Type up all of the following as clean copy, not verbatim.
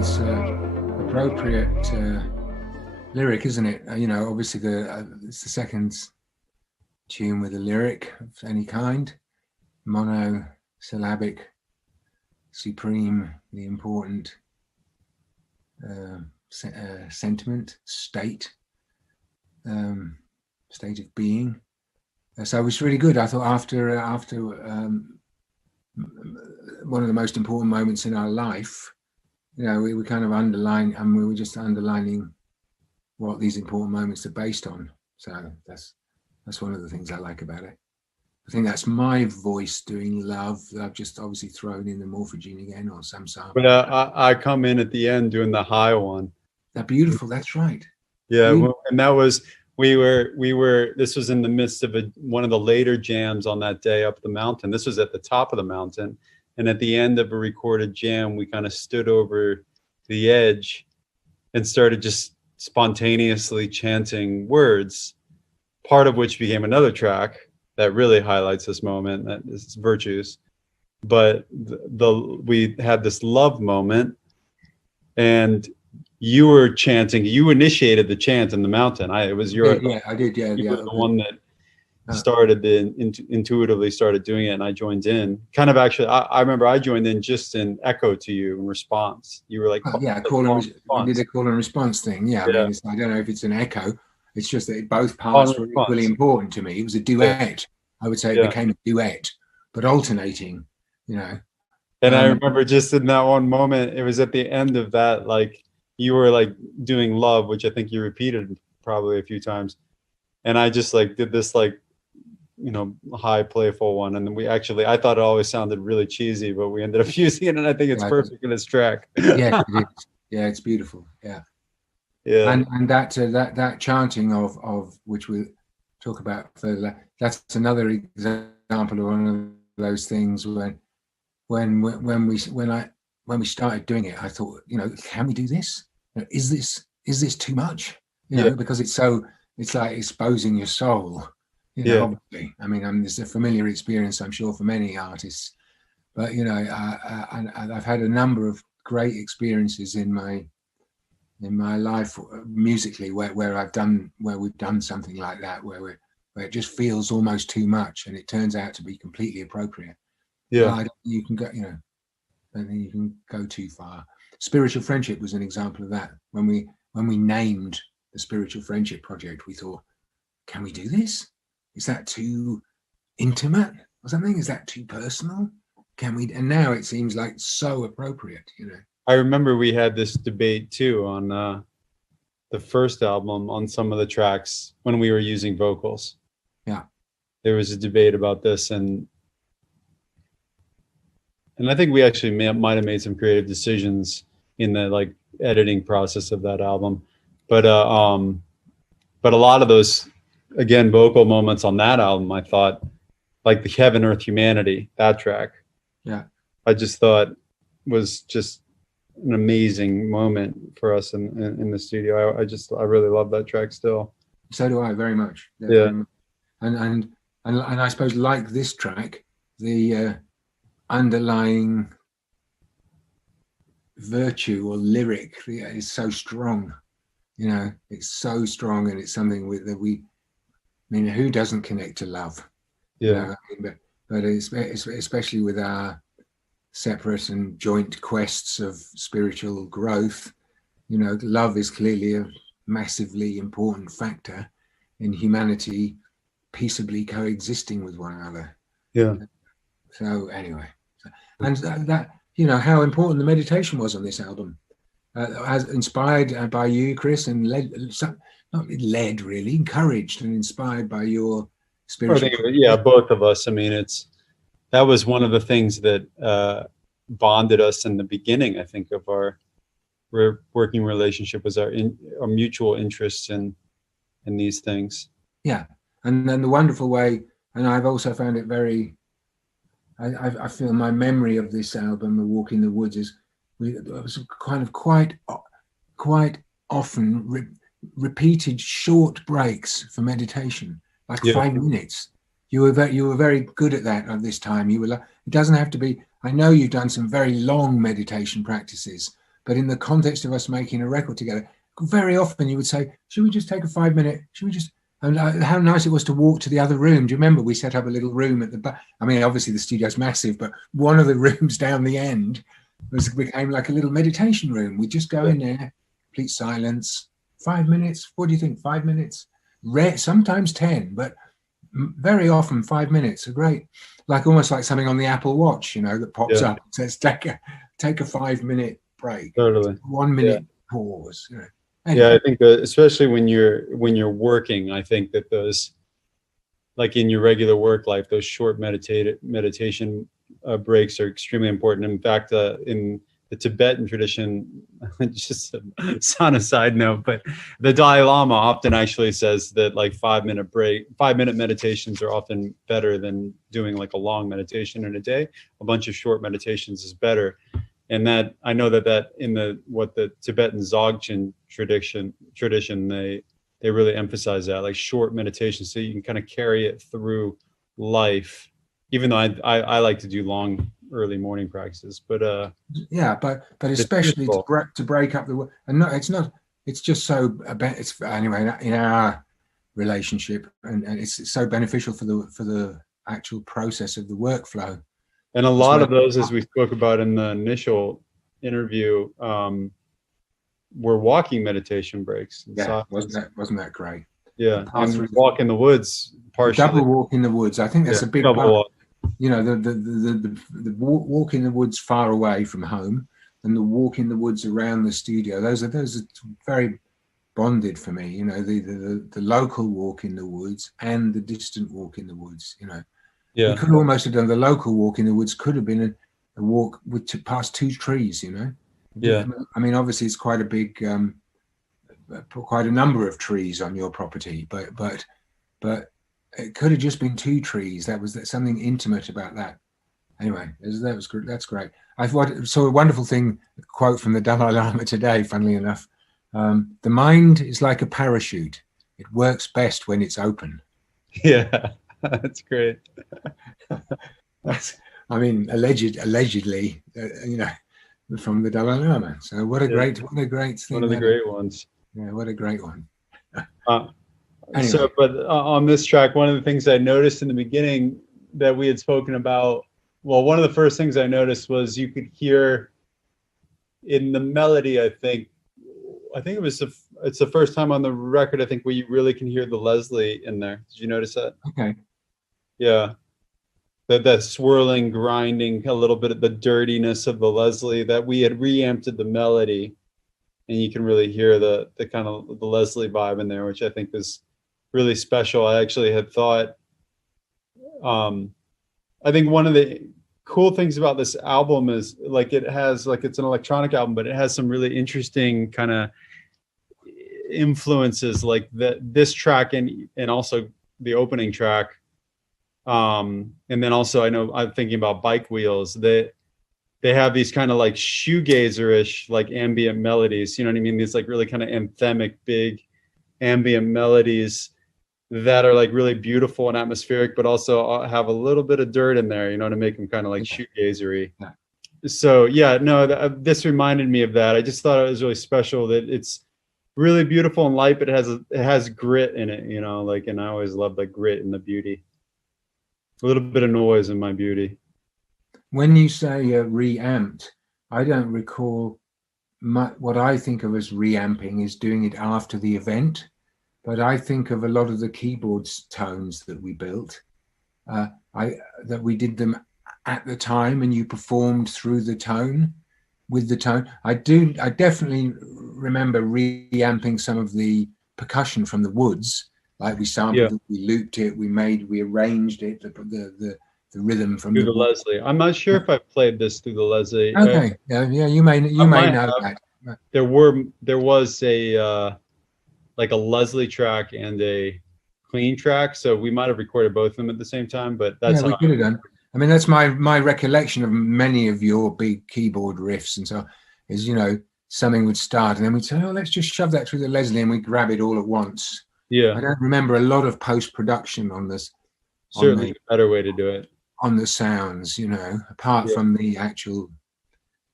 it's appropriate lyric, isn't it? You know, obviously it's the second tune with a lyric of any kind, monosyllabic, supreme, the important sentiment, state of being. So it was really good. I thought after one of the most important moments in our life, you know, we were kind of underlining, and we were just underlining what these important moments are based on. So that's one of the things I like about it. I think that's my voice doing love. I've just obviously thrown in the Morphogene again, or some sample. But I come in at the end doing the high one. They're beautiful. That's right. Yeah, and that was we were. This was in the midst of one of the later jams on that day up the mountain. This was at the top of the mountain, and at the end of a recorded jam, we kind of stood over the edge and started just spontaneously chanting words, part of which became another track that really highlights this moment, that is Virtues. But we had this love moment, and you were chanting. You initiated the chant in the mountain. It was your. Yeah, I did. Yeah, you were the one that started intuitively started doing it, and I joined in. Kind of actually, I remember I joined in just in echo to you in response. You were like, we did a call and response thing. Yeah, I mean, I don't know if it's an echo. It's just that both parts were equally important to me. It was a duet. I would say it became a duet, but alternating, you know. And I remember just in that one moment, it was at the end of that, like you were like doing love, which I think you repeated probably a few times. And I just like did this like, you know, high playful one. And then I thought it always sounded really cheesy, but we ended up using it. And I think it's perfect in this track. Yeah, it is. Yeah, it's beautiful. Yeah. Yeah. And that chanting of which we'll talk about further, that's another example of one of those things when we started doing it, I thought, you know, can we do this? You know, is this too much? You know, because it's like exposing your soul. You know, obviously. I mean, it's a familiar experience, I'm sure, for many artists. But you know, I've had a number of great experiences in my life musically where we've done something like that, where it just feels almost too much, and it turns out to be completely appropriate. Yeah, you can go, you know, I don't think you can go too far. Spiritual Friendship was an example of that. When we named the Spiritual Friendship Project, we thought, can we do this? Is that too intimate or something? Is that too personal? Can we? And now it seems like so appropriate, you know. I remember we had this debate too on the first album on some of the tracks when we were using vocals. Yeah, there was a debate about this, and I think we actually might have made some creative decisions in the like editing process of that album, but a lot of those, again, vocal moments on that album, I thought, like the Heaven, Earth, Humanity, that track, I just thought was just an amazing moment for us in the studio. I really love that track still. So do I, very much. Yeah. And I suppose, like this track, the underlying virtue or lyric is so strong. You know, it's so strong, and it's something that I mean, who doesn't connect to love? Yeah. You know, I mean, but it's especially with our separate and joint quests of spiritual growth, you know, love is clearly a massively important factor in humanity peaceably coexisting with one another. Yeah. So anyway, and that, you know, how important the meditation was on this album, as inspired by you, Chris, and not really, encouraged and inspired by your spiritual. Yeah, both of us. I mean, that was one of the things that bonded us in the beginning, I think, of our working relationship, was our mutual interests in these things. Yeah, and then the wonderful way, and I've also found it very, I feel my memory of this album, A Walk in the Woods, is it was kind of quite often repeated short breaks for meditation, like 5 minutes. You were very good at that at this time. You were like, it doesn't have to be. I know you've done some very long meditation practices, but in the context of us making a record together, very often you would say, should we just take a 5 minute, should we just, and how nice it was to walk to the other room. Do you remember we set up a little room at the back? I mean, obviously the studio's massive, but one of the rooms down the end became like a little meditation room. We just go in there, complete silence, 5 minutes. What do you think? 5 minutes? Sometimes 10, but very often 5 minutes are great. Like almost like something on the Apple Watch, you know, that pops up and says, take a 5 minute break. Totally. 1 minute pause. You know. Anyway. Yeah, I think that especially when you're working, I think that those, like in your regular work life, those short meditation breaks are extremely important. In fact, in the Tibetan tradition, just on a side note, but the Dalai Lama often actually says that like 5 minute meditations are often better than doing like a long meditation in a day. A bunch of short meditations is better. And that I know that in the Tibetan Dzogchen tradition, they really emphasize that, like short meditation, so you can kind of carry it through life. Even though I like to do long early morning practices, but yeah, but especially to break up the work. And no, it's just so it's anyway in our relationship, and it's so beneficial for the actual process of the workflow. And a lot of those, as we spoke about in the initial interview, were walking meditation breaks. Yeah, wasn't that great? Yeah, and walk in the woods. Partially. Double walk in the woods. I think that's a big part. You know, the walk in the woods far away from home, and the walk in the woods around the studio. Those are very bonded for me. You know, the local walk in the woods and the distant walk in the woods. You know. Yeah. We could almost have done the local walk in the woods. Could have been a walk past 2 trees. You know. Yeah. I mean, obviously, it's quite a big, quite a number of trees on your property, but it could have just been 2 trees. That's something intimate about that. Anyway, that was good. That's great. I saw a wonderful quote from the Dalai Lama today. Funnily enough, the mind is like a parachute. It works best when it's open. Yeah. That's great. I mean, allegedly, you know, from the Dalai Lama. So what a great thing. One of the great ones. Yeah, what a great one. Anyway. So, but on this track, one of the things I noticed in the beginning that we had spoken about, well, one of the first things I noticed was you could hear in the melody, I think it's the first time on the record, I think, where you really can hear the Leslie in there. Did you notice that? Okay. Yeah, that swirling, grinding, a little bit of the dirtiness of the Leslie, that we had reamped the melody, and you can really hear the kind of the Leslie vibe in there, which I think is really special. I actually had thought, I think one of the cool things about this album is like it's an electronic album, but it has some really interesting kind of influences, like this track and also the opening track. And then also I'm thinking about Bike Wheels, that they have these kind of like shoegazer-ish like ambient melodies, you know what I mean? These like really kind of anthemic, big ambient melodies that are like really beautiful and atmospheric, but also have a little bit of dirt in there, you know, to make them kind of like shoegazery. Yeah. So yeah, no, this reminded me of that. I just thought it was really special that it's really beautiful and light, but it has grit in it, you know, like, and I always love the grit and the beauty. A little bit of noise in my beauty. When you say reamped, I don't recall what I think of as reamping is doing it after the event, but I think of a lot of the keyboards tones that we built, that we did them at the time, and you performed through the tone with the tone. I definitely remember reamping some of the percussion from the Woods. Like we sampled it, we looped it, we arranged it, the rhythm from through the Leslie. I'm not sure if I played this through the Leslie. Okay, yeah, you may know that. There was a like a Leslie track and a clean track, so we might have recorded both of them at the same time. But that's we could have done. I mean, that's my recollection of many of your big keyboard riffs, and so is, you know, something would start and then we'd say, oh, let's just shove that through the Leslie, and we grab it all at once. Yeah, I don't remember a lot of post-production on this. Certainly a better way to do it. On the sounds, you know, apart from the actual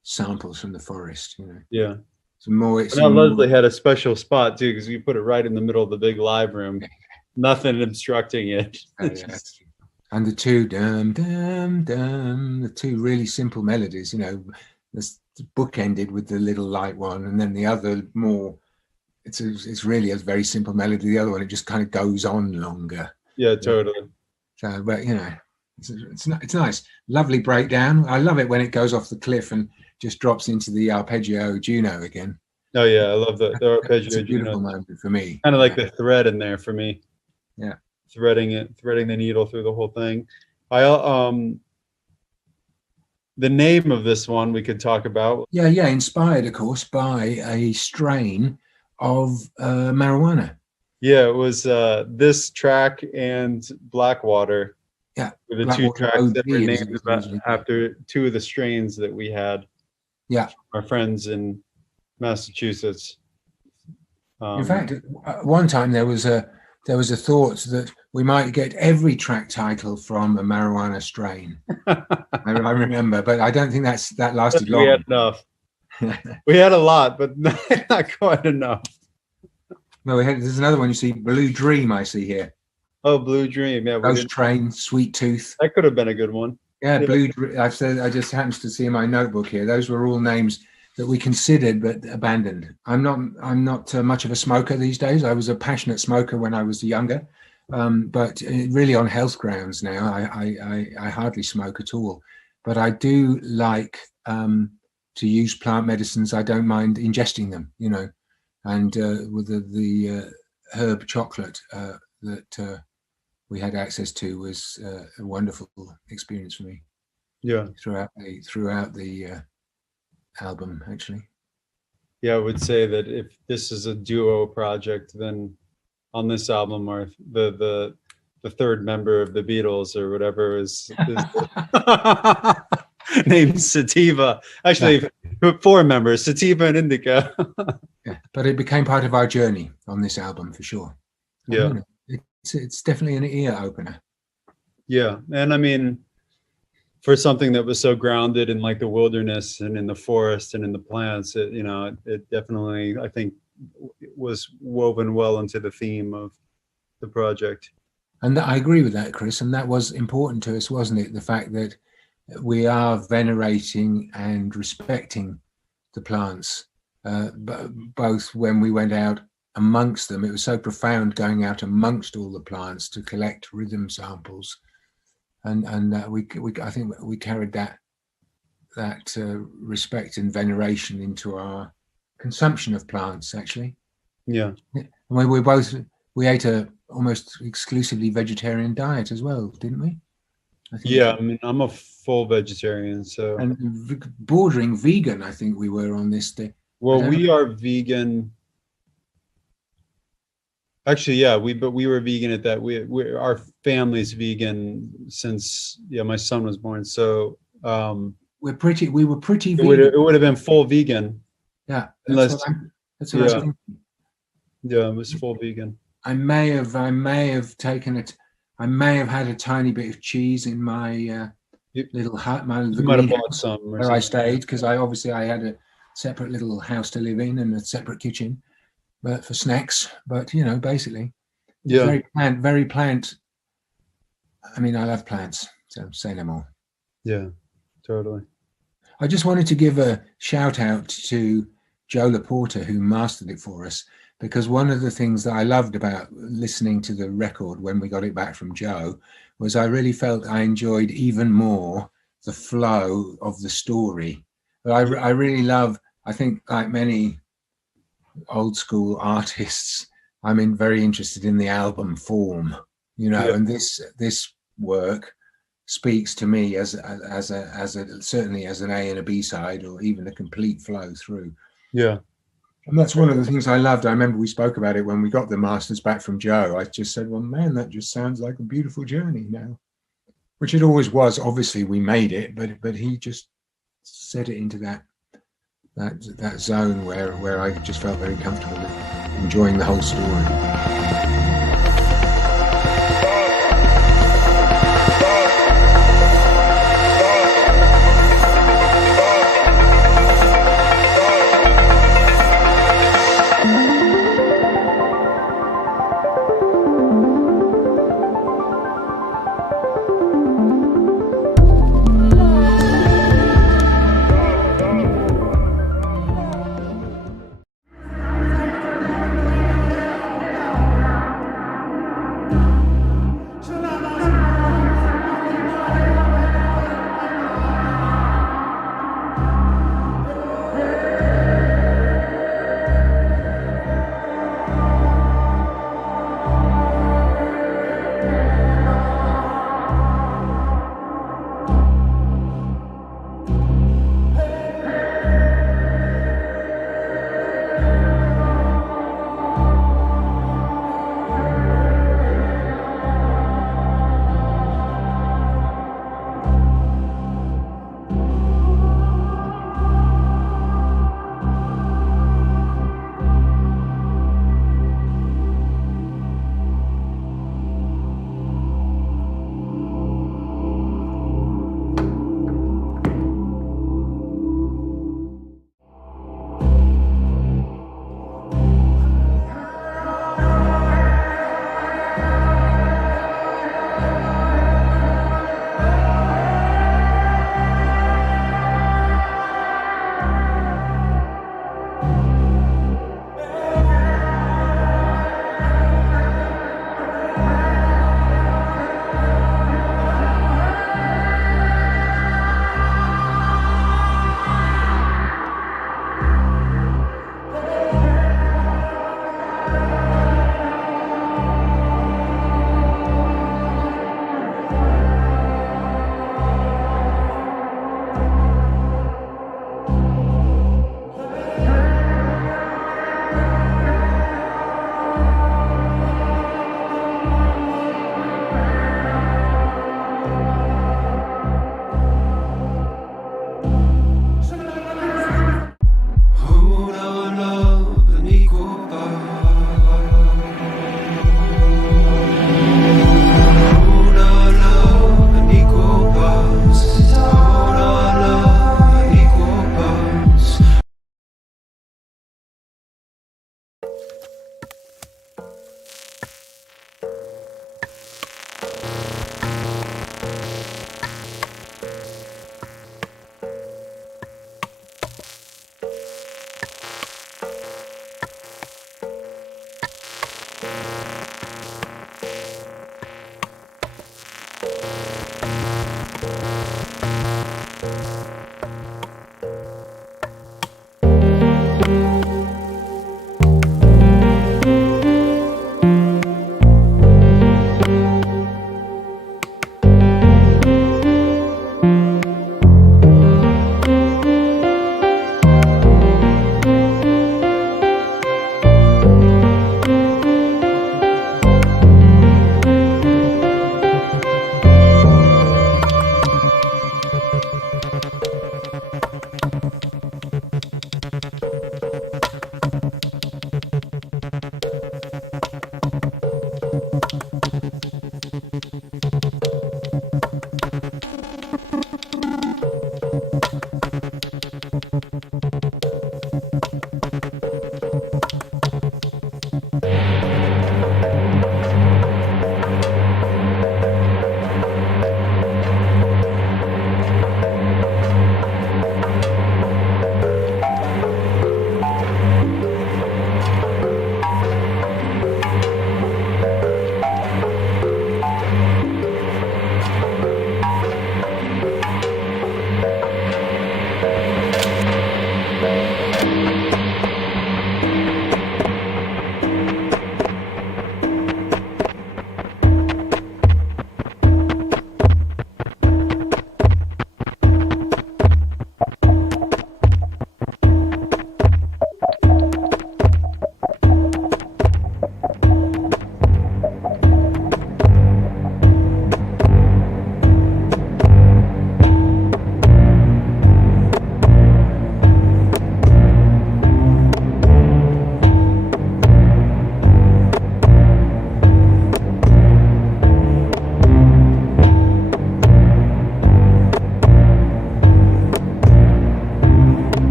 samples from the forest. You know, Yeah. some more. And now Leslie had a special spot too, because we put it right in the middle of the big live room, nothing obstructing it. Yeah. And the two dum dum dum, the two really simple melodies. You know, the book ended with the little light one, and then the other more. It's really a very simple melody. The other one, it just kind of goes on longer. Yeah, totally. So, but you know, it's nice, lovely breakdown. I love it when it goes off the cliff and just drops into the arpeggio Juno again. Oh yeah, I love the arpeggio. It's a beautiful moment for me. Kind of like the thread in there for me. Yeah, threading the needle through the whole thing. The name of this one we could talk about. Yeah, inspired, of course, by a strain of marijuana. Yeah, it was this track and Blackwater. Yeah, were the two tracks that were named after two of the strains that we had. Yeah, our friends in Massachusetts. In fact, one time there was a thought that we might get every track title from a marijuana strain. I remember, but I don't think that lasted long. We had enough. We had a lot, but not quite enough. No, there's another one you see, Blue Dream, I see here. Oh, Blue Dream, yeah. Ghost Train, Sweet Tooth. That could have been a good one. Yeah, Blue Dream. I just happens to see in my notebook here. Those were all names that we considered but abandoned. I'm not much of a smoker these days. I was a passionate smoker when I was younger, but really on health grounds now, I hardly smoke at all. But I do like to use plant medicines. I don't mind ingesting them, you know. And with the herb chocolate that we had access to was a wonderful experience for me. Yeah, throughout the album, actually. Yeah, I would say that if this is a duo project, then on this album, or the third member of the Beatles or whatever is named Sativa. Actually, 4 members, Sativa and Indica. Yeah, but it became part of our journey on this album for sure. Yeah, it's definitely an ear opener. Yeah, and I mean, for something that was so grounded in like the wilderness and in the forest and in the plants, it definitely, I think, was woven well into the theme of the project. And I agree with that, Chris. And that was important to us, wasn't it? The fact that we are venerating and respecting the plants, both when we went out amongst them. It was so profound going out amongst all the plants to collect rhythm samples. And I think we carried that respect and veneration into our consumption of plants, actually. Yeah. We ate a almost exclusively vegetarian diet as well, didn't we? Yeah, I mean, I'm a full vegetarian, so. And bordering vegan, I think we were on this day. Well, we are vegan. Actually, yeah, we were vegan at that. Our family's vegan since my son was born. So we were pretty vegan. It would have been full vegan. Yeah, that's what I was thinking. Yeah, it was full vegan. I may have taken it. I may have had a tiny bit of cheese in my little hut. You might have bought some where I stayed, because I had a separate little house to live in and a separate kitchen, but for snacks. But basically, yeah, very plant. I mean, I love plants, so say no more. Yeah, totally. I just wanted to give a shout out to Joe Laporta, who mastered it for us, because one of the things that I loved about listening to the record when we got it back from Joe was I really felt I enjoyed even more the flow of the story. But I really love, I think like many old school artists, I'm very interested in the album form, and this work speaks to me as certainly as an A and a B side, or even a complete flow through. Yeah. And that's one of the things I loved. I remember we spoke about it when we got the masters back from Joe. I just said, well, man, that just sounds like a beautiful journey now, which it always was. Obviously we made it, but he just set it into that zone where I just felt very comfortable enjoying the whole story.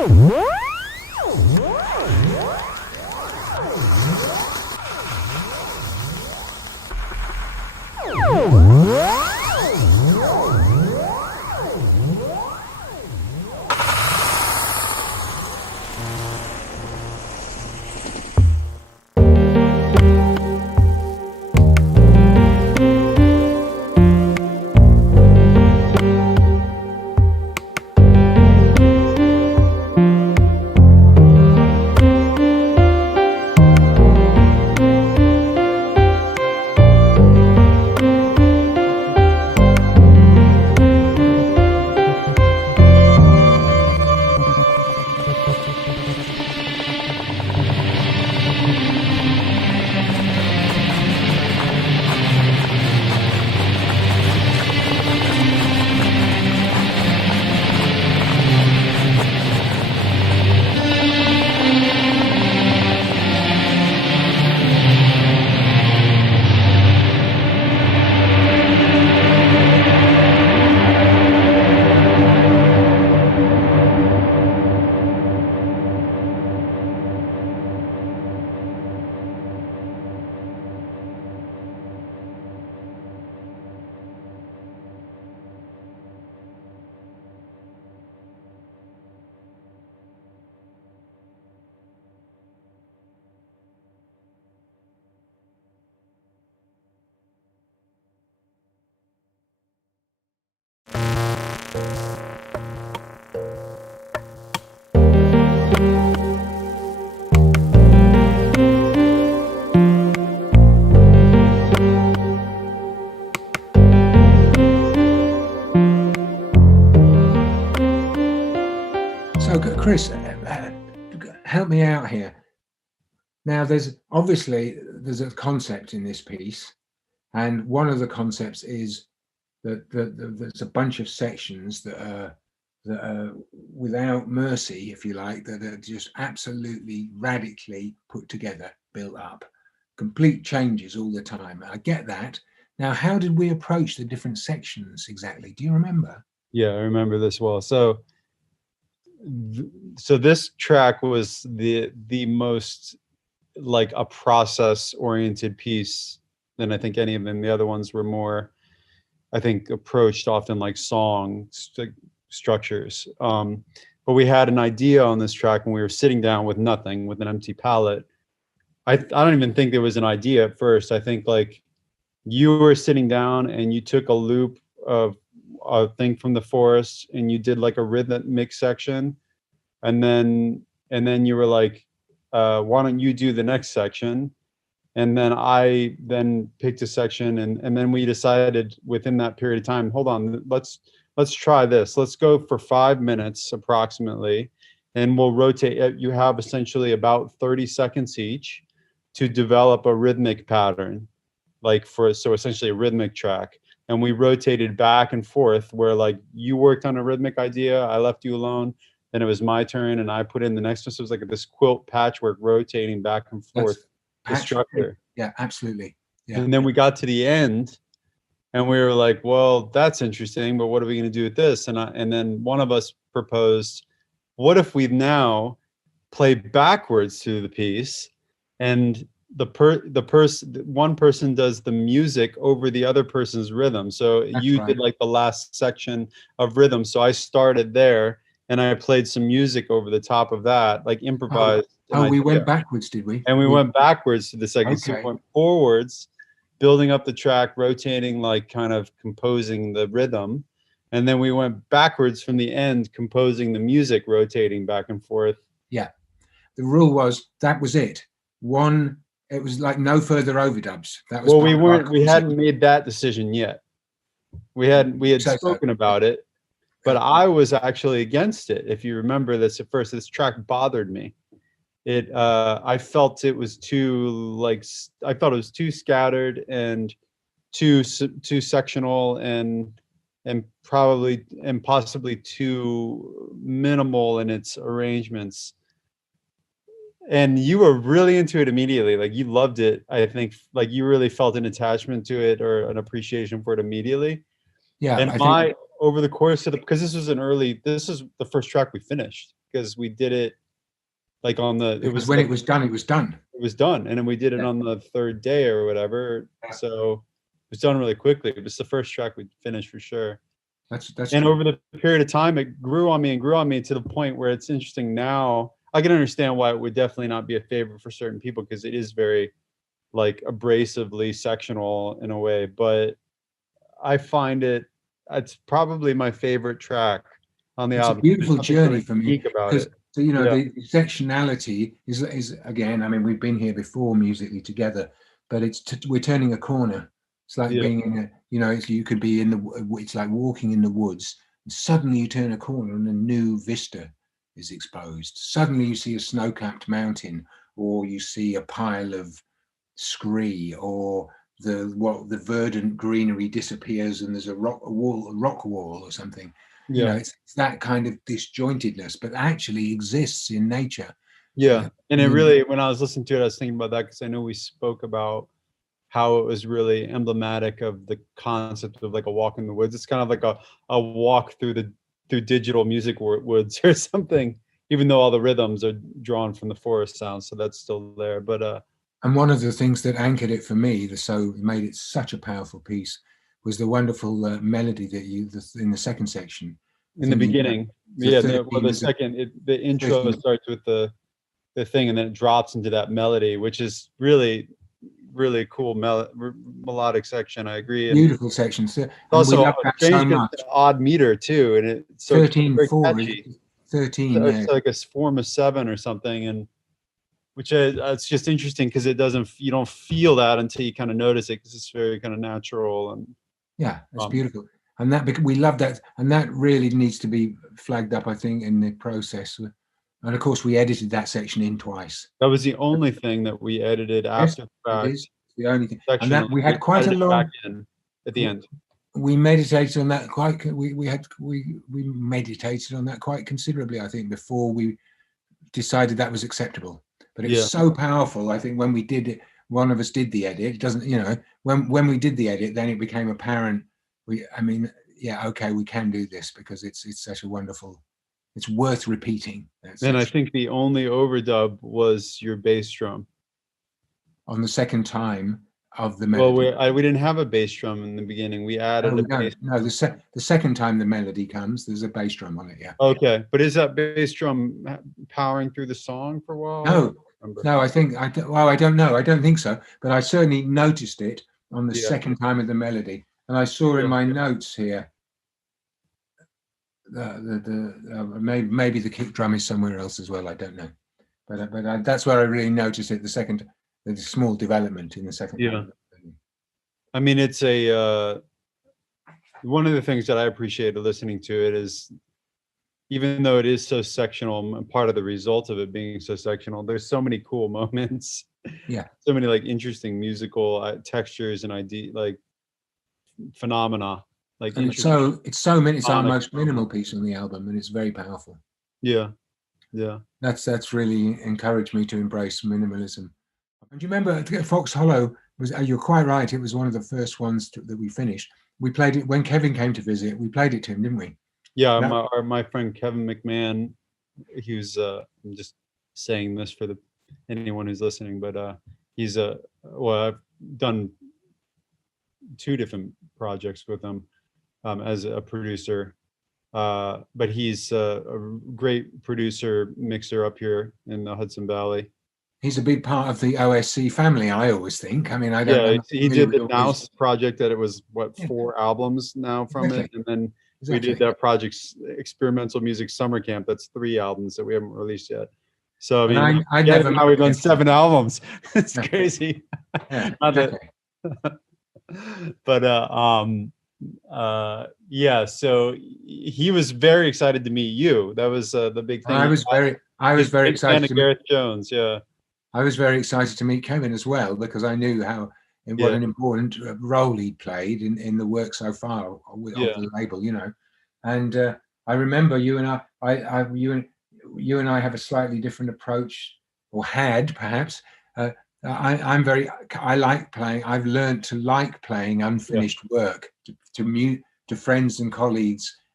So, Chris, help me out here. Now, there's a concept in this piece, and one of the concepts is that there's a bunch of sections that are without mercy, if you like, that are just absolutely radically put together, built up, complete changes all the time. I get that. Now, how did we approach the different sections exactly? Do you remember? Yeah, I remember this well. So this track was the most like a process oriented piece than I think any of them. The other ones were more, I think, approached often like song structures. But we had an idea on this track when we were sitting down with nothing, with an empty palette. I don't even think there was an idea at first. I think like you were sitting down and you took a loop of a thing from the forest and you did like a rhythmic section, and then you were like, why don't you do the next section? And then I then picked a section, and then we decided within that period of time, hold on, let's try this. Let's go for 5 minutes approximately, and we'll rotate. You have essentially about 30 seconds each to develop a rhythmic pattern, so essentially a rhythmic track. And we rotated back and forth where like you worked on a rhythmic idea, I left you alone, then it was my turn and I put in the next one. So it was like this quilt patchwork rotating back and forth. The structure. Yeah, absolutely. Yeah. And then we got to the end and we were like, well, that's interesting, but what are we going to do with this? And then one of us proposed, what if we now play backwards through the piece, and one person does the music over the other person's rhythm. So that's you right. Did like the last section of rhythm. So I started there and I played some music over the top of that, like improvised. Oh, we went backwards, did we? And we went backwards to the second. Okay. So we went forwards, building up the track, rotating, like kind of composing the rhythm. And then we went backwards from the end, composing the music, rotating back and forth. Yeah. The rule was that was it. It was like no further overdubs. That was we hadn't made that decision yet. We had spoken about it, but I was actually against it. If you remember this at first, this track bothered me. I felt it was too scattered and too sectional and possibly too minimal in its arrangements. And you were really into it immediately. Like you loved it. I think like you really felt an attachment to it or an appreciation for it immediately. Yeah. And over the course of because this is the first track we finished. because we did it like on the, it Because was when like, it was done, it was done. it was done, and then we did it Yeah. on the third day or whatever. Yeah. So it was done really quickly. It was the first track we finished for sure. That's And true. over the period of time, it grew on me to the point where it's interesting now. I can understand why it would definitely not be a favorite for certain people, because it is very like abrasively sectional in a way, but I find it's probably my favorite track on the It's a album. beautiful There's something journey really for me unique about because, it. so, you know, Yeah. the sectionality is again, I mean, we've been here before musically together, but we're turning a corner. It's like Yeah. being in a, you know, you could be in it's like walking in the woods, and suddenly you turn a corner and a new vista is exposed. Suddenly you see a snow-capped mountain, or you see a pile of scree, or the verdant greenery disappears and there's a rock wall or something. You know, Yeah. it's that kind of disjointedness, but actually exists in nature. Yeah. And it You know, really, when I was listening to it, I was thinking about that because I know we spoke about how it was really emblematic of the concept of like a walk in the woods. It's kind of like a walk through digital music woods or something, even though all the rhythms are drawn from the forest sounds. So that's still there. But and one of the things that anchored it for me, so made it such a powerful piece, was the wonderful melody that in the second section. in the beginning, yeah, the 13, second, the intro 13, starts with the thing, and then it drops into that melody, which is really really cool melodic section. I agree, and beautiful section. So, it's and we also love that strange so because much. it's an odd meter too, and it's so it's 13, very 4, catchy. 13, It's yeah. like a form of 7 or something, and which it's just interesting because you don't feel that until you kind of notice it, because it's very kind of natural. And Yeah, it's beautiful. And that, we love that. And that really needs to be flagged up, I think, in the process. And of course, we edited that section in twice. that was the only thing that we edited Yes, after the fact. it is the only thing. And Section, that we had quite a edited back long, in at the end. we meditated on that quite, we meditated on that quite considerably, I think, before we decided that was acceptable. But it was Yeah. so powerful, I think, when we did it, one of us did the edit. It doesn't, you know, when we did the edit, then it became apparent. I mean, yeah, okay, we can do this because it's such a wonderful, it's worth repeating. And I think the only overdub was your bass drum. On the second time of the Well, melody. we didn't have a bass drum in the beginning. We added a bass. No, the second time the melody comes, there's a bass drum on it. Yeah. Okay, but is that bass drum powering through the song for a while? No, I think well, I don't know. I don't think so, but I certainly noticed it on the second time of the melody, and I saw in my notes here. Maybe the kick drum is somewhere else as well. I don't know, but that's where I really noticed it. The small development in the second. Yeah. I mean, it's one of the things that I appreciated listening to it is, even though it is so sectional, and part of the result of it being so sectional, there's so many cool moments. Yeah. So many like interesting musical textures and like phenomena. Like, and it's our most minimal piece on the album, and it's very powerful. Yeah. That's really encouraged me to embrace minimalism. And do you remember Fox Hollow was? You're quite right. It was one of the first ones that we finished. We played it when Kevin came to visit. We played it to him, didn't we? Yeah, my friend Kevin McMahon. He was. I'm just saying this for anyone who's listening, but he's well, I've done 2 different projects with him as a producer. But he's a great producer, mixer up here in the Hudson Valley. He's a big part of the OSC family, I always think. I mean, I don't know. He did the Mouse project that it was 4 albums now from it, and then we did that project, Experimental Music Summer Camp. That's 3 albums that we haven't released yet. So I mean, now we've done 7 albums. It's crazy. Yeah, but yeah, so he was very excited to meet you. That was the big thing. I was very excited to Gareth Jones. Yeah, I was very excited to meet Kevin as well, because I knew what an important role he played in the work so far of the label, you know. And I remember you and I have a slightly different approach, or had perhaps. I like playing. I've learned to like playing unfinished work to friends and colleagues,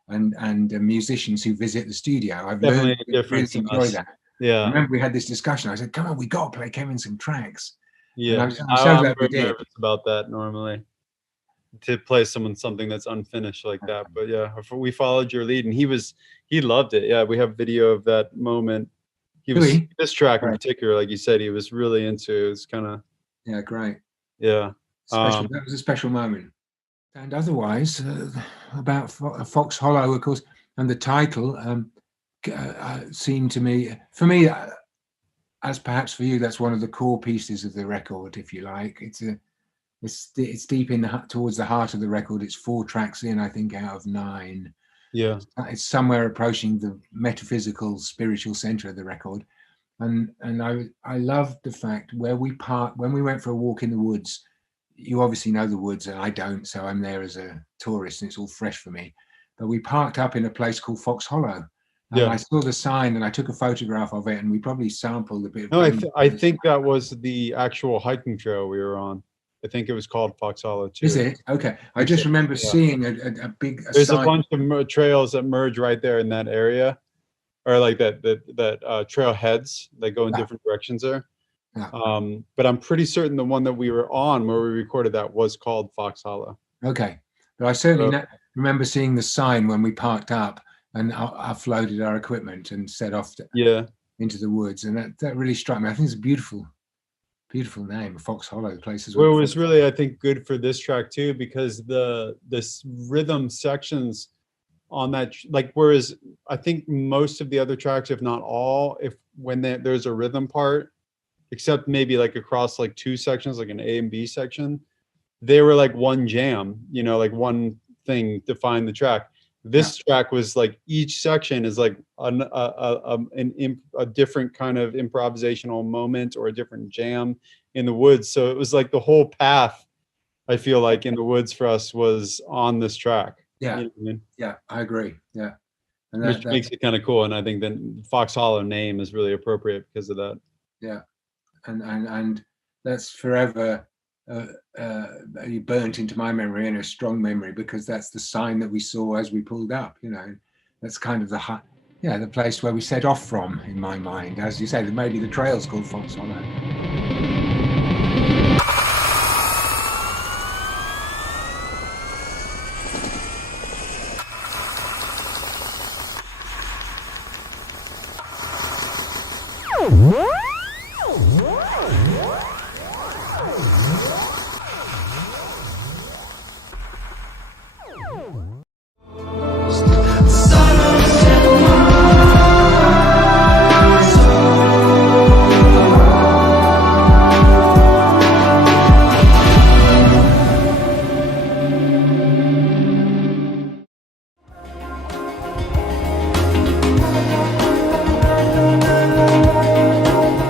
and musicians who visit the studio. I've Definitely learned a to really difference in enjoy us. that. I Yeah, remember we had this discussion. I said, "Come on, we got to play Kevin some tracks." And yeah. I'm so I'm glad we very did. nervous about that normally, to play something that's unfinished like that. But yeah, we followed your lead, and he loved it. Yeah, we have video of that moment. Really? This track in Right. particular, like you said, he was really into. It's kind of, Yeah, great. yeah. Special. That was a special moment. And otherwise, about Fox Hollow, of course, and the title seemed to me, for me, as perhaps for you, that's one of the core pieces of the record, if you like. It's deep in towards the heart of the record. It's 4 tracks in, I think, out of 9. Yeah, It's somewhere approaching the metaphysical, spiritual center of the record. And I loved the fact when we went for a walk in the woods. You obviously know the woods, and I don't, so I'm there as a tourist, and it's all fresh for me. But we parked up in a place called Fox Hollow, and yeah. I saw the sign, and I took a photograph of it, and we probably sampled a bit of. No, I think that was the actual hiking trail we were on. I think it was called Fox Hollow too. Is it? Okay. I just remember seeing a big There's sign. a bunch of trails that merge right there in that area, or like that trail heads that go in different directions there. Yeah. But I'm pretty certain the one that we were on where we recorded that was called Fox Hollow. Okay. But I certainly remember seeing the sign when we parked up and offloaded our equipment and set off into the woods. And that really struck me. I think it's a beautiful name, Fox Hollow place as well. Well, it was really, I think, good for this track too, because this rhythm sections on that, like, whereas I think most of the other tracks, if not all, when there's a rhythm part, except maybe like across like 2 sections, like an A and B section, they were like one jam, like one thing to find the track. This track was like each section is like a different kind of improvisational moment or a different jam in the woods. So it was like the whole path, I feel like, in the woods for us was on this track. Yeah. You know what I mean? Yeah, I agree. Yeah. And which makes it kind of cool. And I think the Fox Hollow name is really appropriate because of that. Yeah. And that's forever burnt into my memory, and a strong memory, because that's the sign that we saw as we pulled up. That's kind of the place where we set off from, in my mind. As you say, maybe the trail's called Fox Hollow.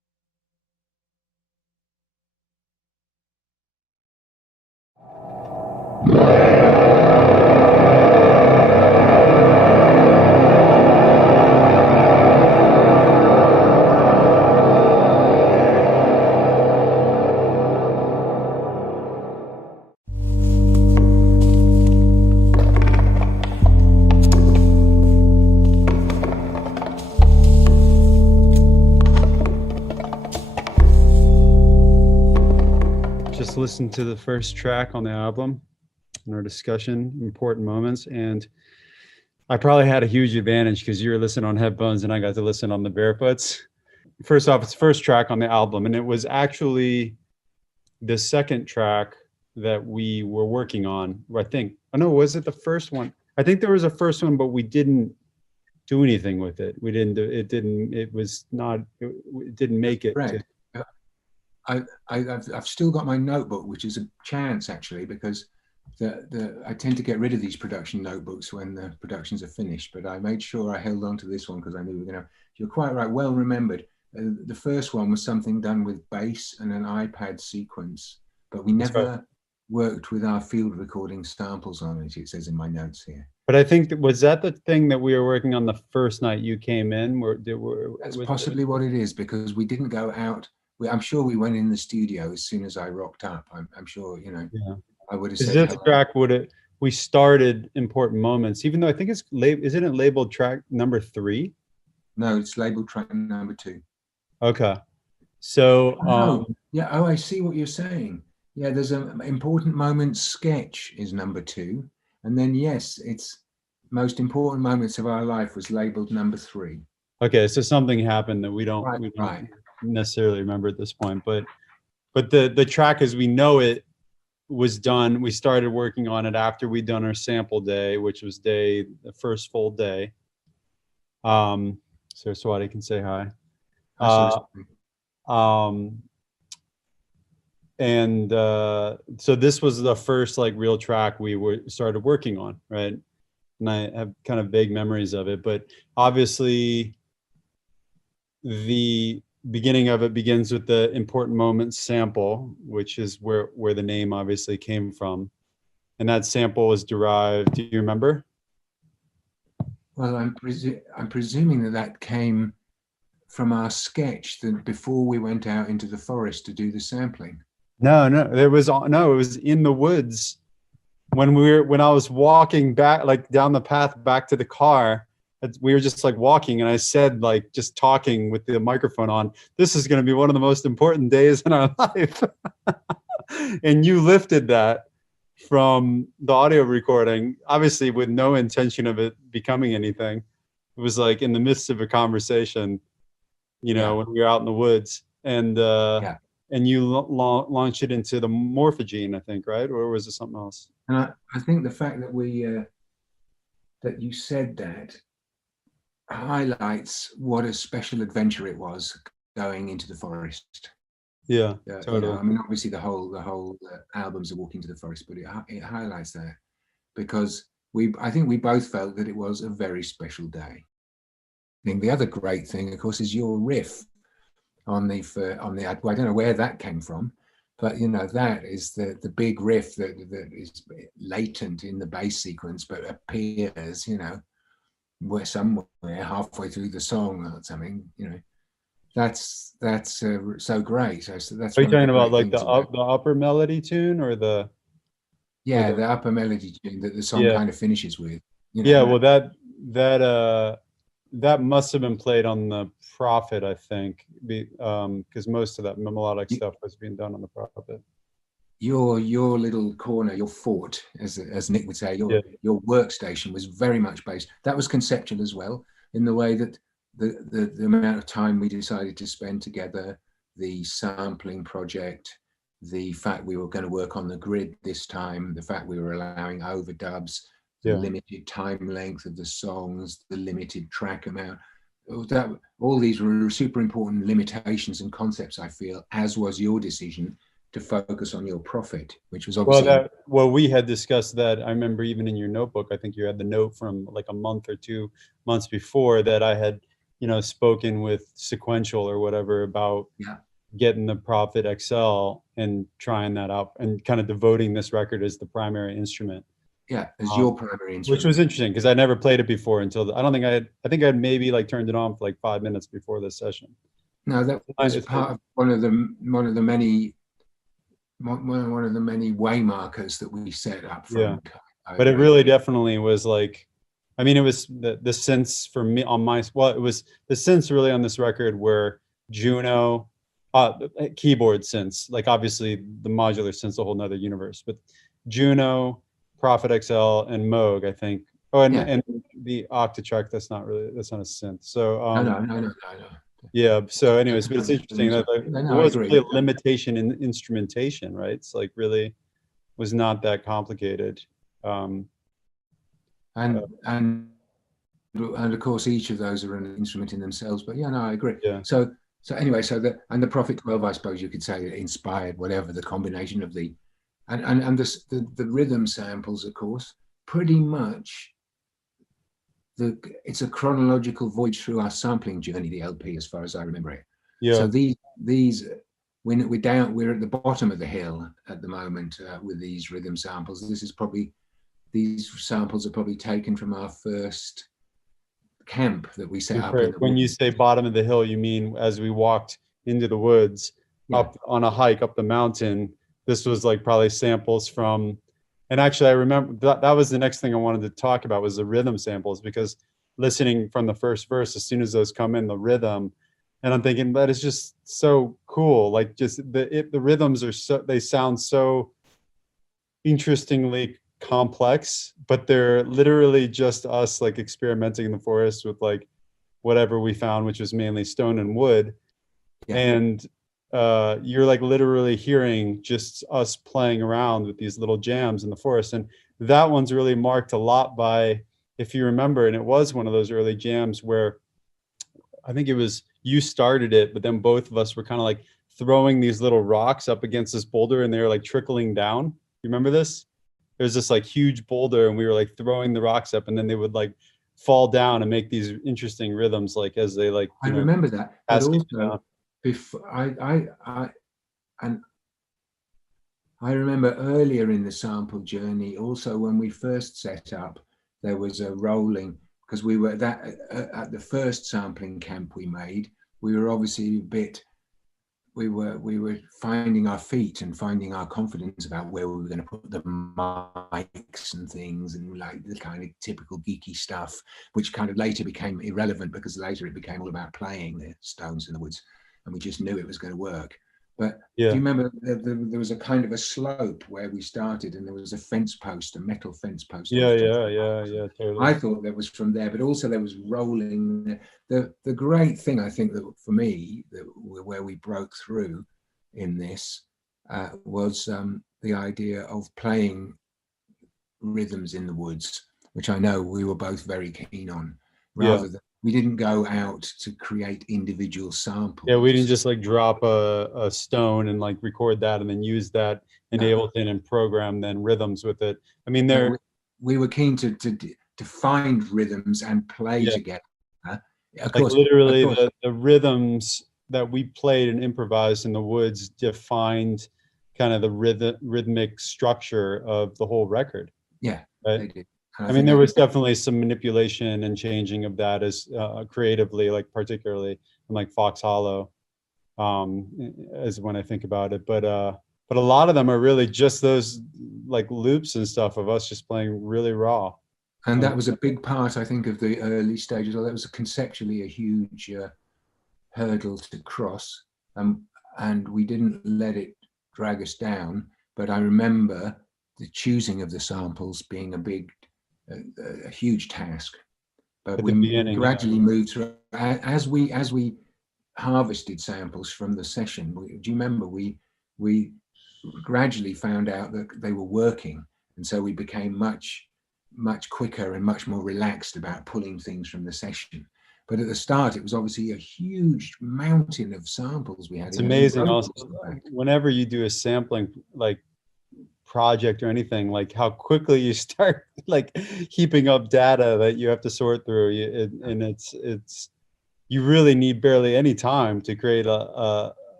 Just listened to the first track on the album in our discussion, Important Moments, and I probably had a huge advantage because you were listening on headphones and I got to listen on the Barefoots. First off, it's the first track on the album, and it was actually the second track that we were working on. I think, oh no, was it the first one? I think there was a first one, but we didn't do anything with it. We didn't do it. It didn't make it. Right. I've still got my notebook, which is a chance actually, because I tend to get rid of these production notebooks when the productions are finished. But I made sure I held on to this one because I knew we were going to. You're quite right, well remembered. The first one was something done with bass and an iPad sequence, but we never worked with our field recording samples on it. It says in my notes here. But I think was that the thing that we were working on the first night you came in? That's possibly what it is, because we didn't go out. I'm sure we went in the studio as soon as I rocked up. I'm sure, you know. Yeah. I would have said. This track we started Important Moments, even though I think isn't it labeled track number 3? No, it's labeled track number 2. Okay. So I see what you're saying. Yeah, there's an Important Moments sketch is number 2, and then yes, it's Most Important Moments of Our Life was labeled number 3. Okay, so something happened that we don't necessarily remember at this point, but the track as we know it was done. We started working on it after we'd done our sample day, which was the first full day. Saraswati can say hi. So this was the first like real track we started working on, right? And I have kind of vague memories of it, but obviously the beginning of it begins with the Important Moments sample, which is where the name obviously came from. And that sample was derived, do you remember? Well, I'm presuming that came from our sketch that before we went out into the forest to do the sampling. No, it was in the woods when I was walking back, like down the path back to the car. We were just like walking, and I said, like, just talking with the microphone on, this is going to be one of the most important days in our life. And you lifted that from the audio recording, obviously with no intention of it becoming anything. It was like in the midst of a conversation, when we were out in the woods, and you launched it into the Morphogene, I think, right? Or was it something else? And I think the fact that that you said that highlights what a special adventure it was going into the forest. Yeah, totally. I mean, obviously the whole album's a walk into the forest, but it highlights that because I think we both felt that it was a very special day. I think the other great thing, of course, is your riff on the I don't know where that came from, but that is the big riff that is latent in the bass sequence, but appears, we're somewhere halfway through the song or something, that's so great. So that's. Are you talking about like the upper melody tune or the? Yeah, the upper melody tune that the song kind of finishes with. Yeah, well, that must have been played on the Prophet, I think, because most of that melodic stuff was being done on the Prophet. Your little corner, your fort, as Nick would say, your workstation was very much based. That was conceptual as well, in the way that the amount of time we decided to spend together, the sampling project, the fact we were going to work on the grid this time, the fact we were allowing overdubs, the limited time length of the songs, the limited track amount. All these were super important limitations and concepts, I feel, as was your decision to focus on your Prophet, which was obviously... we had discussed that. I remember even in your notebook, I think you had the note from like a month or 2 months before that I had, spoken with Sequential or whatever about getting the Prophet XL and trying that out and kind of devoting this record as the primary instrument. Yeah, as your primary instrument. Which was interesting because I never played it before until I don't think I think I'd maybe like turned it on for like 5 minutes before this session. No, that was part of one of the many waymarkers that we set up. Yeah, but it really definitely was like, I mean, it was the synths for me on my, well, it was the synths really on this record were Juno, keyboard synths, like obviously the modular synths, a whole nother universe, but Juno, Prophet XL, and Moog, I think. Oh, and the Octatrack, that's not a synth. So no. Yeah. So anyways, but it's interesting that there was really a limitation in instrumentation, right? It's like really was not that complicated. And of course, each of those are an instrument in themselves. But yeah, no, I agree. Yeah. So anyway, the Prophet 12, I suppose you could say, inspired whatever the combination of the the rhythm samples, of course, pretty much. It's a chronological voyage through our sampling journey, the LP, as far as I remember it. Yeah. So we're at the bottom of the hill at the moment with these rhythm samples. These samples are probably taken from our first camp that we set up. When you say bottom of the hill, you mean as we walked into the woods, up on a hike up the mountain. This was like probably samples from. And actually, I remember that was the next thing I wanted to talk about was the rhythm samples, because listening from the first verse, as soon as those come in, the rhythm, and I'm thinking that is just so cool. Like just the rhythms are they sound so interestingly complex, but they're literally just us like experimenting in the forest with like whatever we found, which was mainly stone and wood. Yeah. And you're like literally hearing just us playing around with these little jams in the forest. And that one's really marked a lot by, if you remember, and it was one of those early jams where I think it was you started it, but then both of us were kind of like throwing these little rocks up against this boulder and they were like trickling down. You remember this? There's this like huge boulder and we were like throwing the rocks up and then they would like fall down and make these interesting rhythms like as they like. I remember that. But also, before I remember earlier in the sample journey, also when we first set up, there was a rolling, because we were at the first sampling camp we made, we were obviously we were finding our feet and finding our confidence about where we were going to put the mics and things, and like the kind of typical geeky stuff, which kind of later became irrelevant because later it became all about playing the Stones in the Woods. And we just knew it was going to work. But do you remember there was a kind of a slope where we started and there was a fence post, a metal fence post. Yeah, totally. I thought that was from there, but also there was rolling. The great thing, I think, that for me, where we broke through in this was the idea of playing rhythms in the woods, which I know we were both very keen on, rather than we didn't go out to create individual samples. Yeah, we didn't just like drop a stone and like record that and then use that in Ableton and program then rhythms with it. I mean, we were keen to find rhythms and play together. Of course, literally the rhythms that we played and improvised in the woods defined kind of the rhythmic structure of the whole record. Yeah, right? They did. I mean, there was definitely some manipulation and changing of that as creatively, like particularly in like Fox Hollow, as when I think about it. But a lot of them are really just those like loops and stuff of us just playing really raw. And that was a big part, I think, of the early stages. Well, that was conceptually a huge hurdle to cross, and we didn't let it drag us down. But I remember the choosing of the samples being a huge task, but we gradually moved through as we harvested samples from the session. Do you remember we gradually found out that they were working, and so we became much quicker and much more relaxed about pulling things from the session. But at the start, it was obviously a huge mountain of samples we had. It's amazing. Also, whenever you do a sampling like project or anything, like how quickly you start like heaping up data that you have to sort through, and it's you really need barely any time to create a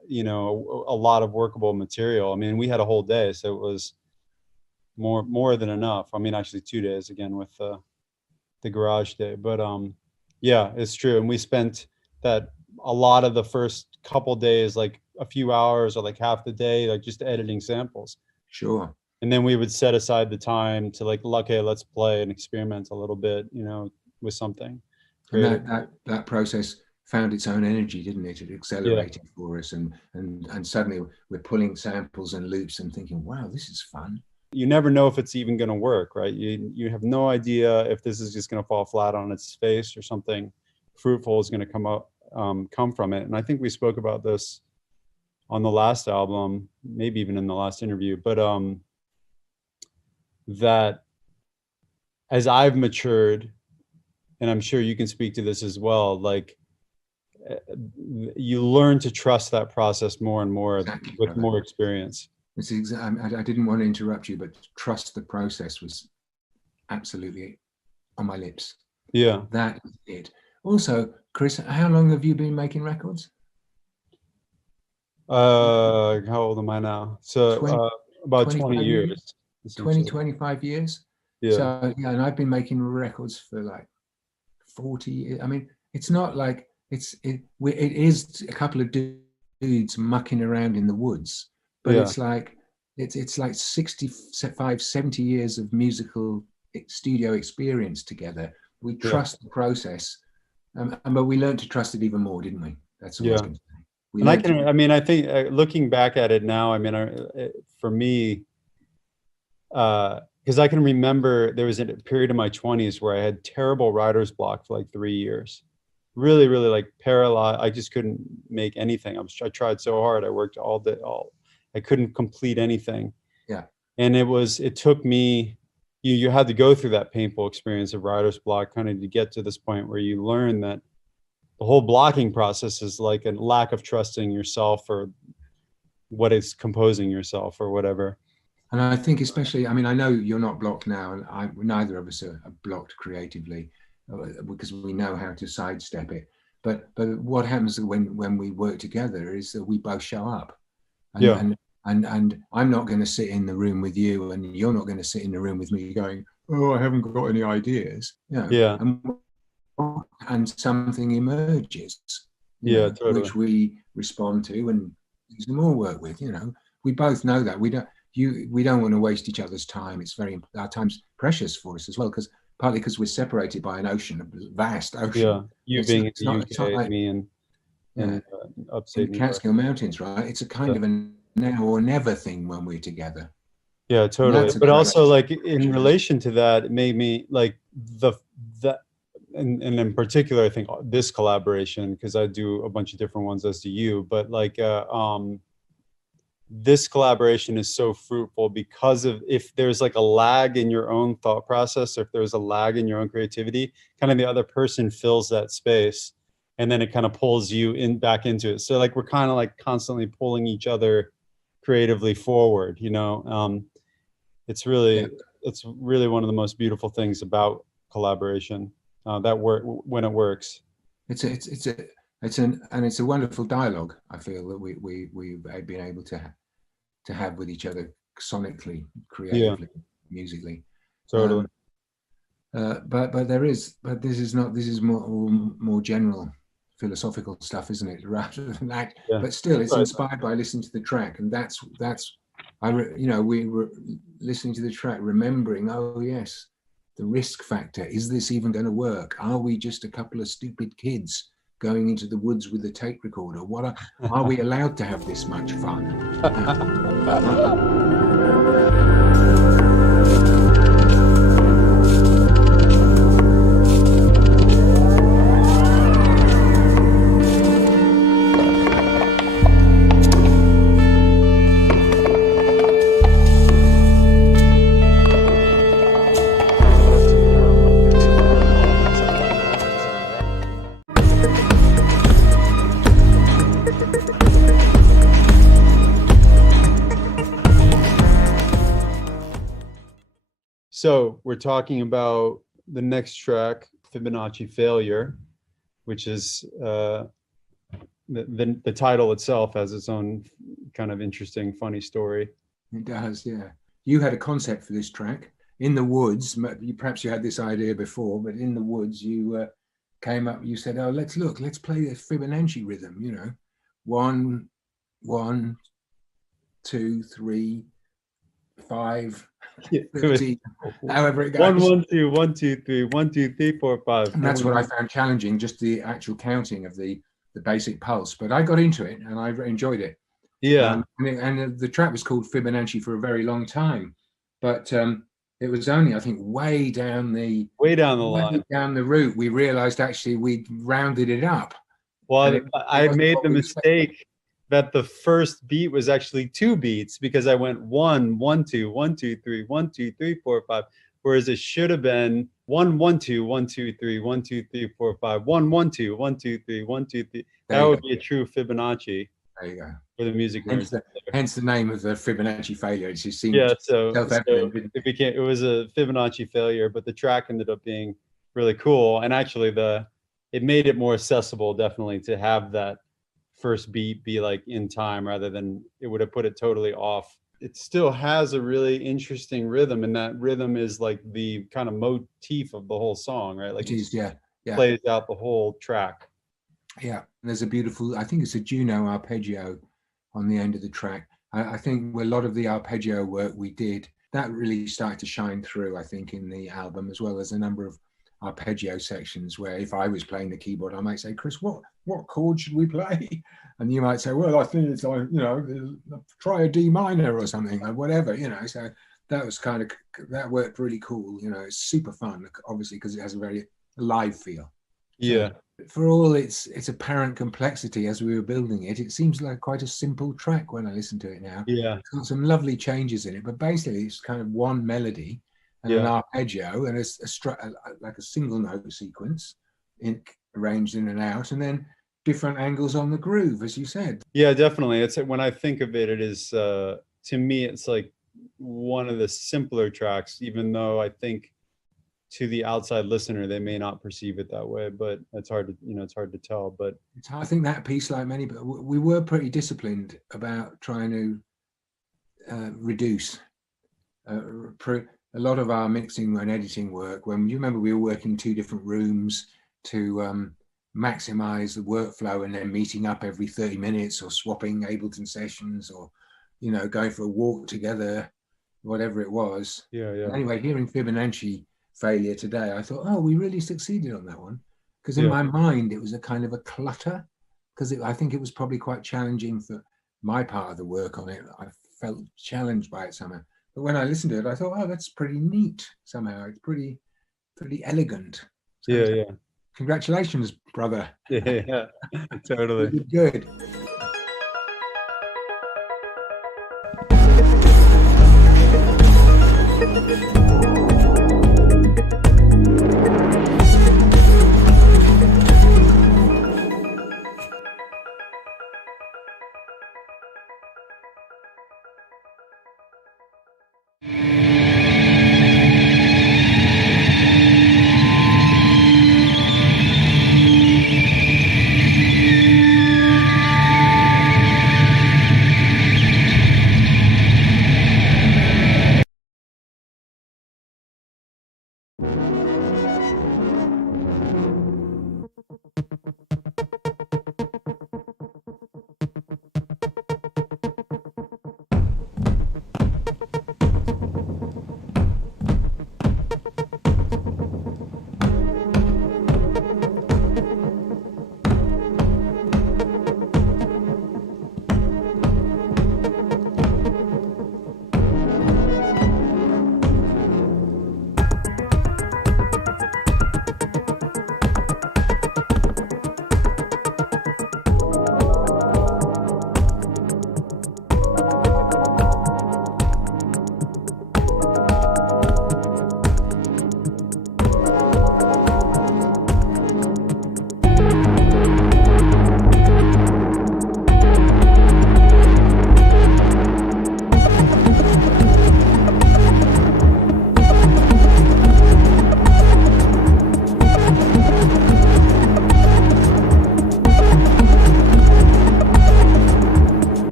you know, a lot of workable material. I mean, we had a whole day, so it was more than enough. I mean, actually 2 days again with the garage day, but yeah, it's true. And we spent a lot of the first couple days, like a few hours or like half the day, like just editing samples. Sure. And then we would set aside the time to like, okay, let's play and experiment a little bit, you know, with something. And that process found its own energy, didn't it? It accelerated for us, and suddenly we're pulling samples and loops and thinking, wow, this is fun. You never know if it's even going to work, right? You have no idea if this is just going to fall flat on its face or something fruitful is going to come from it. And I think we spoke about this on the last album, maybe even in the last interview, but that as I've matured, and I'm sure you can speak to this as well, like you learn to trust that process more and more with more experience. I didn't want to interrupt you, but trust the process was absolutely on my lips. Yeah. That is it. Also, Chris, how long have you been making records? How old am I now? So about 20 years. 25 years. Yeah. So yeah, and I've been making records for like 40 years. I mean, it's not like it is a couple of dudes mucking around in the woods, but it's like 65, 70 years of musical studio experience together. We trust the process, but we learned to trust it even more, didn't we? That's all I was going to say. And I think looking back at it now, I mean, for me, because I can remember there was a period in my 20s where I had terrible writer's block for like 3 years. Really, really like paralyzed. I just couldn't make anything. I tried so hard. I worked all day. I couldn't complete anything. Yeah. And it took me, you had to go through that painful experience of writer's block kind of to get to this point where you learn that the whole blocking process is like a lack of trusting yourself or what is composing yourself or whatever. And I think especially, I mean, I know you're not blocked now, and neither of us are blocked creatively because we know how to sidestep it. But what happens when we work together is that we both show up. And I'm not going to sit in the room with you, and you're not going to sit in the room with me going, oh, I haven't got any ideas. You know? Yeah. And something emerges. Totally. Which we respond to and do some more work with. You know, we both know that we don't want to waste each other's time. Our time's precious for us as well, partly because we're separated by an ocean, a vast ocean. Yeah, you being in the UK, like, me and upstate in Catskill Mountains, right? It's a kind of a now or never thing when we're together. Yeah, totally. But also, like in relation to that, it made me like and in particular, I think this collaboration, because I do a bunch of different ones as do you, but like this collaboration is so fruitful because of if there's like a lag in your own thought process, or if there's a lag in your own creativity, kind of the other person fills that space, and then it kind of pulls you back into it. So like we're kind of like constantly pulling each other creatively forward, you know. It's really one of the most beautiful things about collaboration. That work when it works. It's a wonderful dialogue. I feel that we've been able to have with each other sonically, creatively, musically. Totally. But this is more general philosophical stuff, isn't it? Rather than that, but still, it's inspired by listening to the track, and we were listening to the track, remembering, oh yes, the risk factor. Is this even going to work? Are we just a couple of stupid kids going into the woods with a tape recorder? Are we allowed to have this much fun? So we're talking about the next track, Fibonacci Failure, which is the title itself has its own kind of interesting, funny story. It does, yeah. You had a concept for this track in the woods. Perhaps you had this idea before, but in the woods you came up. You said, "Oh, let's play the Fibonacci rhythm. You know, 1, 1, 2, 3, 5, 15, however it goes. 1, 1, 2, 1, 2, 3, 1, 2, 3, 4, 5. And that's what I found challenging, just the actual counting of the basic pulse. But I got into it and I enjoyed it. Yeah. And the track was called Fibonacci for a very long time, but it was only, I think, way down the line, down the route, we realized actually we'd rounded it up. Well, I made the mistake that the first beat was actually 2 beats, because I went 1, 1, 2, 1, 2, 3, 1, 2, 3, 4, 5, whereas it should have been 1, 1, 2, 1, 2, 3, 1, 2, 3, 4, 5, 1, 1, 2, 1, 2, 3, 1, 2, 3. That would be a true Fibonacci. There you go. For the music nerds. Hence the name of the Fibonacci failure. It just seemed self-evident. It was a Fibonacci failure, but the track ended up being really cool. And actually it made it more accessible, definitely, to have that first beat be like in time, rather than it would have put it totally off. It still has a really interesting rhythm, and that rhythm is like the kind of motif of the whole song, right? Like yeah. Plays out the whole track. Yeah, there's a beautiful, I think it's a Juno arpeggio on the end of the track. I think a lot of the arpeggio work we did, that really started to shine through, I think, in the album, as well as a number of arpeggio sections where if I was playing the keyboard, I might say, "Chris, what chord should we play?" And you might say, "Well, I think it's like, try a D minor or something," or whatever, So that was that worked really cool. It's super fun, obviously, because it has a very live feel. Yeah. For all its apparent complexity as we were building it, it seems like quite a simple track when I listen to it now. Yeah. It's got some lovely changes in it, but basically it's kind of one melody and an arpeggio and like a single note sequence arranged in and out, and then different angles on the groove, as you said. Yeah, definitely. It's when I think of it, it is to me, it's like one of the simpler tracks, even though I think to the outside listener, they may not perceive it that way, but it's hard to tell. But I think that piece, like many, but we were pretty disciplined about trying to reduce a lot of our mixing and editing work. When you remember, we were working in 2 different rooms to maximize the workflow, and then meeting up every 30 minutes or swapping Ableton sessions, or going for a walk together, whatever it was. Yeah. Anyway, hearing Fibonacci failure today, I thought, we really succeeded on that one, because in my mind it was a kind of a clutter, because I think it was probably quite challenging for my part of the work on it. I felt challenged by it somehow, but when I listened to it, I thought, that's pretty neat somehow. It's pretty elegant. So yeah. Congratulations, brother. Yeah. Totally. Good.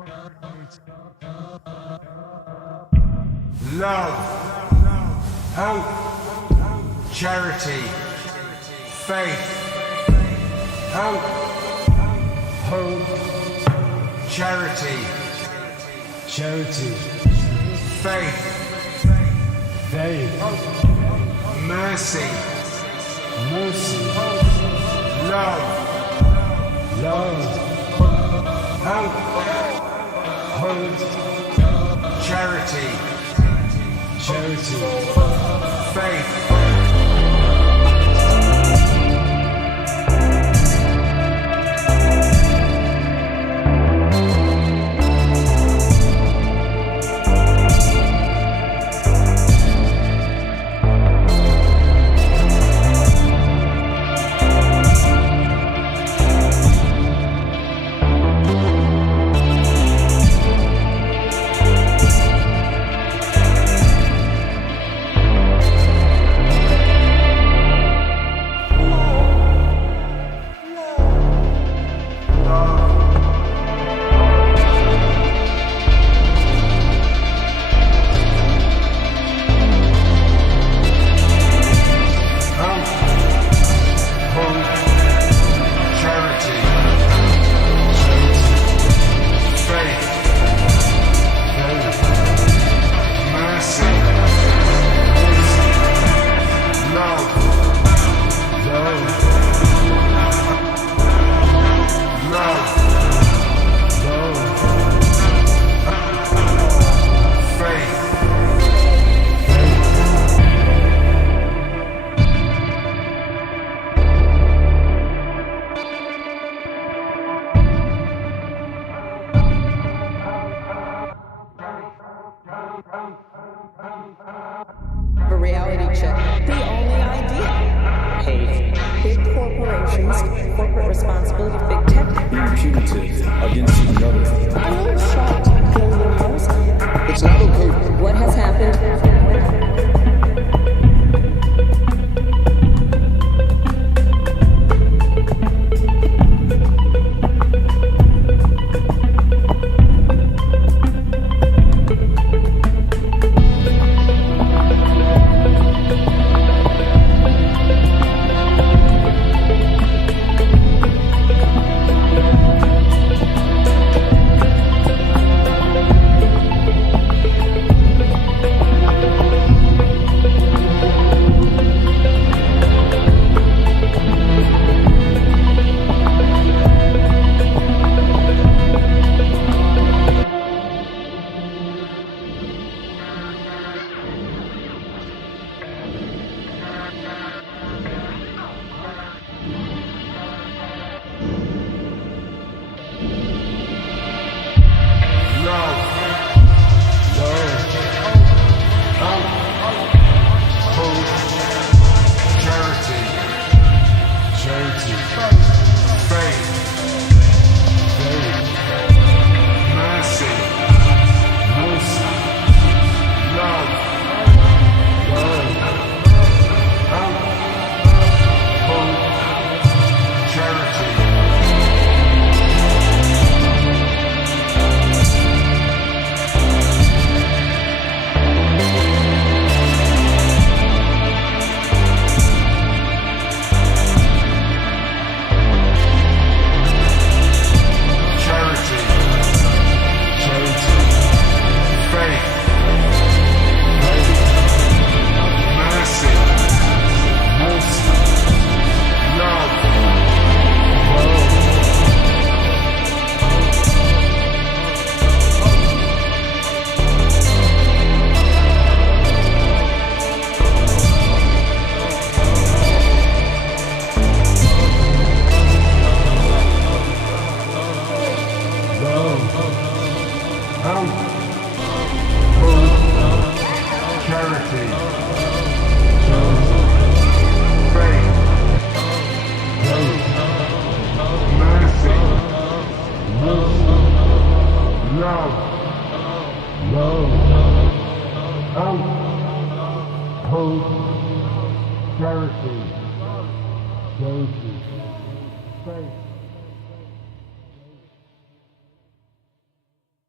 Love, hope, charity, faith, hope, charity, faith, mercy, love, hope, charity, faith. A reality check. The only idea. Hate. Big corporations, corporate responsibility, big tech. Being punitive against another. I'm a little shocked. Feel a little lost. It's not okay. What has happened? Faith.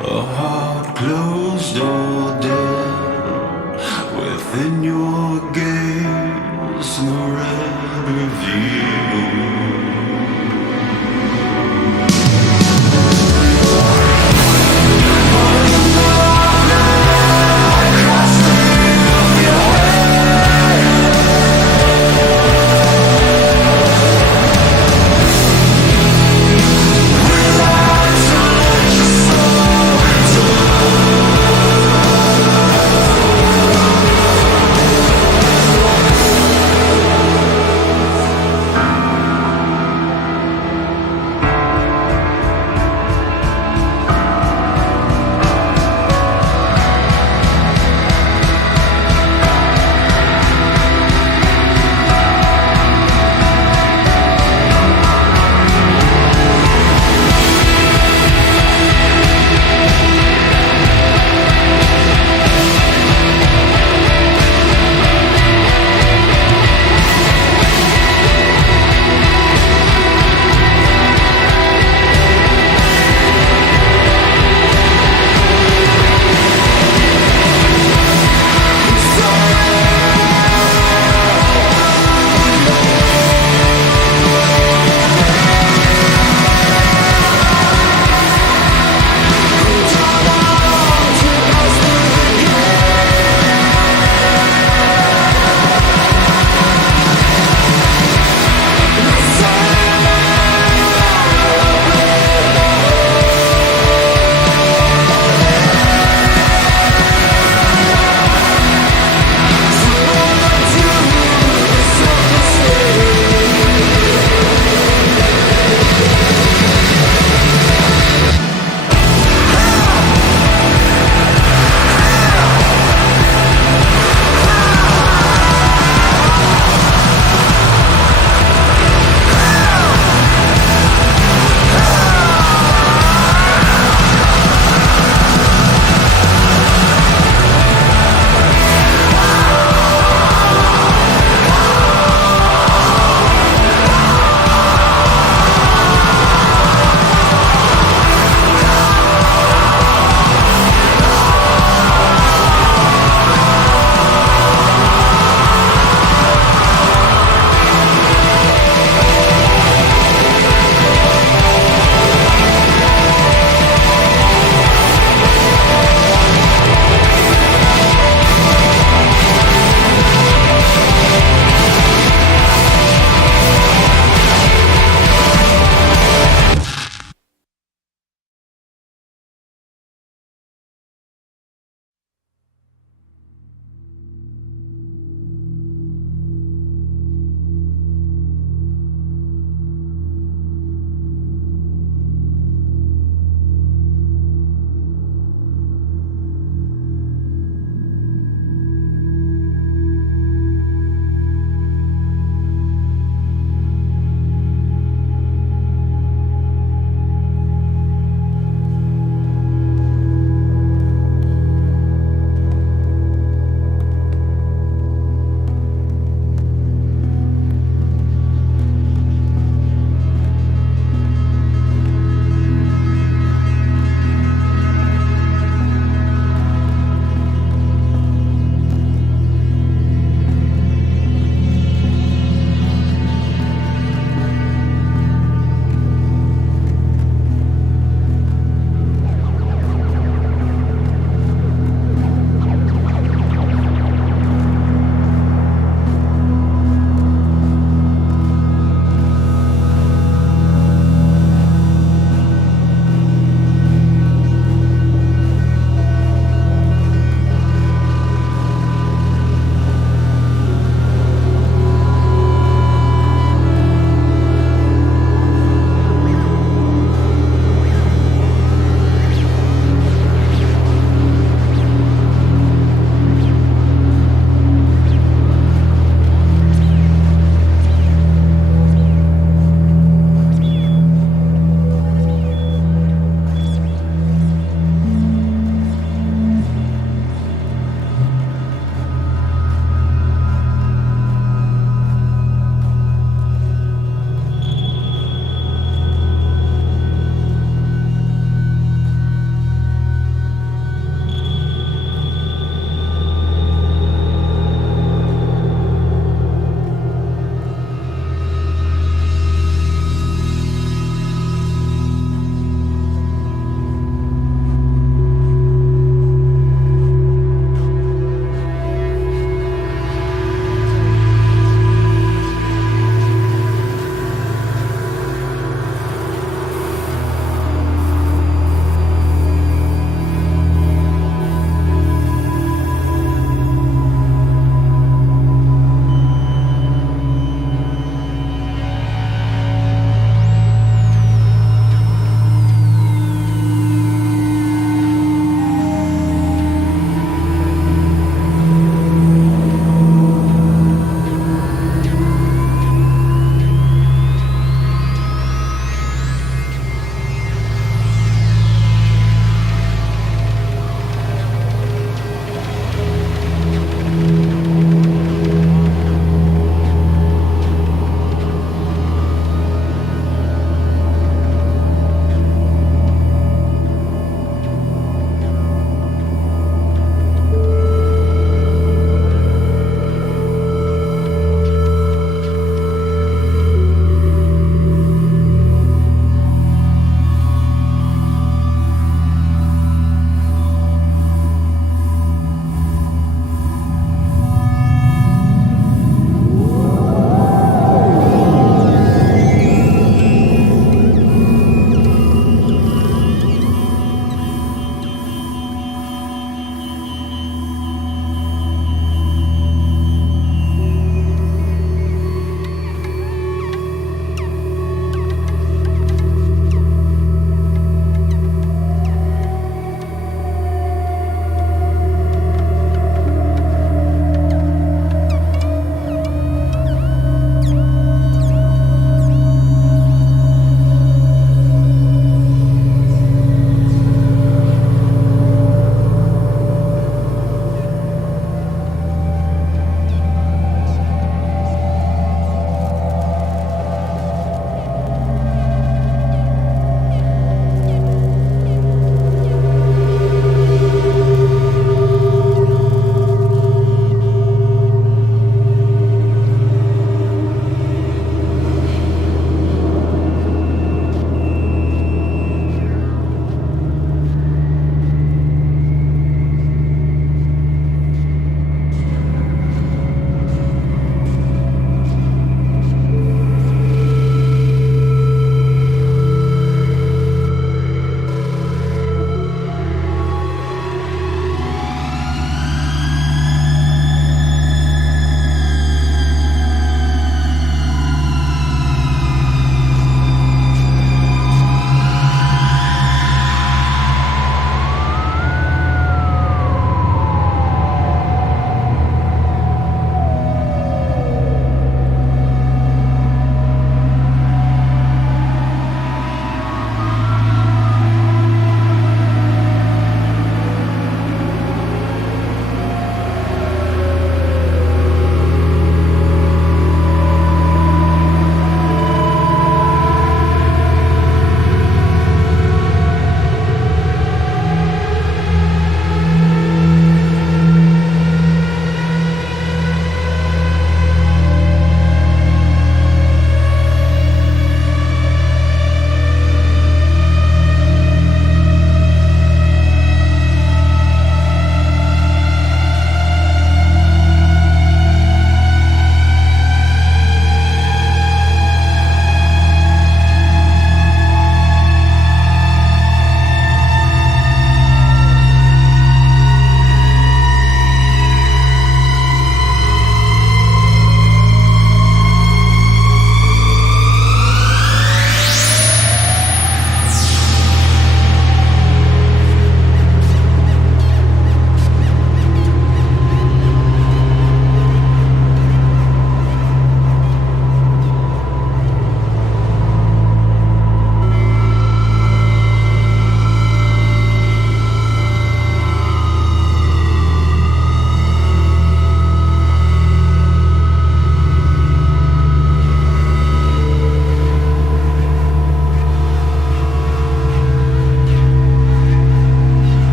A heart closed or dead within your gaze, no red revealed.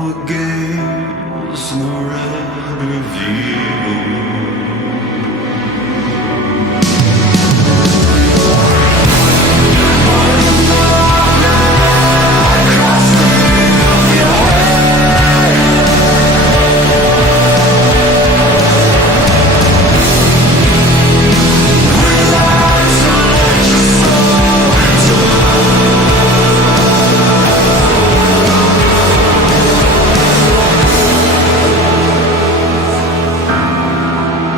your gaze, the red reveal.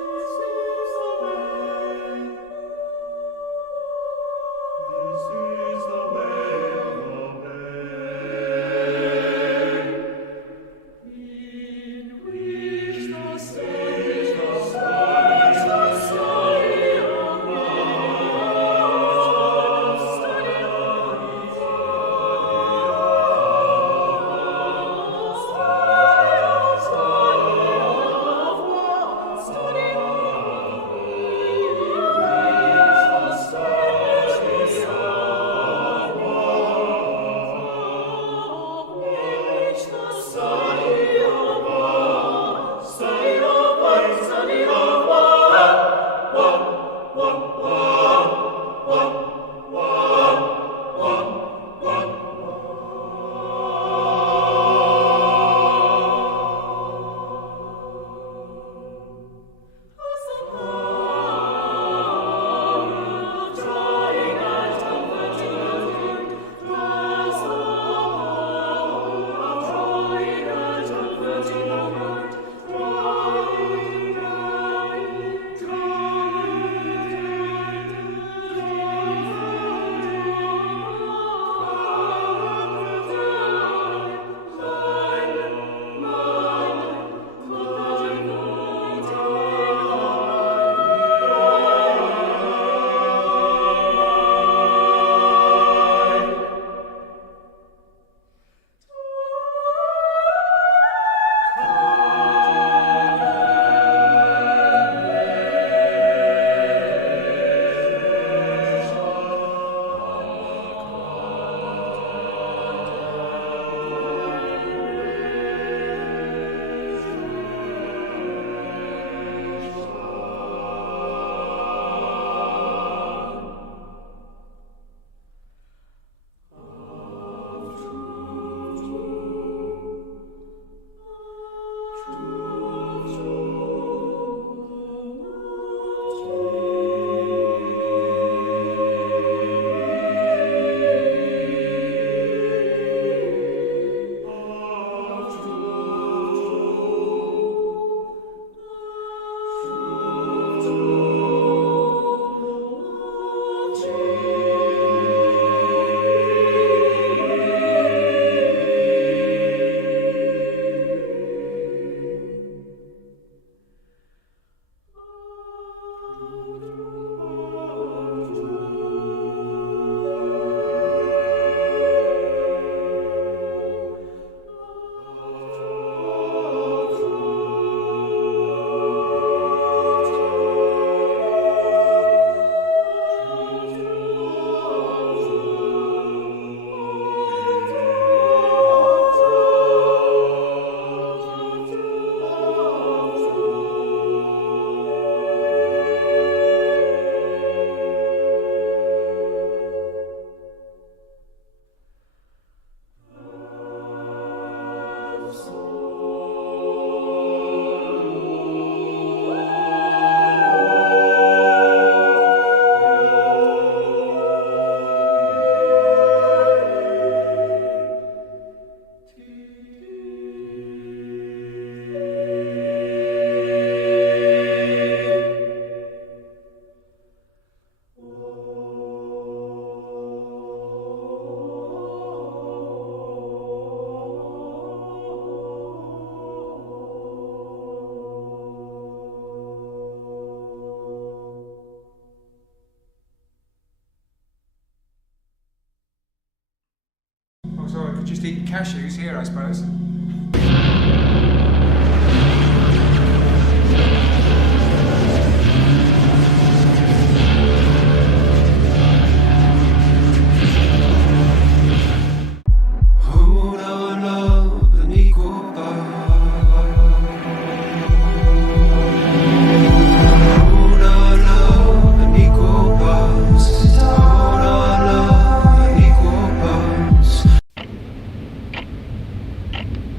So I could just eat cashews here, I suppose. Hold our love and equal power. Hold our love and equal parts. Hold our love and equal parts.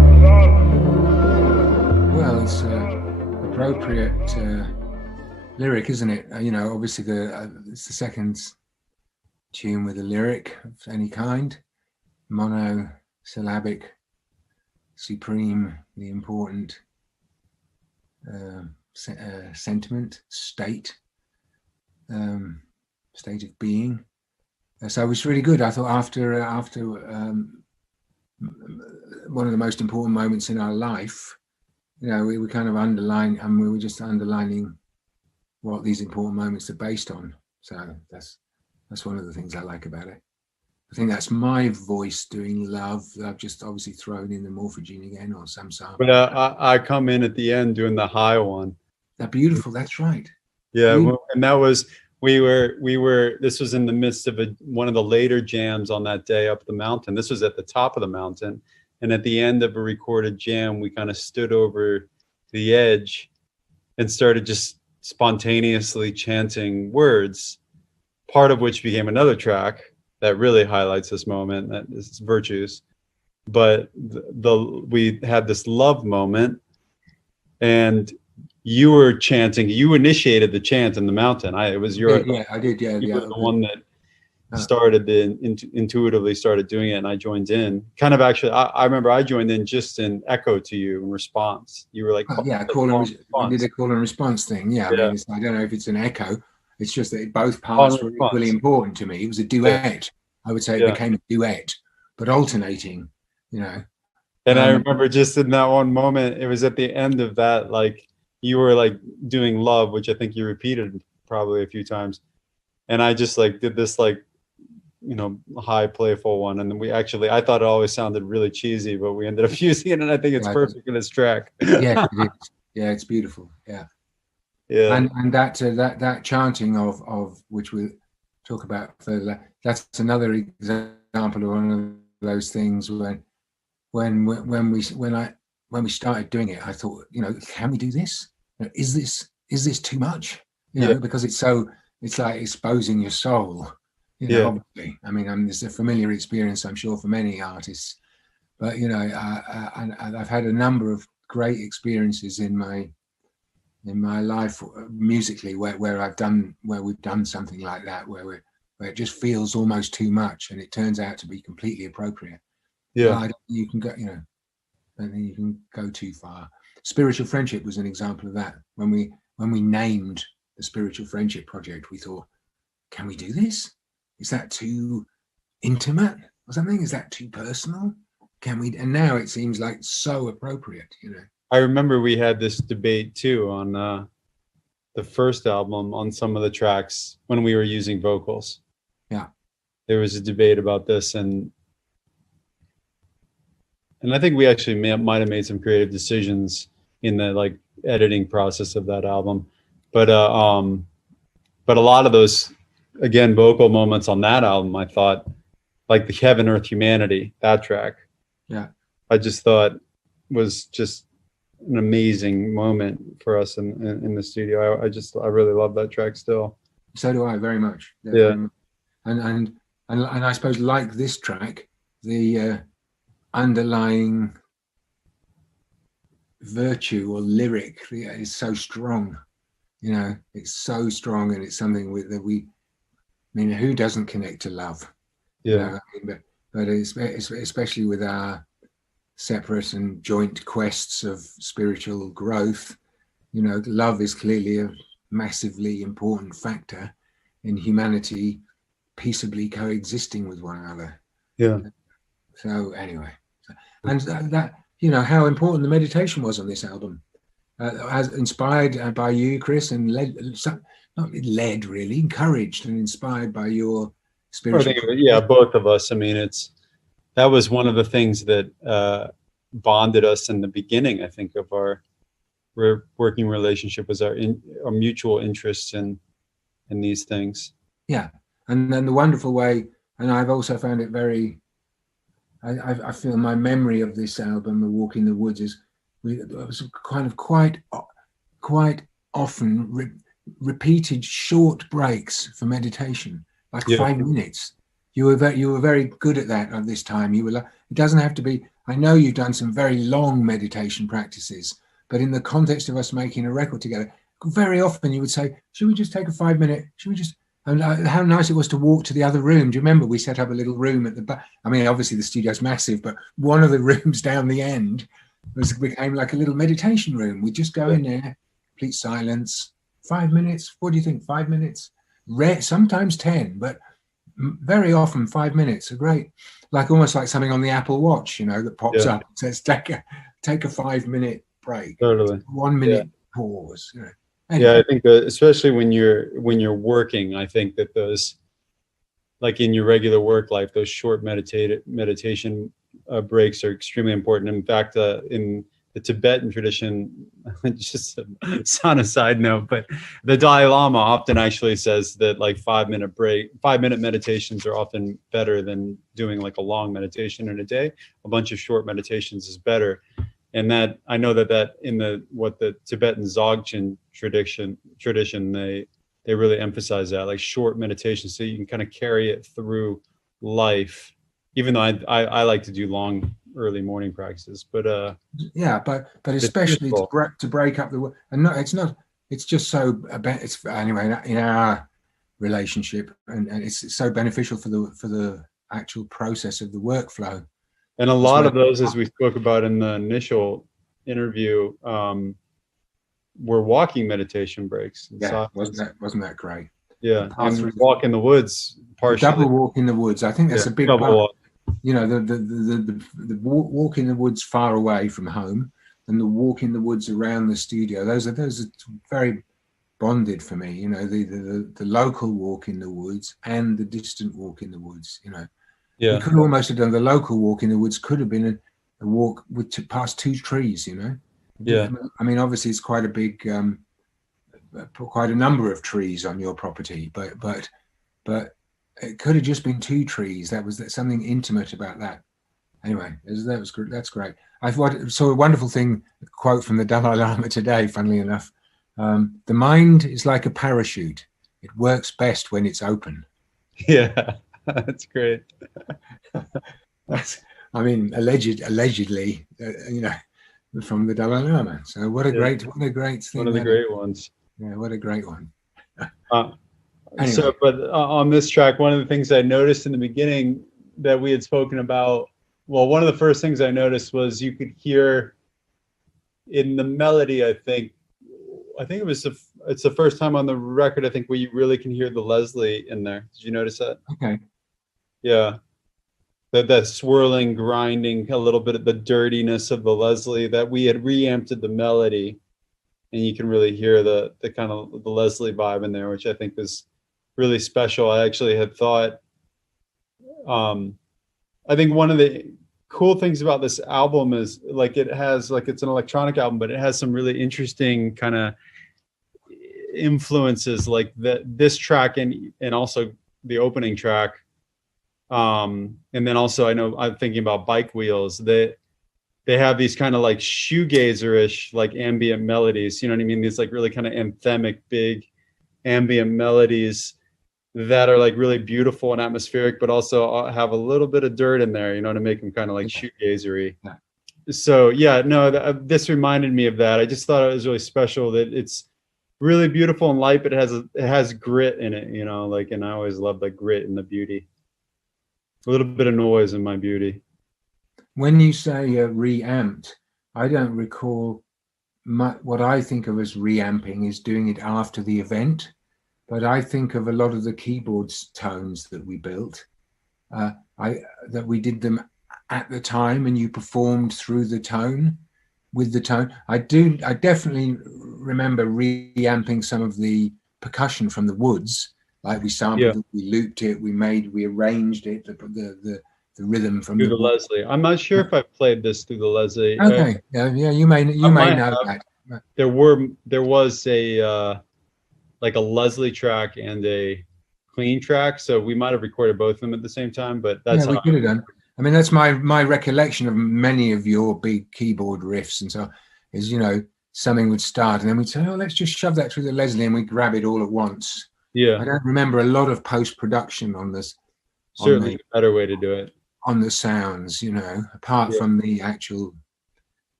nice, appropriate lyric, isn't it? Obviously it's the second tune with a lyric of any kind, monosyllabic, supreme, the important sentiment, state of being. So it was really good. I thought after one of the most important moments in our life, we were kind of we were just underlining what these important moments are based on. So that's one of the things I like about it. I think that's my voice doing love. I've just obviously thrown in the Morphogene again or some sample. But I come in at the end doing the high one. They're beautiful. That's right. Yeah, and that was we were. This was in the midst of one of the later jams on that day up the mountain. This was at the top of the mountain, and at the end of a recorded jam, we kind of stood over the edge and started just spontaneously chanting words, part of which became another track that really highlights this moment, that is Virtues. But we had this love moment, and you were chanting. You initiated the chant in the mountain. It was your. Yeah, I did. Yeah, you were the one that started intuitively started doing it, and I joined in. Kind of actually, I remember I joined in just in echo to you in response. You were like, we did a call and response thing. Yeah, I mean, I don't know if it's an echo. It's just that both parts were equally important to me. It was a duet. I would say it became a duet, but alternating. And I remember just in that one moment, it was at the end of that, like you were like doing love, which I think you repeated probably a few times. And I just like did this like, high playful one. And then I thought it always sounded really cheesy, but we ended up using it. And I think it's perfect in its track. Yeah, it is. Yeah, it's beautiful. Yeah. Yeah. And that chanting of which we'll talk about further, that's another example of one of those things when we started doing it, I thought, can we do this? Is this too much? Because it's like exposing your soul. Obviously. I mean, it's a familiar experience, I'm sure, for many artists. But I've had a number of great experiences in my life musically where we've done something like that, where it just feels almost too much, and it turns out to be completely appropriate. Yeah, you can go. I don't think you can go too far. Spiritual Friendship was an example of that. When we named the Spiritual Friendship Project, we thought, can we do this? Is that too intimate or something? Is that too personal? Can we? And now it seems like so appropriate. I remember we had this debate too on the first album on some of the tracks when we were using vocals. Yeah, there was a debate about this, and I think we actually might have made some creative decisions in the like editing process of that album. But a lot of those, again, vocal moments on that album, I thought, like the Heaven, Earth, Humanity, that track. Yeah, I just thought was just an amazing moment for us in the studio. I really love that track still. So do I, very much. Yeah. And I suppose, like this track, the underlying virtue or lyric is so strong. It's so strong, and it's something who doesn't connect to love? Yeah. But it's especially with our separate and joint quests of spiritual growth, love is clearly a massively important factor in humanity peaceably coexisting with one another. Yeah. So anyway, and that how important the meditation was on this album, as inspired by you, Chris, and encouraged and inspired by your spiritual. Both of us. I mean, that was one of the things that bonded us in the beginning, I think, of our working relationship, was our mutual interests in these things. Yeah, and then the wonderful way, and I've also found it very. I feel my memory of this album, "A Walk in the Woods," it was kind of quite often repeated short breaks for meditation, like 5 minutes. You were very good at that at this time. You were like, it doesn't have to be. I know you've done some very long meditation practices, but in the context of us making a record together, very often you would say, should we just take a 5 minute, should we just, and how nice it was to walk to the other room. Do you remember we set up a little room at the back? I mean, obviously the studio's massive, but one of the rooms down the end became like a little meditation room. We just go in there, complete silence, 5 minutes. What do you think? 5 minutes? Sometimes 10, but very often 5 minutes are great. Like almost like something on the Apple Watch, you know, that pops up and says, take a 5 minute break. Totally. 1 minute pause. You know. Yeah, I think that especially when you're working, I think that those, like in your regular work life, those short meditation breaks are extremely important. In fact, in the Tibetan tradition, just on a side note, but the Dalai Lama often actually says that like 5 minute meditations are often better than doing like a long meditation in a day. A bunch of short meditations is better. And that I know that in the Tibetan Dzogchen tradition, they really emphasize that, like short meditation, so you can kind of carry it through life. Even though I like to do long early morning practices, but yeah, but especially to break up the work. And no, it's just so it's anyway in our relationship, and it's so beneficial for the actual process of the workflow. And a lot of those, as we spoke about in the initial interview, were walking meditation breaks. Yeah, wasn't that great? Yeah, and walk in the woods. Partially. Double walk in the woods. I think that's a big part. Walk. You know, the walk in the woods far away from home, and the walk in the woods around the studio. Those are very bonded for me. You know, the local walk in the woods and the distant walk in the woods. You know. Yeah. We could almost have done the local walk in the woods. Could have been a walk past 2 trees. You know. Yeah. I mean, obviously, it's quite a big, quite a number of trees on your property, but it could have just been 2 trees. That's something intimate about that. Anyway, that was good. That's great. I saw a wonderful quote from the Dalai Lama today. Funnily enough, the mind is like a parachute. It works best when it's open. Yeah. That's great. I mean, allegedly, you know, from the Dalai Lama. So what a great thing. One of the great ones. Yeah, what a great one. Anyway. So, but on this track, one of the things I noticed in the beginning that we had spoken about, well, one of the first things I noticed was you could hear in the melody, I think it's the first time on the record, I think, where you really can hear the Leslie in there. Did you notice that? Okay. Yeah. That swirling, grinding, a little bit of the dirtiness of the Leslie, that we had reamped the melody, and you can really hear the kind of the Leslie vibe in there, which I think is really special. I actually had thought, I think one of the cool things about this album is like it's an electronic album, but it has some really interesting kind of influences, like this track and also the opening track. And then also I'm thinking about Bike Wheels, that they have these kind of like shoegazer-ish like ambient melodies, you know what I mean? These like really kind of anthemic, big ambient melodies that are like really beautiful and atmospheric, but also have a little bit of dirt in there, you know, to make them kind of like shoegazery. Yeah. So yeah, no, this reminded me of that. I just thought it was really special that it's really beautiful and light, but it has grit in it, you know, like, and I always love the grit and the beauty. A little bit of noise in my beauty. When you say reamped, I don't recall what I think of as reamping is doing it after the event, but I think of a lot of the keyboards tones that we built, that we did them at the time, and you performed through the tone with the tone. I definitely remember reamping some of the percussion from the Woods. Like we sampled it, we looped it, we arranged it, the rhythm from through the Leslie. I'm not sure if I played this through the Leslie. Okay, yeah, you may know that. There was a like a Leslie track and a clean track, so we might have recorded both of them at the same time. But that's we could have done. I mean, that's my recollection of many of your big keyboard riffs, and so is, you know, something would start and then we'd say, oh, let's just shove that through the Leslie, and we grab it all at once. Yeah, I don't remember a lot of post-production on this. Certainly a better way to do it. On the sounds, you know, apart from the actual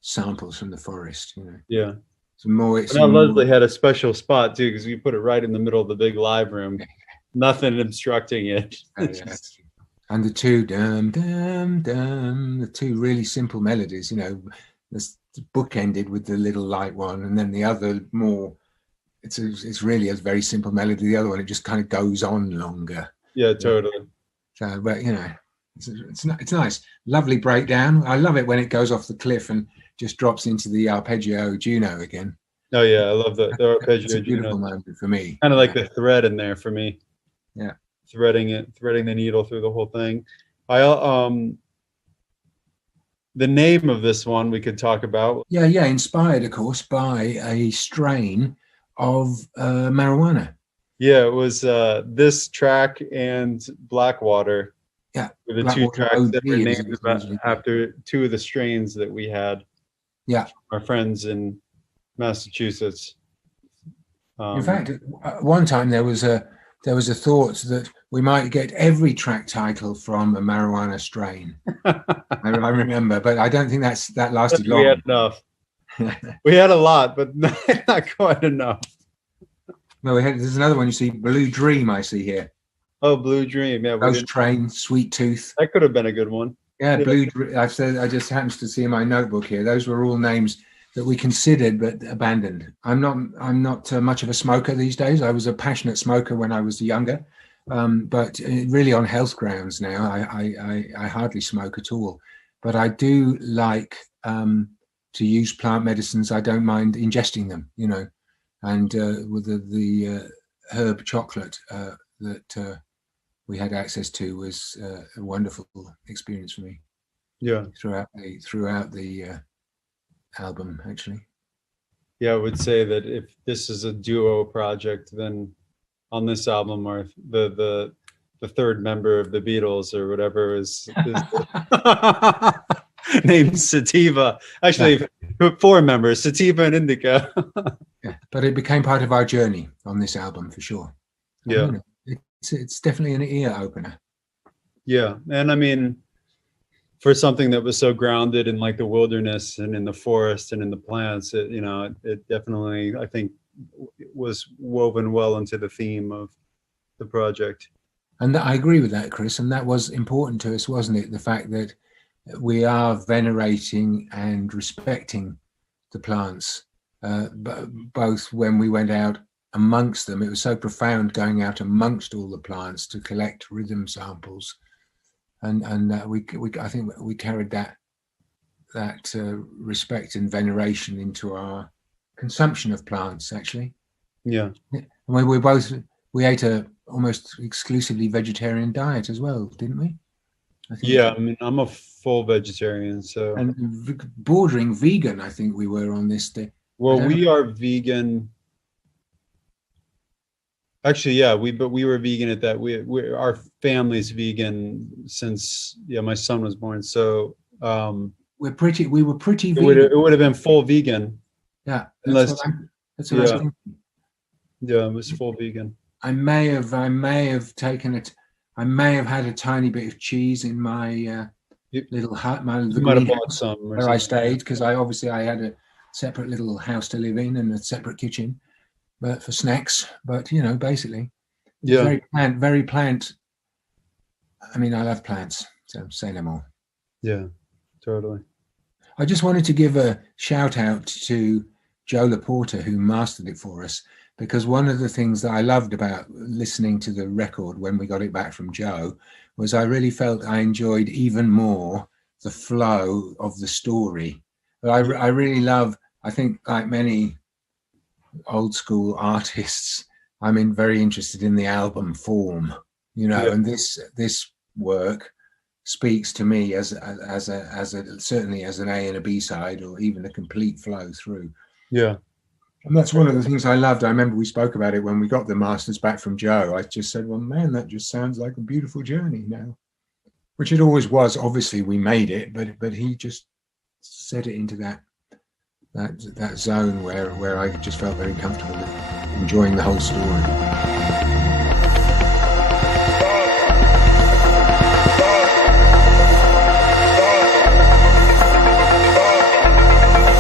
samples from the forest. Yeah. Some more. And now Leslie had a special spot too, because we put it right in the middle of the big live room. Nothing obstructing it. And the two dum dum dum, the two really simple melodies. The book ended with the little light one, and then the other more. It's really a very simple melody. The other one, it just kind of goes on longer. Yeah, totally. So, but it's nice, lovely breakdown. I love it when it goes off the cliff and just drops into the arpeggio Juno again. Oh yeah, I love the arpeggio. It's a beautiful moment for me. Kind of like the thread in there for me. Yeah, threading the needle through the whole thing. The name of this one we could talk about. Yeah, inspired, of course, by a strain of marijuana. Yeah, it was this track and Blackwater. Yeah, were the Blackwater two tracks that were OG named after two of the strains that we had. Yeah, our friends in Massachusetts. In fact, one time there was a thought that we might get every track title from a marijuana strain. I remember, but I don't think that lasted long. We had enough. We had a lot, but not quite enough. No, there's another one you see, Blue Dream, I see here. Oh, Blue Dream, yeah. Ghost Train, Sweet Tooth. That could have been a good one. Yeah, Blue Dream. I just happens to see in my notebook here. Those were all names that we considered but abandoned. I'm not much of a smoker these days. I was a passionate smoker when I was younger, but really on health grounds now, I hardly smoke at all. But I do like to use plant medicines. I don't mind ingesting them, and with the herb chocolate that we had access to was a wonderful experience for me. Yeah, throughout the album, actually. Yeah, I would say that if this is a duo project, then on this album, or the third member of the Beatles or whatever is named Sativa. Actually, 4 members, Sativa and Indica. Yeah, but it became part of our journey on this album for sure. Yeah, it's definitely an ear opener. Yeah, and I mean, for something that was so grounded in like the wilderness and in the forest and in the plants, it definitely, I think, was woven well into the theme of the project. And I agree with that, Chris. And that was important to us, wasn't it? The fact that we are venerating and respecting the plants, both when we went out amongst them. It was so profound going out amongst all the plants to collect rhythm samples. And I think we carried that respect and veneration into our consumption of plants, actually. Yeah. We ate a almost exclusively vegetarian diet as well, didn't we? Yeah, I mean, I'm a full vegetarian, so. And bordering vegan, I think we were on this day. Well, we are vegan. Actually, yeah, we were vegan at that. Our family's vegan since my son was born. So we were pretty it vegan. It would have been full vegan. Yeah, that's what I was thinking. Yeah, it was full vegan. I may have taken it. I may have had a tiny bit of cheese in my little hut. You might have bought some where I stayed, because I had a separate little house to live in and a separate kitchen, but for snacks. But basically, yeah, very plant. I mean, I love plants, so say no more. Yeah, totally. I just wanted to give a shout out to Joe Laporta, who mastered it for us, because one of the things that I loved about listening to the record when we got it back from Joe was I really felt I enjoyed even more the flow of the story. But I really love, I think like many old school artists, I'm very interested in the album form, and this work speaks to me as certainly as an A and a B side, or even a complete flow through. Yeah. And that's one of the things I loved. I remember we spoke about it when we got the masters back from Joe. I just said, well, man, that just sounds like a beautiful journey now, which it always was. Obviously we made it, but he just set it into that zone where I just felt very comfortable enjoying the whole story.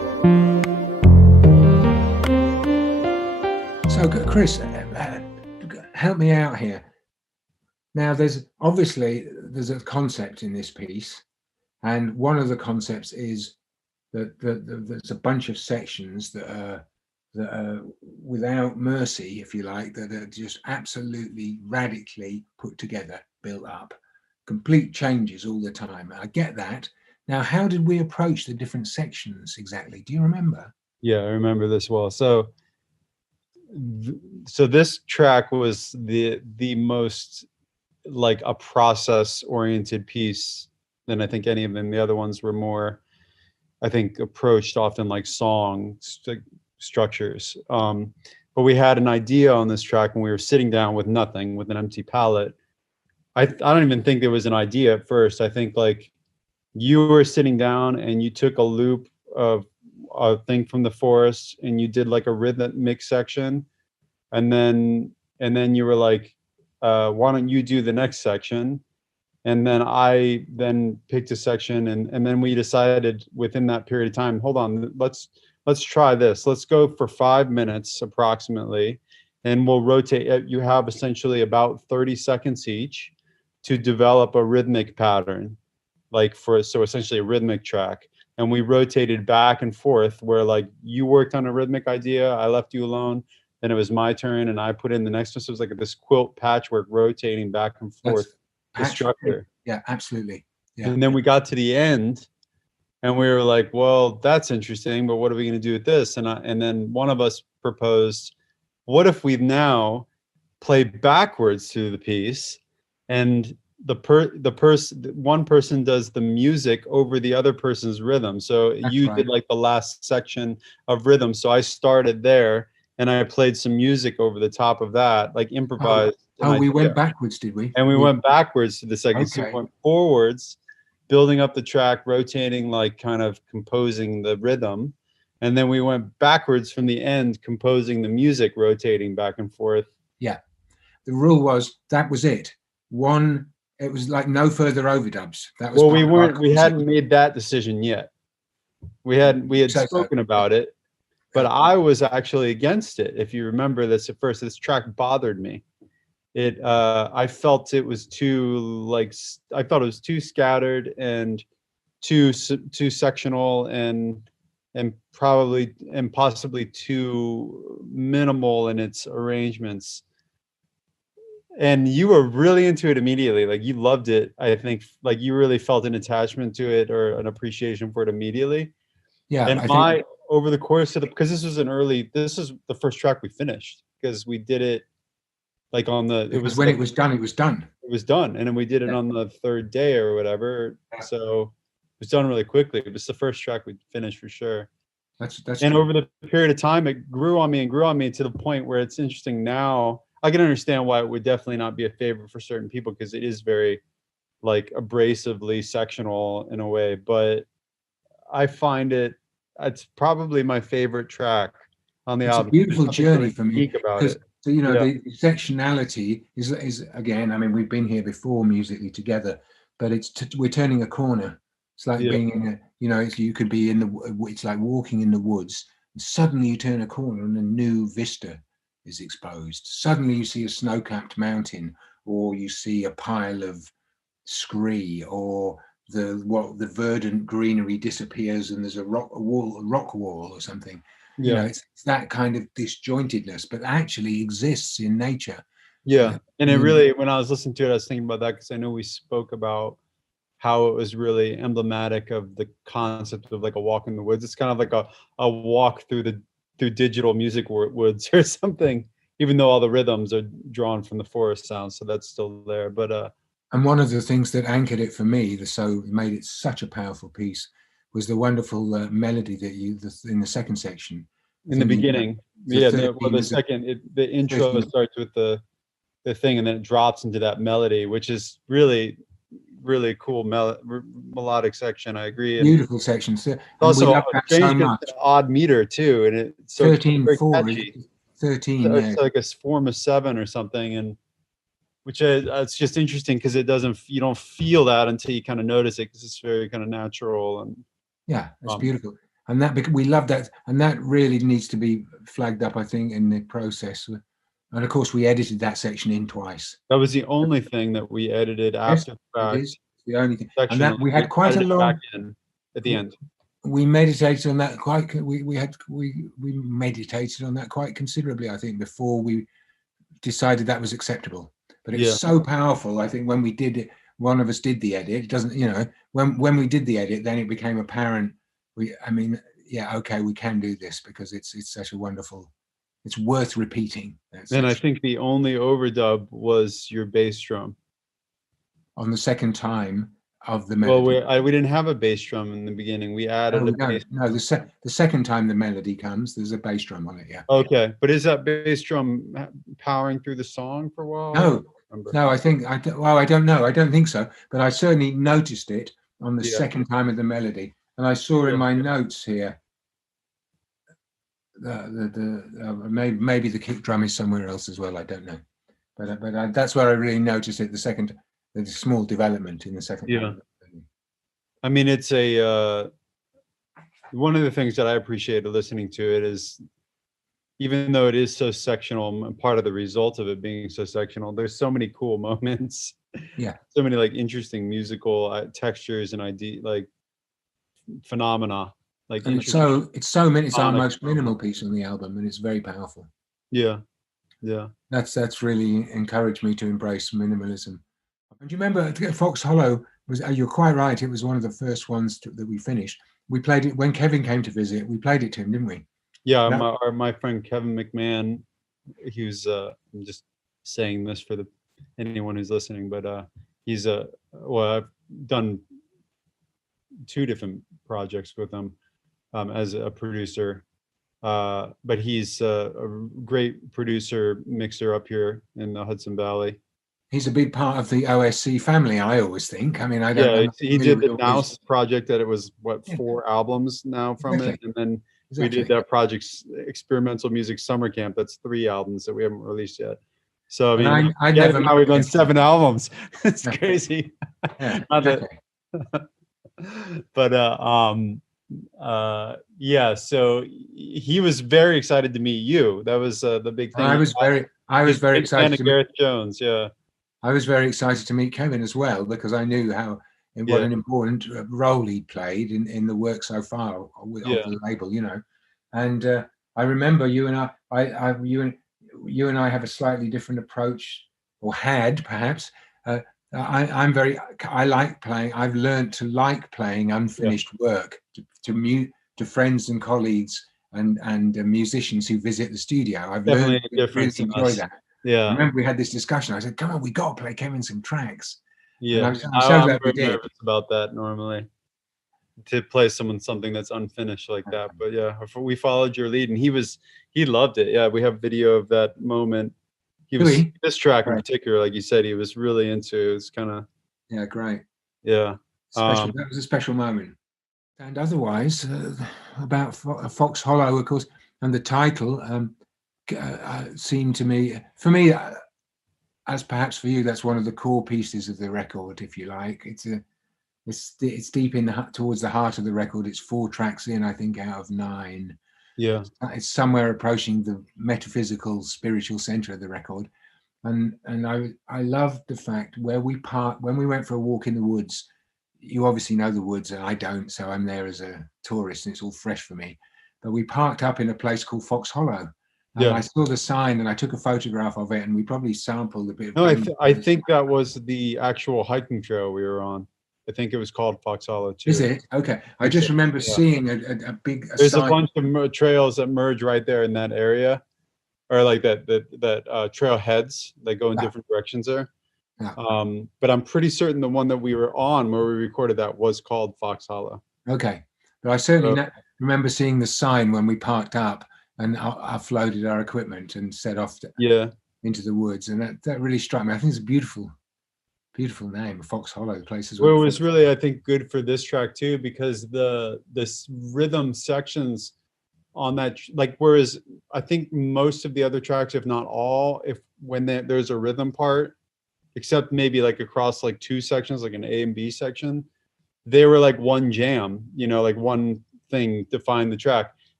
Chris, help me out here. Now, there's a concept in this piece, and one of the concepts is that there's a bunch of sections that are without mercy, if you like, that are just absolutely radically put together, built up, complete changes all the time. I get that. Now, how did we approach the different sections exactly? Do you remember? Yeah, I remember this well. So this track was the most like a process oriented piece than I think any of them. The other ones were more, I think, approached often like song structures. But we had an idea on this track when we were sitting down with nothing, with an empty palette. I don't even think there was an idea at first. I think like you were sitting down and you took a loop of a thing from the forest and you did like a rhythmic section, and then you were like, why don't you do the next section? And then I then picked a section, and then we decided within that period of time, hold on, let's try this. Let's go for 5 minutes approximately, and we'll rotate. You have essentially about 30 seconds each to develop a rhythmic pattern, so essentially a rhythmic track. And we rotated back and forth where like you worked on a rhythmic idea, I left you alone, then it was my turn and I put in the next one. So it was like this quilt patchwork rotating back and forth. The structure. Yeah, absolutely. Yeah. And then we got to the end and we were like, well, that's interesting, but what are we going to do with this? And then one of us proposed, what if we now play backwards through the piece, and one person does the music over the other person's rhythm. So That's you right. did like the last section of rhythm. So I started there and I played some music over the top of that, like improvised. Oh, we went backwards, did we? And we went backwards to the second. So we Okay. went forwards, building up the track, rotating, like kind of composing the rhythm. And then we went backwards from the end, composing the music, rotating back and forth. Yeah. The rule was that was it. It was like no further overdubs. That was Well, part of our we concept. hadn't made that decision yet. We had So- spoken about it, but I was actually against it. If you remember this at first, this track bothered me. I felt it was I thought it was too scattered and too sectional and possibly too minimal in its arrangements. And you were really into it immediately. Like you loved it. I think like you really felt an attachment to it or an appreciation for it immediately. Yeah. And I think, over the course of because this is the first track we finished because we did it like it was when it was done, it was done. It was done. And then we did it Yeah. on the third day or whatever. Yeah. So it was done really quickly. It was the first track we finished for sure. That's And true. over the period of time, it grew on me to the point where it's interesting now. I can understand why it would definitely not be a favorite for certain people because it is very like abrasively sectional in a way, but I find it's probably my favorite track on the It's a album. beautiful There's something journey really for me, unique about because it. so, you know, Yeah. the sectionality is again, I mean, we've been here before musically together, but we're turning a corner. It's like Yeah. being in you could be it's like walking in the woods, and suddenly you turn a corner and a new vista is exposed. Suddenly you see a snow-capped mountain, or you see a pile of scree, or the verdant greenery disappears and there's a rock wall or something. You know, it's that kind of disjointedness, but actually exists in nature. Yeah. And it Mm. really, when I was listening to it, I was thinking about that because I know we spoke about how it was really emblematic of the concept of like a walk in the woods. It's kind of like a walk through digital music woods or something, even though all the rhythms are drawn from the forest sounds. So that's still there. But And one of the things that anchored it for me, made it such a powerful piece, was the wonderful melody that in the second section. in the beginning, the intro 13. starts with the thing and then it drops into that melody, which is really, really cool melodic section. I agree. And Beautiful section. So, and also we love that so strange 'cause much. it's an odd meter too, and it's so 13/4, catchy. 13. So Yeah. it's like a form of 7 or something, and which it's just interesting because you don't feel that until you kind of notice it because it's very kind of natural and Yeah, it's Um, beautiful. And we love that. And that really needs to be flagged up, I think, in the process. And of course, we edited that section in twice. That was the only thing that we edited after the It fact. is the only thing. And Sectional. that we had quite a added it back long. in at the end. We meditated on that quite. We meditated on that quite considerably, I think, before we decided that was acceptable. But it was Yeah. so powerful. I think when we did it, one of us did the edit. It doesn't, when we did the edit, then it became apparent. Okay, we can do this because it's such a wonderful. It's worth repeating. And I think the only overdub was your bass drum. On the second time of the Well, melody. we didn't have a bass drum in the beginning. We added a bass. No, the second time the melody comes, there's a bass drum on it. Yeah. Okay, but is that bass drum powering through the song for a while? No, I don't know. I don't think so. But I certainly noticed it on the Yeah. second time of the melody, and I saw in my notes here. Maybe the kick drum is somewhere else as well. I don't know, but that's where I really noticed it. The small development in the second. Yeah. I mean, it's one of the things that I appreciated listening to it is, even though it is so sectional, and part of the result of it being so sectional, there's so many cool moments. Yeah. So many like interesting musical textures and phenomena. Like And it's our most minimal piece on the album, and it's very powerful. Yeah. That's really encouraged me to embrace minimalism. And do you remember Fox Hollow was? You're quite right. It was one of the first ones that we finished. We played it when Kevin came to visit. We played it to him, didn't we? Yeah. No. My friend Kevin McMahon, he was. I'm just saying this for anyone who's listening, but he's I've done 2 different projects with him as a producer. But he's a great producer, mixer up here in the Hudson Valley. He's a big part of the OSC family, I always think. I mean, I don't know. He did the Mouse project that it was 4 albums now from Exactly. it. And then Exactly. we did that project, Experimental Music Summer Camp. That's 3 albums that we haven't released yet. So I mean, now we've done 7 albums. It's crazy. Yeah, Not that- exactly. But so he was very excited to meet you. That was the big thing. I was very Big fan excited of to Gareth Jones. Yeah. I was very excited to meet Kevin as well, because I knew what an important role he played in the work so far of the label, And I remember you and I have a slightly different approach, or had perhaps. I like playing. I've learned to like playing unfinished work to friends and colleagues and musicians who visit the studio. I've Definitely learned a to difference really in enjoy us. that. I Yeah. remember we had this discussion. I said, "Come on, we got to play Kevin some tracks." Yeah. I'm so I'm glad we very did. nervous about that normally, to play something that's unfinished like that. But yeah, we followed your lead, and he loved it. Yeah, we have video of that moment. This track in Right. particular, like you said, he was really into. It's kind of Yeah, great. yeah. Special. That was a special moment. And otherwise, about Fox Hollow, of course, and the title seemed to me, for me, as perhaps for you, that's one of the core pieces of the record, if you like. It's deep towards the heart of the record. It's 4 tracks in, I think, out of 9. Yeah. It's somewhere approaching the metaphysical, spiritual center of the record. And I loved the fact when we went for a walk in the woods. You obviously know the woods, and I don't, so I'm there as a tourist, and it's all fresh for me. But we parked up in a place called Fox Hollow. And Yeah. I saw the sign, and I took a photograph of it, and we probably sampled a bit of. No, I think that was the actual hiking trail we were on. I think it was called Fox Hollow too. Is it? Okay. I just remember seeing a big There's sign. a bunch of trails that merge right there in that area, or like that trail heads that go in different directions there. Yeah. But I'm pretty certain the one that we were on where we recorded that was called Fox Hollow. Okay. But I certainly remember seeing the sign when we parked up and offloaded our equipment and set off into the woods. And that really struck me. I think it's a beautiful name, Fox Hollow. The place is Well, it was really, I think, good for this track too, because this rhythm sections on that, like, whereas I think most of the other tracks, if not all, when there's a rhythm part, except maybe like across like 2 sections, like an A and B section, they were like one jam, like one thing defined the track.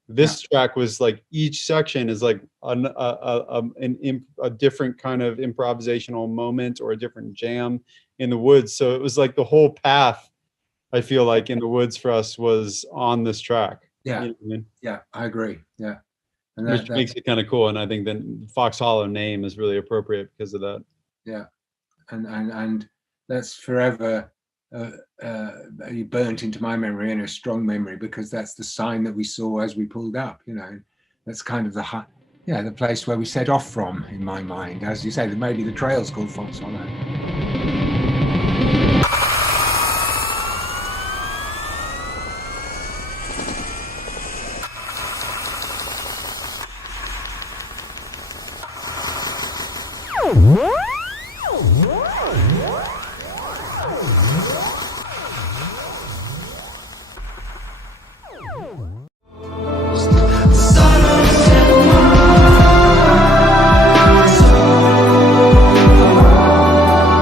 This track was like each section is like a different kind of improvisational moment or a different jam in the woods. So it was like the whole path, I feel like, in the woods for us was on this track. Yeah. You know what I mean? Yeah, I agree. Yeah. And Which makes it kind of cool. And I think the Fox Hollow name is really appropriate because of that. yeah. And that's forever burnt into my memory, and a strong memory, because that's the sign that we saw as we pulled up, you know. That's kind of the place where we set off from, in my mind. As you say, maybe the trail's called Fox Hollow.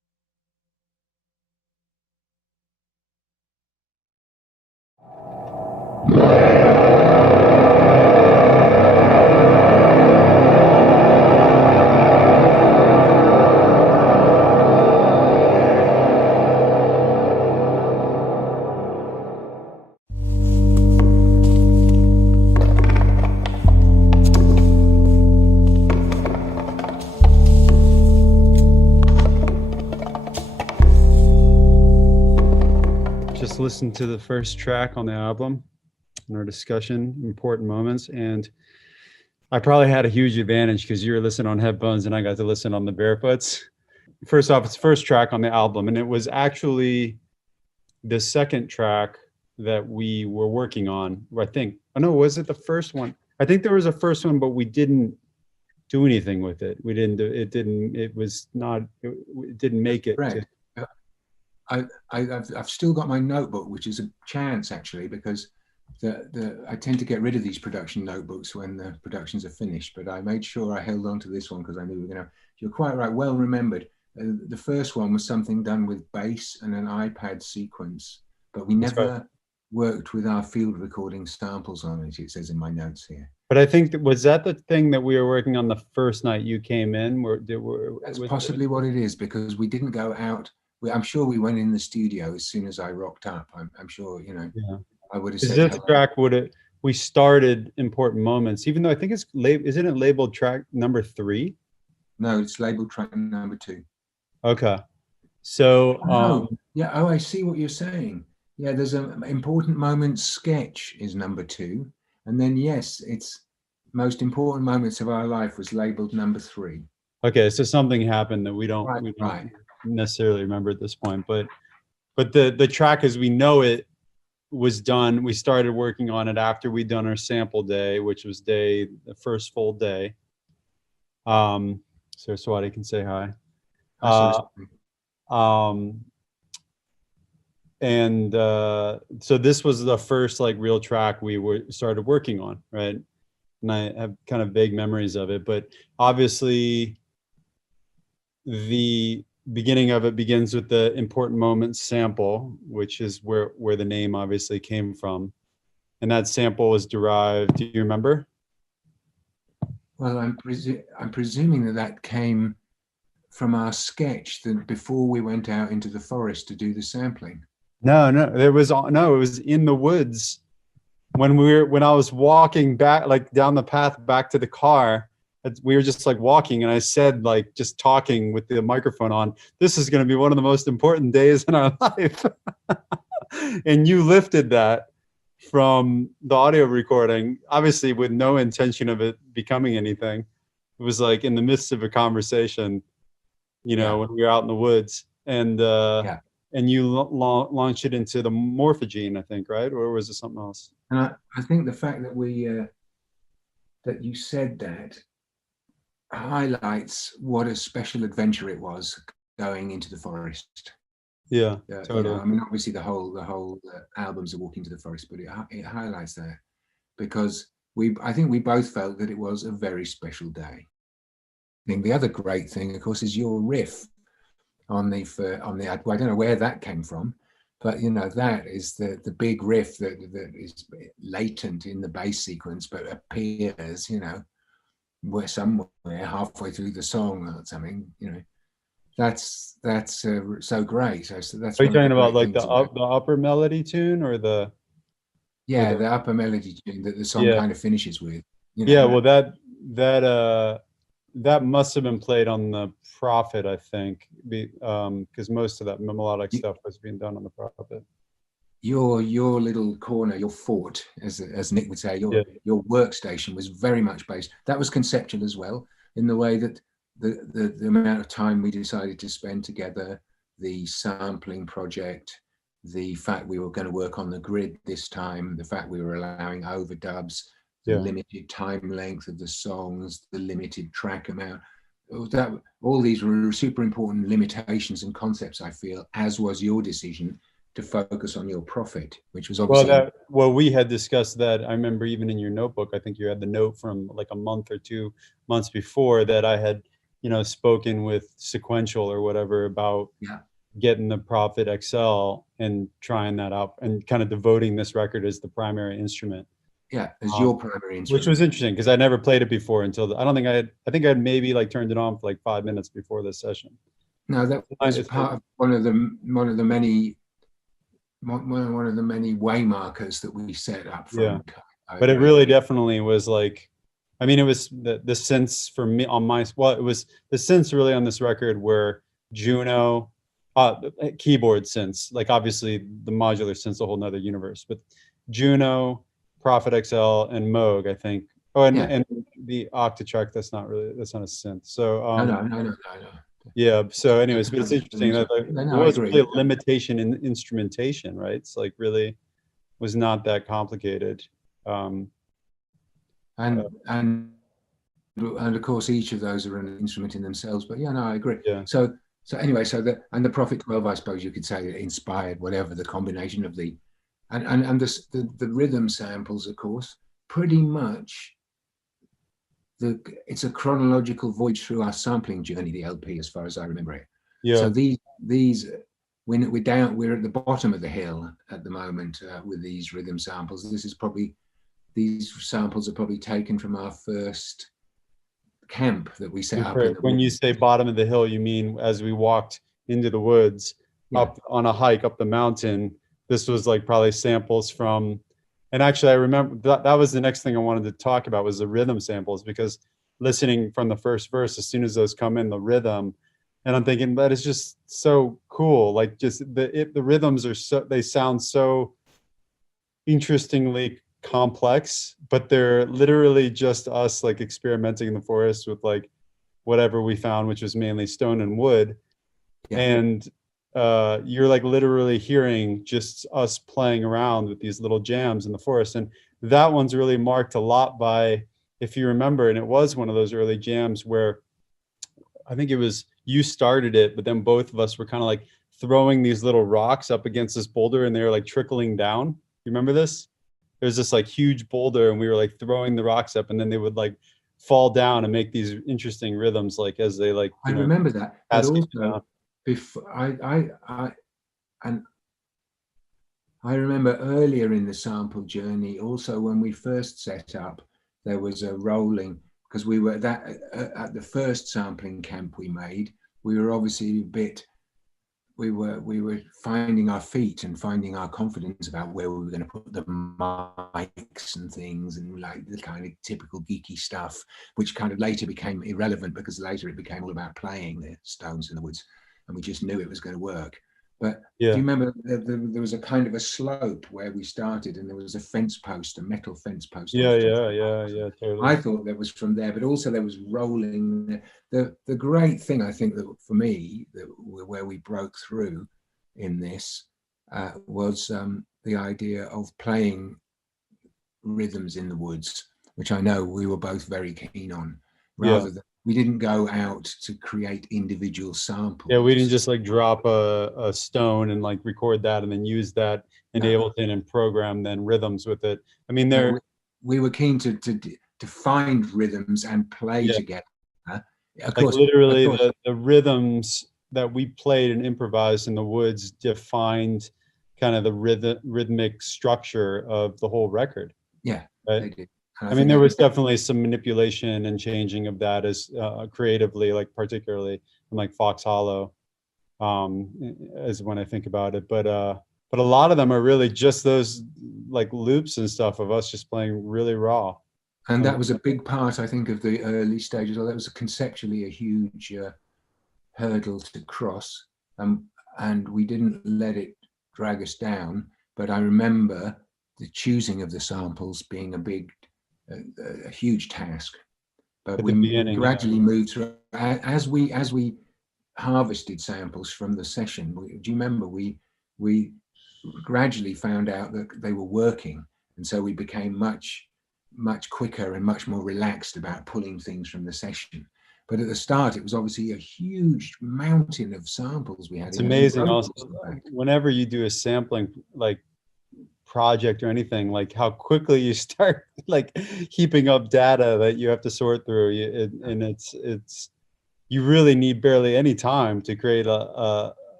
Just listened to the first track on the album in our discussion, Important Moments, and I probably had a huge advantage because you were listening on headphones and I got to listen on the Barefoots. First off, it's the first track on the album, and it was actually the second track that we were working on. I think, oh no, was it the first one? I think there was a first one, but we didn't do anything with it. We didn't do it. It didn't make it. Right. I've still got my notebook, which is a chance actually, because I tend to get rid of these production notebooks when the productions are finished. But I made sure I held on to this one because I knew we were going to. You're quite right. Well remembered. The first one was something done with bass and an iPad sequence, but we never worked with our field recording samples on it. It says in my notes here. But I think was that the thing that we were working on the first night you came in? That's possibly what it is, because we didn't go out. I'm sure we went in the studio as soon as I rocked up. I'm sure, you know, yeah. I would have Is said this hello. track we started Important Moments, even though I think isn't it labeled track number 3? No, it's labeled track number 2. Okay. So yeah, I see what you're saying. Yeah, there's an Important Moments sketch is number 2. And then yes, it's Most Important Moments of Our Life was labeled number 3. okay, so something happened that we don't Right. necessarily remember at this point, but the track as we know it was done. We started working on it after we'd done our sample day, which was the first full day. So Swati can say hi. So this was the first like real track we started working on, right? And I have kind of vague memories of it, but obviously the beginning of it begins with the Important Moments sample, which is where the name obviously came from. And that sample was derived, do you remember? Well, I'm presuming that came from our sketch that before we went out into the forest to do the sampling. No, it was in the woods when I was walking back, like down the path back to the car. We were just like walking, and I said, like, just talking with the microphone on, this is going to be one of the most important days in our life. And you lifted that from the audio recording, obviously with no intention of it becoming anything. It was like in the midst of a conversation, you know, when we were out in the woods, and you launched it into the Morphogene, I think, right? Or was it something else? And I think the fact that that you said that highlights what a special adventure it was going into the forest. Yeah, totally. You know, I mean, obviously the whole album's a walk into the forest, but it highlights that because I think we both felt that it was a very special day. I think the other great thing, of course, is your riff on the I don't know where that came from, but you know, that is the big riff that is latent in the bass sequence, but appears, you know, we're somewhere halfway through the song or something, you know. That's so great. So that's. Are you talking about like the upper melody tune or the? Yeah, the upper melody tune that the song kind of finishes with. You know, yeah, well, that must have been played on the Prophet, I think, because most of that melodic stuff was being done on the Prophet. Your little corner, your fort, as Nick would say, your workstation was very much based. That was conceptual as well, in the way that the amount of time we decided to spend together, the sampling project, the fact we were going to work on the grid this time, the fact we were allowing overdubs, the limited time length of the songs, the limited track amount. All these were super important limitations and concepts, I feel, as was your decision to focus on your Prophet, which was obviously... Well, we had discussed that. I remember even in your notebook, I think you had the note from like a month or 2 months before that I had, you know, spoken with Sequential or whatever about getting the Prophet XL and trying that out and kind of devoting this record as the primary instrument, Yeah, as your primary which instrument. was interesting because I never played it before until I don't think I think I'd maybe like turned it on for like 5 minutes before this session. No, that was It's part of one of the many one of the many waymarkers that we set up from. Yeah. But it really definitely was like, I mean, it was the sense for me on my, well, it was the sense really on this record where Juno, keyboard synths, like obviously the modular synth's a whole nother universe, but Juno, Prophet XL, and Moog, I think. Oh, and, Yeah. and the Octatrack, that's not a synth. So, No. yeah. So anyways, but it's interesting that like, No, there I was agree. really a limitation in instrumentation, right? It's like really was not that complicated. And of course each of those are an instrument in themselves. But yeah, no, I agree. Yeah. So anyway, the Prophet 12, I suppose you could say, inspired whatever the combination of the the rhythm samples, of course, pretty much. It's a chronological voyage through our sampling journey, the LP, as far as I remember it. Yeah. So we're at the bottom of the hill at the moment with these rhythm samples. These samples are probably taken from our first camp that we set up. When you say bottom of the hill, you mean as we walked into the woods, up on a hike up the mountain. This was like probably samples from. And actually, I remember that was the next thing I wanted to talk about was the rhythm samples, because listening from the first verse, as soon as those come in, the rhythm, and I'm thinking that is just so cool. Like just the rhythms are they sound so interestingly complex, but they're literally just us like experimenting in the forest with like whatever we found, which was mainly stone and wood. Yeah. And you're like literally hearing just us playing around with these little jams in the forest. And that one's really marked a lot by, if you remember, and it was one of those early jams where I think it was you started it, but then both of us were kind of like throwing these little rocks up against this boulder and they were like trickling down. You remember this? There's this like huge boulder and we were like throwing the rocks up and then they would like fall down and make these interesting rhythms like as they like. I remember that. But also, before I remember earlier in the sample journey, also when we first set up, there was a rolling, because we were at the first sampling camp we made, we were obviously we were finding our feet and finding our confidence about where we were going to put the mics and things, and like the kind of typical geeky stuff, which kind of later became irrelevant because later it became all about playing the Stones in the Woods. And we just knew it was going to work. But yeah. Do you remember there was a kind of a slope where we started and there was a fence post, a metal fence post. Yeah, totally. I thought that was from there, but also there was rolling. The great thing, I think, that for me, where we broke through in this was the idea of playing rhythms in the woods, which I know we were both very keen on, rather than we didn't go out to create individual samples. Yeah, we didn't just like drop a stone and like record that and then use that in Ableton and program then rhythms with it. I mean, we were keen to find rhythms and play together. Of like course, literally the rhythms that we played and improvised in the woods defined kind of the rhythmic structure of the whole record. Yeah, right? they did. I mean, there was definitely some manipulation and changing of that as creatively, like particularly in like Fox Hollow, as when I think about it. But a lot of them are really just those like loops and stuff of us just playing really raw. And that was a big part, I think, of the early stages. Well, that was conceptually a huge hurdle to cross, and we didn't let it drag us down. But I remember the choosing of the samples being a huge task, but we gradually moved through as we harvested samples from the session. Do you remember we gradually found out that they were working, and so we became much quicker and much more relaxed about pulling things from the session. But at the start, it was obviously a huge mountain of samples we had. It's amazing. Also, whenever you do a sampling like project or anything, like how quickly you start like heaping up data that you have to sort through, and it's you really need barely any time to create a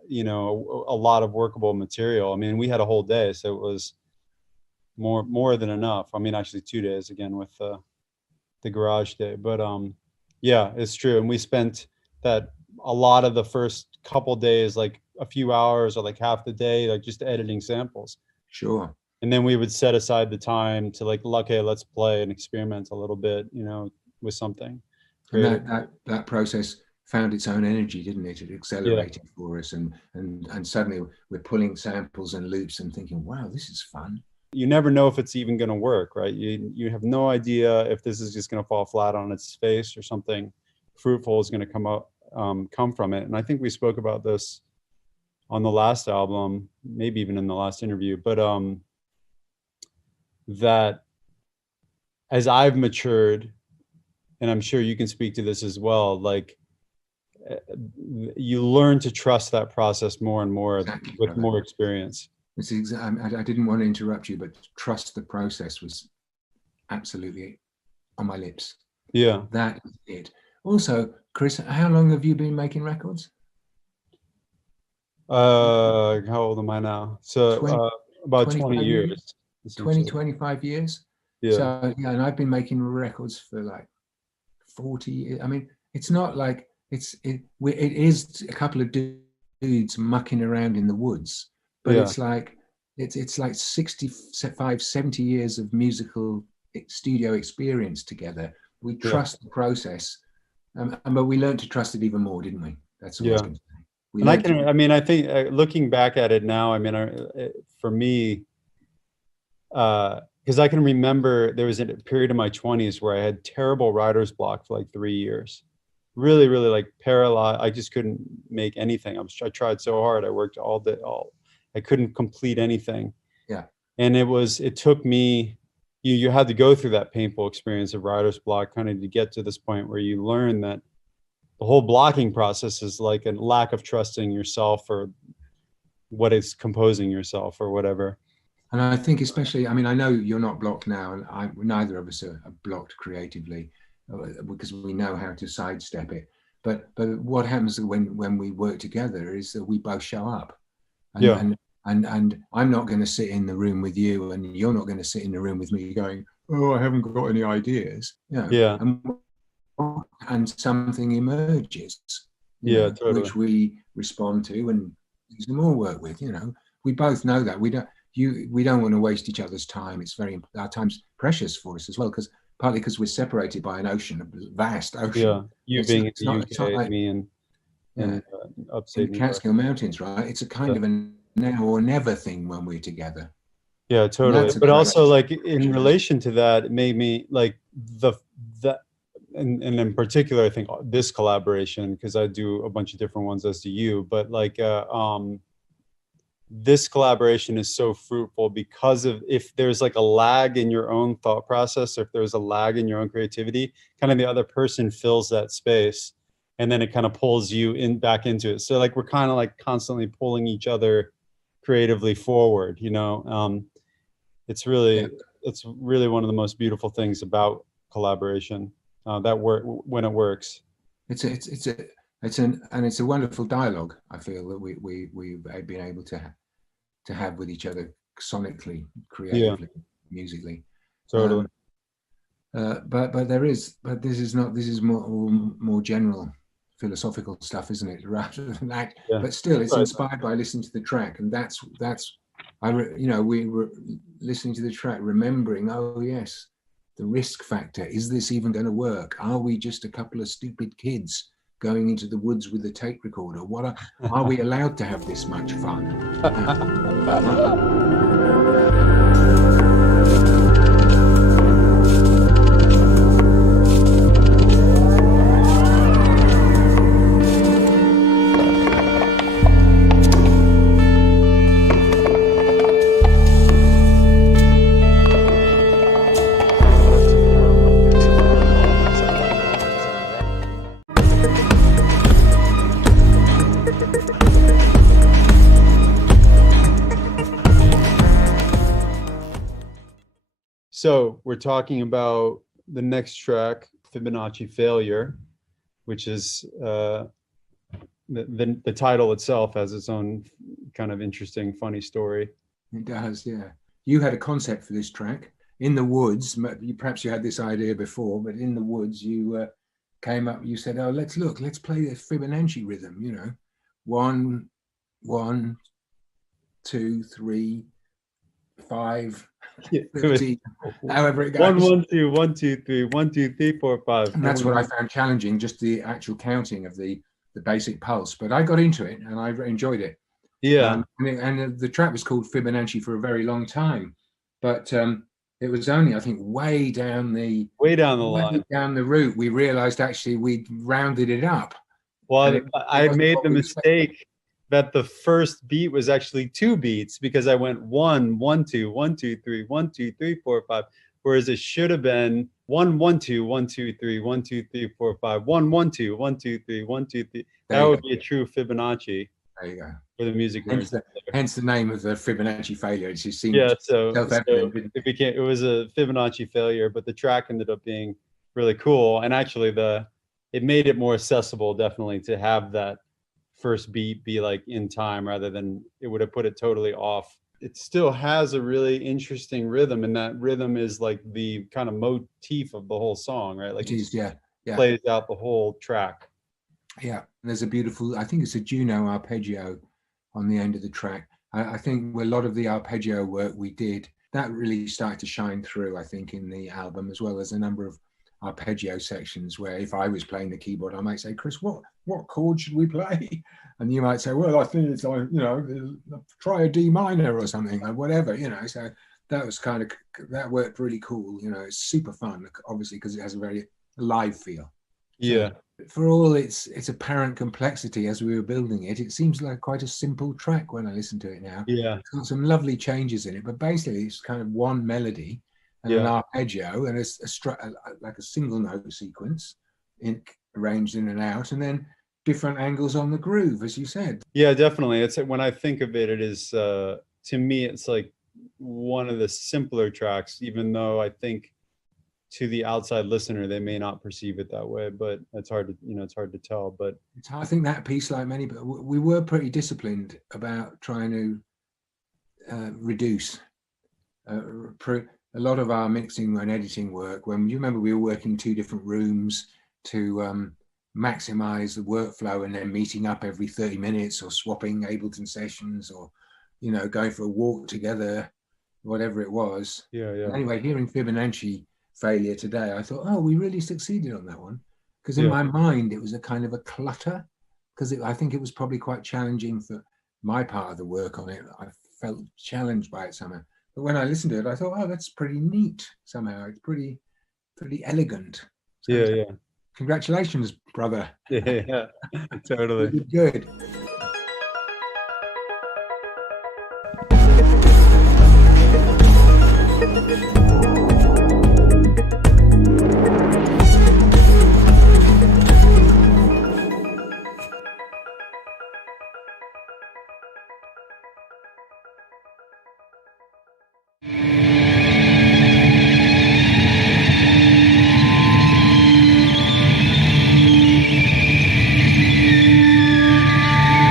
you know, a lot of workable material. I mean, we had a whole day, so it was more than enough. I mean, actually 2 days again with the garage day, but yeah, it's true. And we spent a lot of the first couple days, like a few hours or like half the day, like just editing samples. Sure. And then we would set aside the time to like, okay, let's play and experiment a little bit, you know, with something. And that process found its own energy, didn't it? It accelerated for us, and suddenly we're pulling samples and loops and thinking, wow, this is fun. You never know if it's even going to work, right? You have no idea if this is just going to fall flat on its face or something fruitful is going to come from it. And I think we spoke about this on the last album, maybe even in the last interview, but that as I've matured, and I'm sure you can speak to this as well, like you learn to trust that process more and more with more experience. I didn't want to interrupt you, but trust the process was absolutely on my lips. Yeah. That is it. Also, Chris, how long have you been making records? How old am I now? So about 20 years. 25 years. Yeah. So yeah, and I've been making records for like 40 years. I mean, it's not like it is a couple of dudes mucking around in the woods, but it's like 65, 70 years of musical studio experience together. We trust the process, but we learned to trust it even more, didn't we? That's all I was going to say. I think looking back at it now, I mean, for me, because I can remember there was a period in my 20s where I had terrible writer's block for like 3 years. Really, really like paralyzed. I just couldn't make anything. I tried so hard. I worked all day. I couldn't complete anything. Yeah. And it took me, you had to go through that painful experience of writer's block kind of to get to this point where you learn that the whole blocking process is like a lack of trusting yourself or what is composing yourself or whatever. And I think especially, I mean, I know you're not blocked now, and neither of us are blocked creatively because we know how to sidestep it. But what happens when we work together is that we both show up. And I'm not going to sit in the room with you, and you're not going to sit in the room with me going, oh, I haven't got any ideas. You know? Yeah. And something emerges. Totally. Which we respond to and do some more work with. You know, we both know that we don't want to waste each other's time. It's our time's precious for us as well, partly because we're separated by an ocean, a vast ocean. Yeah, you being in the UK, like, me and upstate in Catskill Mountains, right? It's a kind of a now or never thing when we're together. Yeah, totally. But also, like in relation to that, it made me like and in particular, I think this collaboration, because I do a bunch of different ones as do you, but like this collaboration is so fruitful because of if there's like a lag in your own thought process, or if there's a lag in your own creativity, kind of the other person fills that space, and then it kind of pulls you back into it. So like we're kind of like constantly pulling each other creatively forward, you know. It's really one of the most beautiful things about collaboration. That work when it works. It's a wonderful dialogue. I feel that we've been able to have with each other sonically, creatively, musically. Totally. But this is more general philosophical stuff, isn't it? Rather than that, but still, it's inspired by listening to the track, and that's we were listening to the track, remembering, oh yes, the risk factor. Is this even going to work? Are we just a couple of stupid kids going into the woods with a tape recorder? Are we allowed to have this much fun? So we're talking about the next track, Fibonacci Failure, which is the title itself has its own kind of interesting, funny story. It does, yeah. You had a concept for this track in the woods. Perhaps you had this idea before, but in the woods you came up. You said, "Oh, let's play the Fibonacci rhythm. You know, 1, 1, 2, 3, 5, Yeah, 15, however it goes." 1 1 2 1 2 3 1 2 3 4 5. And that's what I found challenging, just the actual counting of the basic pulse. But I got into it and I enjoyed it. Yeah. And the track was called Fibonacci for a very long time, but it was only, I think, way down the line. down the route we realized actually we'd rounded it up. Well, I wasn't made what the we mistake that the first beat was actually 2 beats because I went 1 1 2 1 2 3 1 2 3 4 5, whereas it should have been 1 1 2 1 2 3 1 2 3 4 5 1 1 2 1 2 3 1 2 3. That would be a true Fibonacci. There you go. For the music nerds. Hence the name of the Fibonacci failure. It just seemed so self-evident. It was a Fibonacci failure, but the track ended up being really cool. And actually it made it more accessible, definitely, to have that first beat be like in time rather than it would have put it totally off. It still has a really interesting rhythm, and that rhythm is like the kind of motif of the whole song, right? Like it is, yeah. Plays out the whole track. Yeah, there's a beautiful, I think it's a Juno arpeggio on the end of the track. I think a lot of the arpeggio work we did, that really started to shine through, I think, in the album, as well as a number of arpeggio sections where if I was playing the keyboard, I might say, "Chris, what chord should we play?" And you might say, "Well, I think it's like, try a D minor or something," or whatever, So that was that worked really cool. It's super fun, obviously, because it has a very live feel. Yeah. For all its apparent complexity as we were building it, it seems like quite a simple track when I listen to it now. Yeah. It's got some lovely changes in it, but basically it's kind of one melody and an arpeggio and like a single note sequence arranged in and out, and then different angles on the groove, as you said. Yeah, definitely. It's when I think of it, it is to me, it's like one of the simpler tracks, even though I think to the outside listener, they may not perceive it that way, but it's hard to tell. But I think that piece, like many, but we were pretty disciplined about trying to reduce a lot of our mixing and editing work. When you remember, we were working in 2 different rooms to maximize the workflow, and then meeting up every 30 minutes or swapping Ableton sessions or, going for a walk together, whatever it was. Yeah. Anyway, hearing Fibonacci failure today, I thought, we really succeeded on that one, because in my mind it was a kind of a clutter, because I think it was probably quite challenging for my part of the work on it. I felt challenged by it somehow, but when I listened to it, I thought, that's pretty neat somehow. It's pretty elegant. So yeah. Congratulations, brother. Yeah. Totally. Good.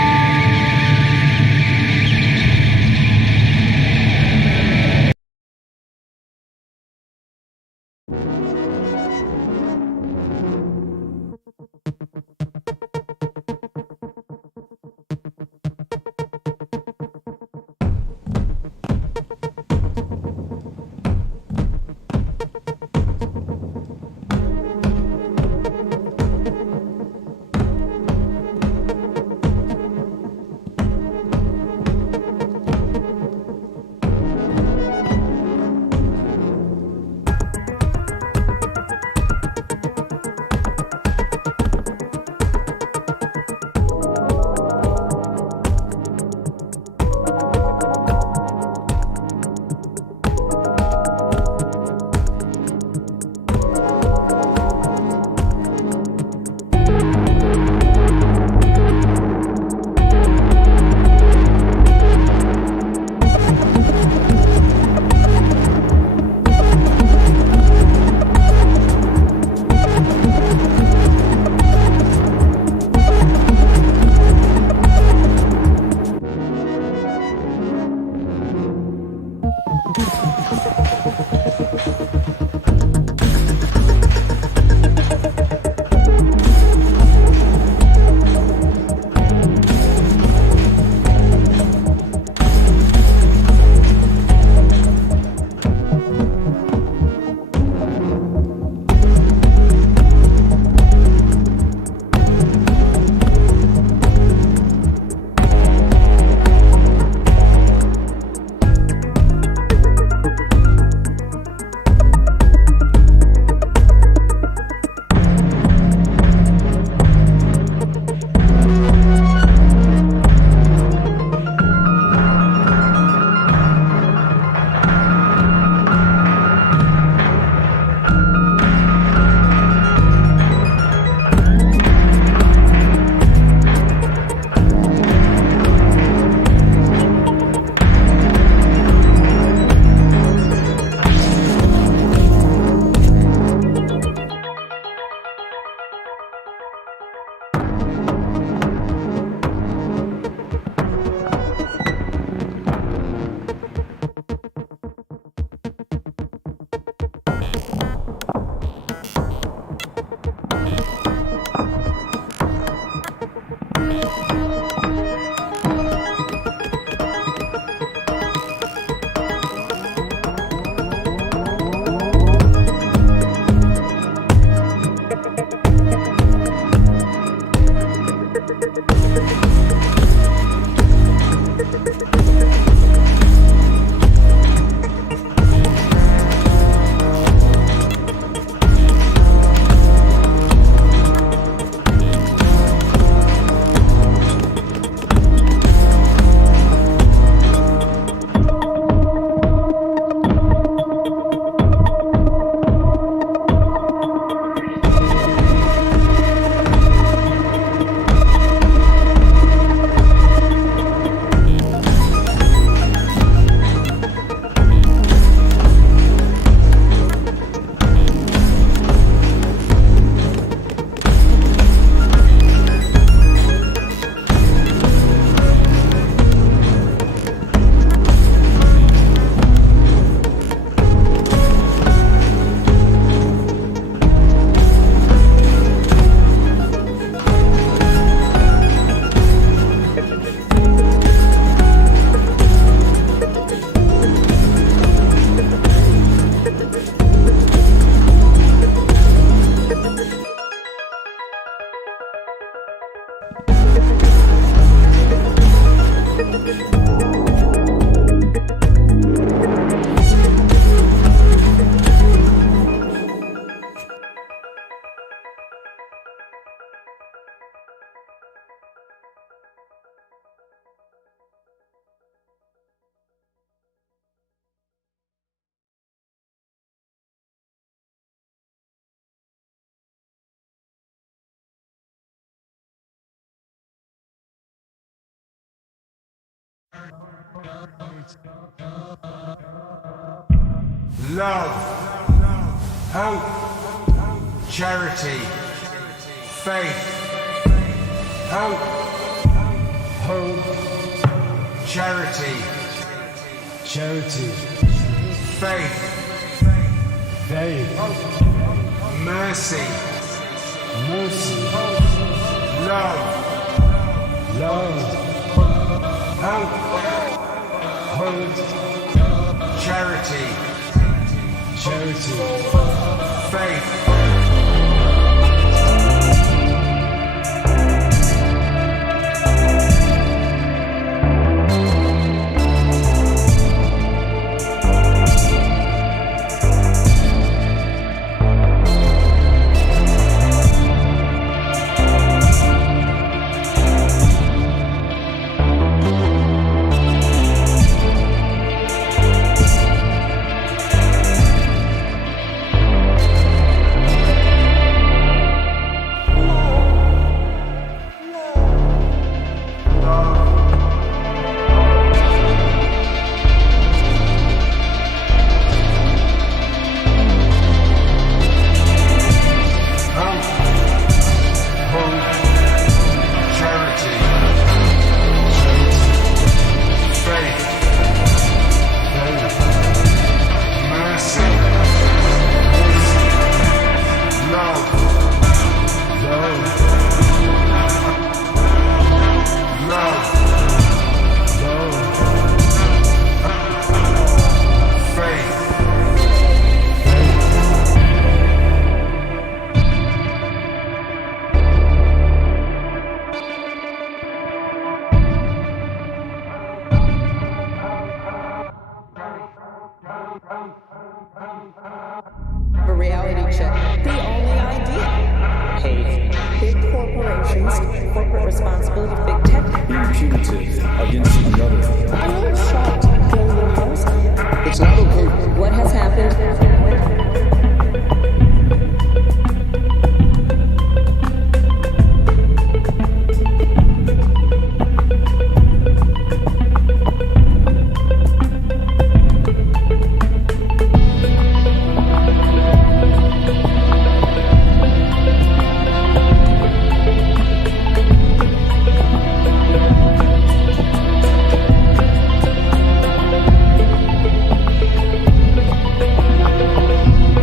Love, hope, charity, faith, hope, charity, faith, mercy, love, hope, charity, faith. A reality check. The only idea. Hate. Big corporations, corporate responsibility, big tech. Being punitive against another. I'm a little shocked, feeling a little frozen. It's not okay. What has happened?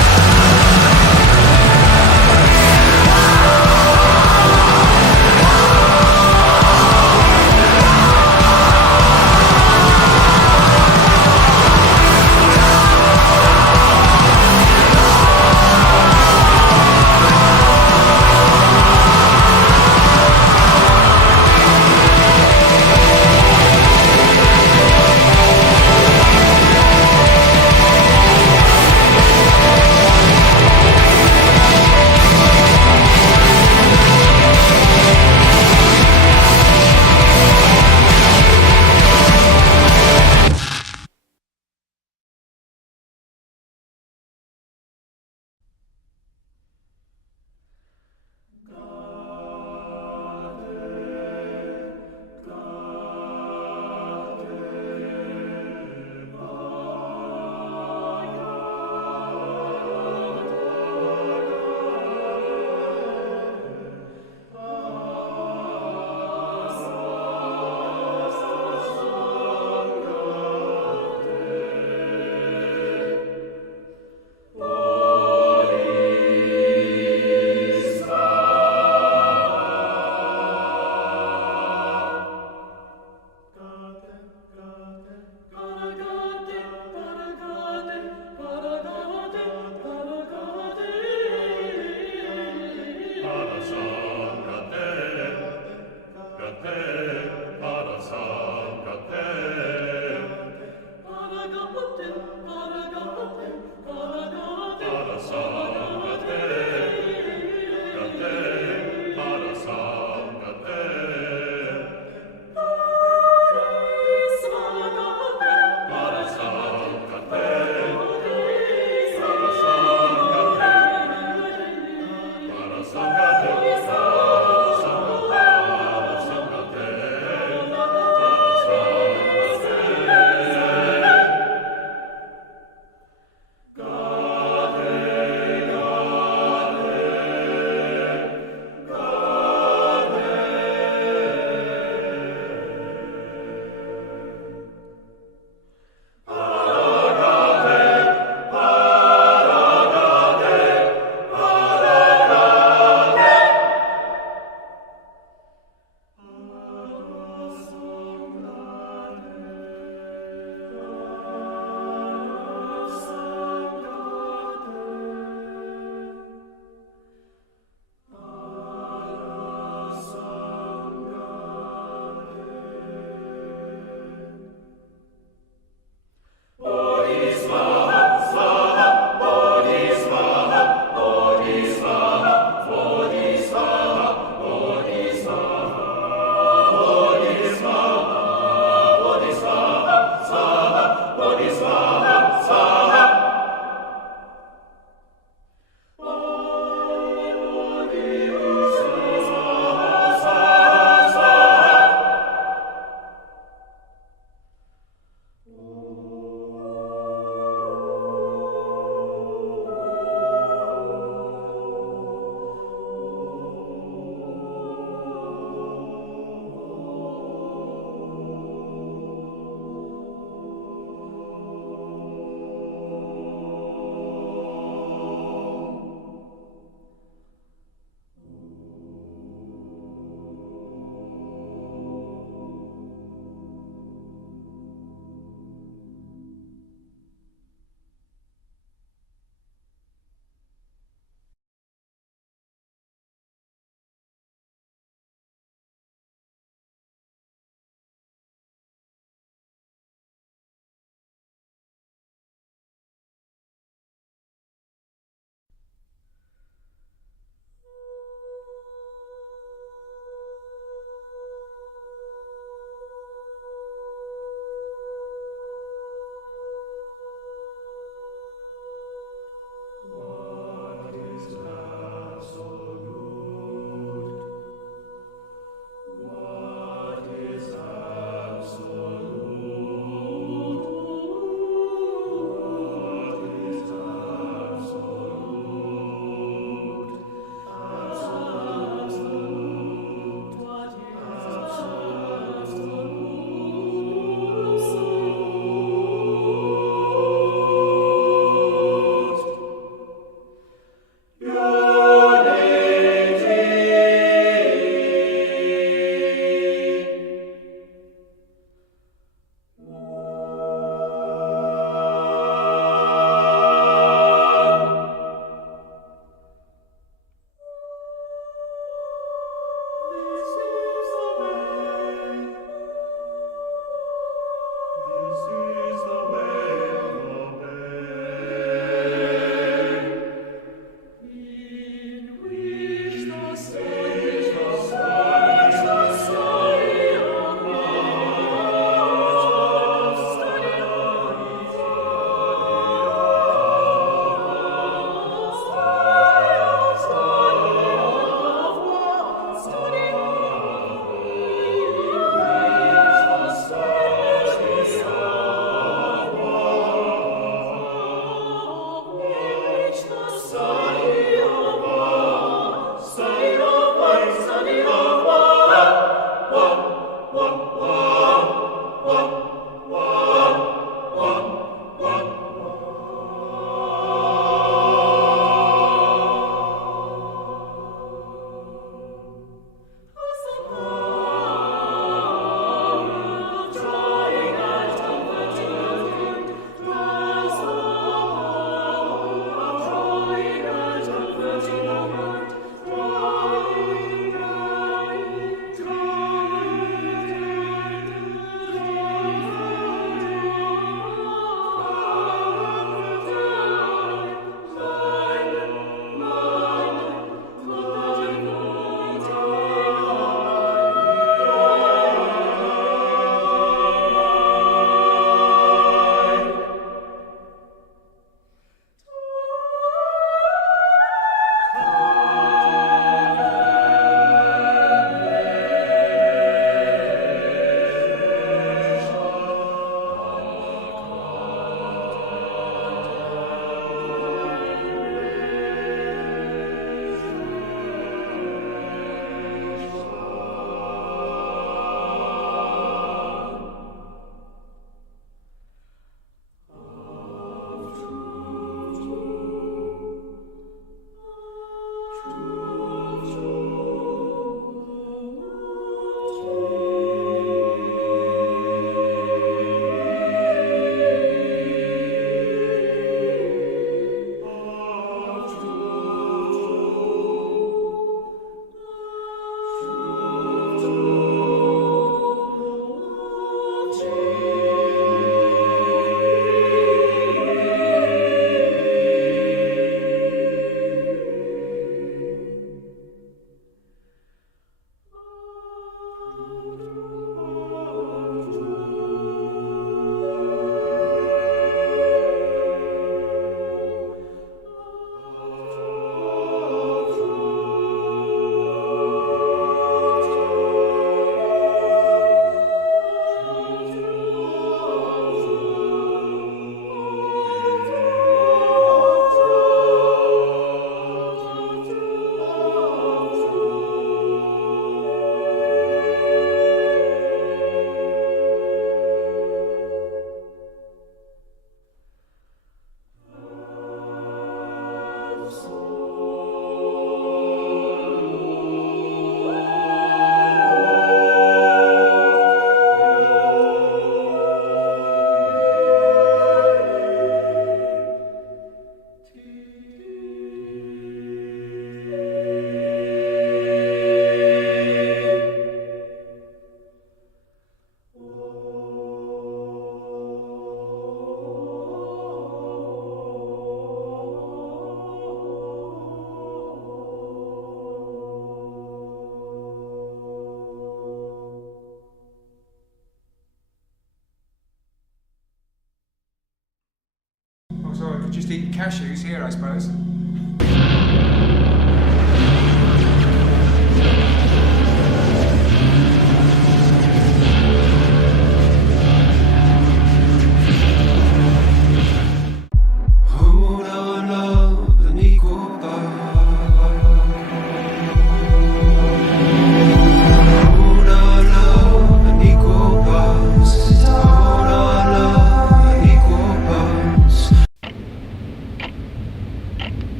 So I could just eat cashews here, I suppose. Who don't love an equal bar? Who don't love an equal boss? Who don't love an equal boss?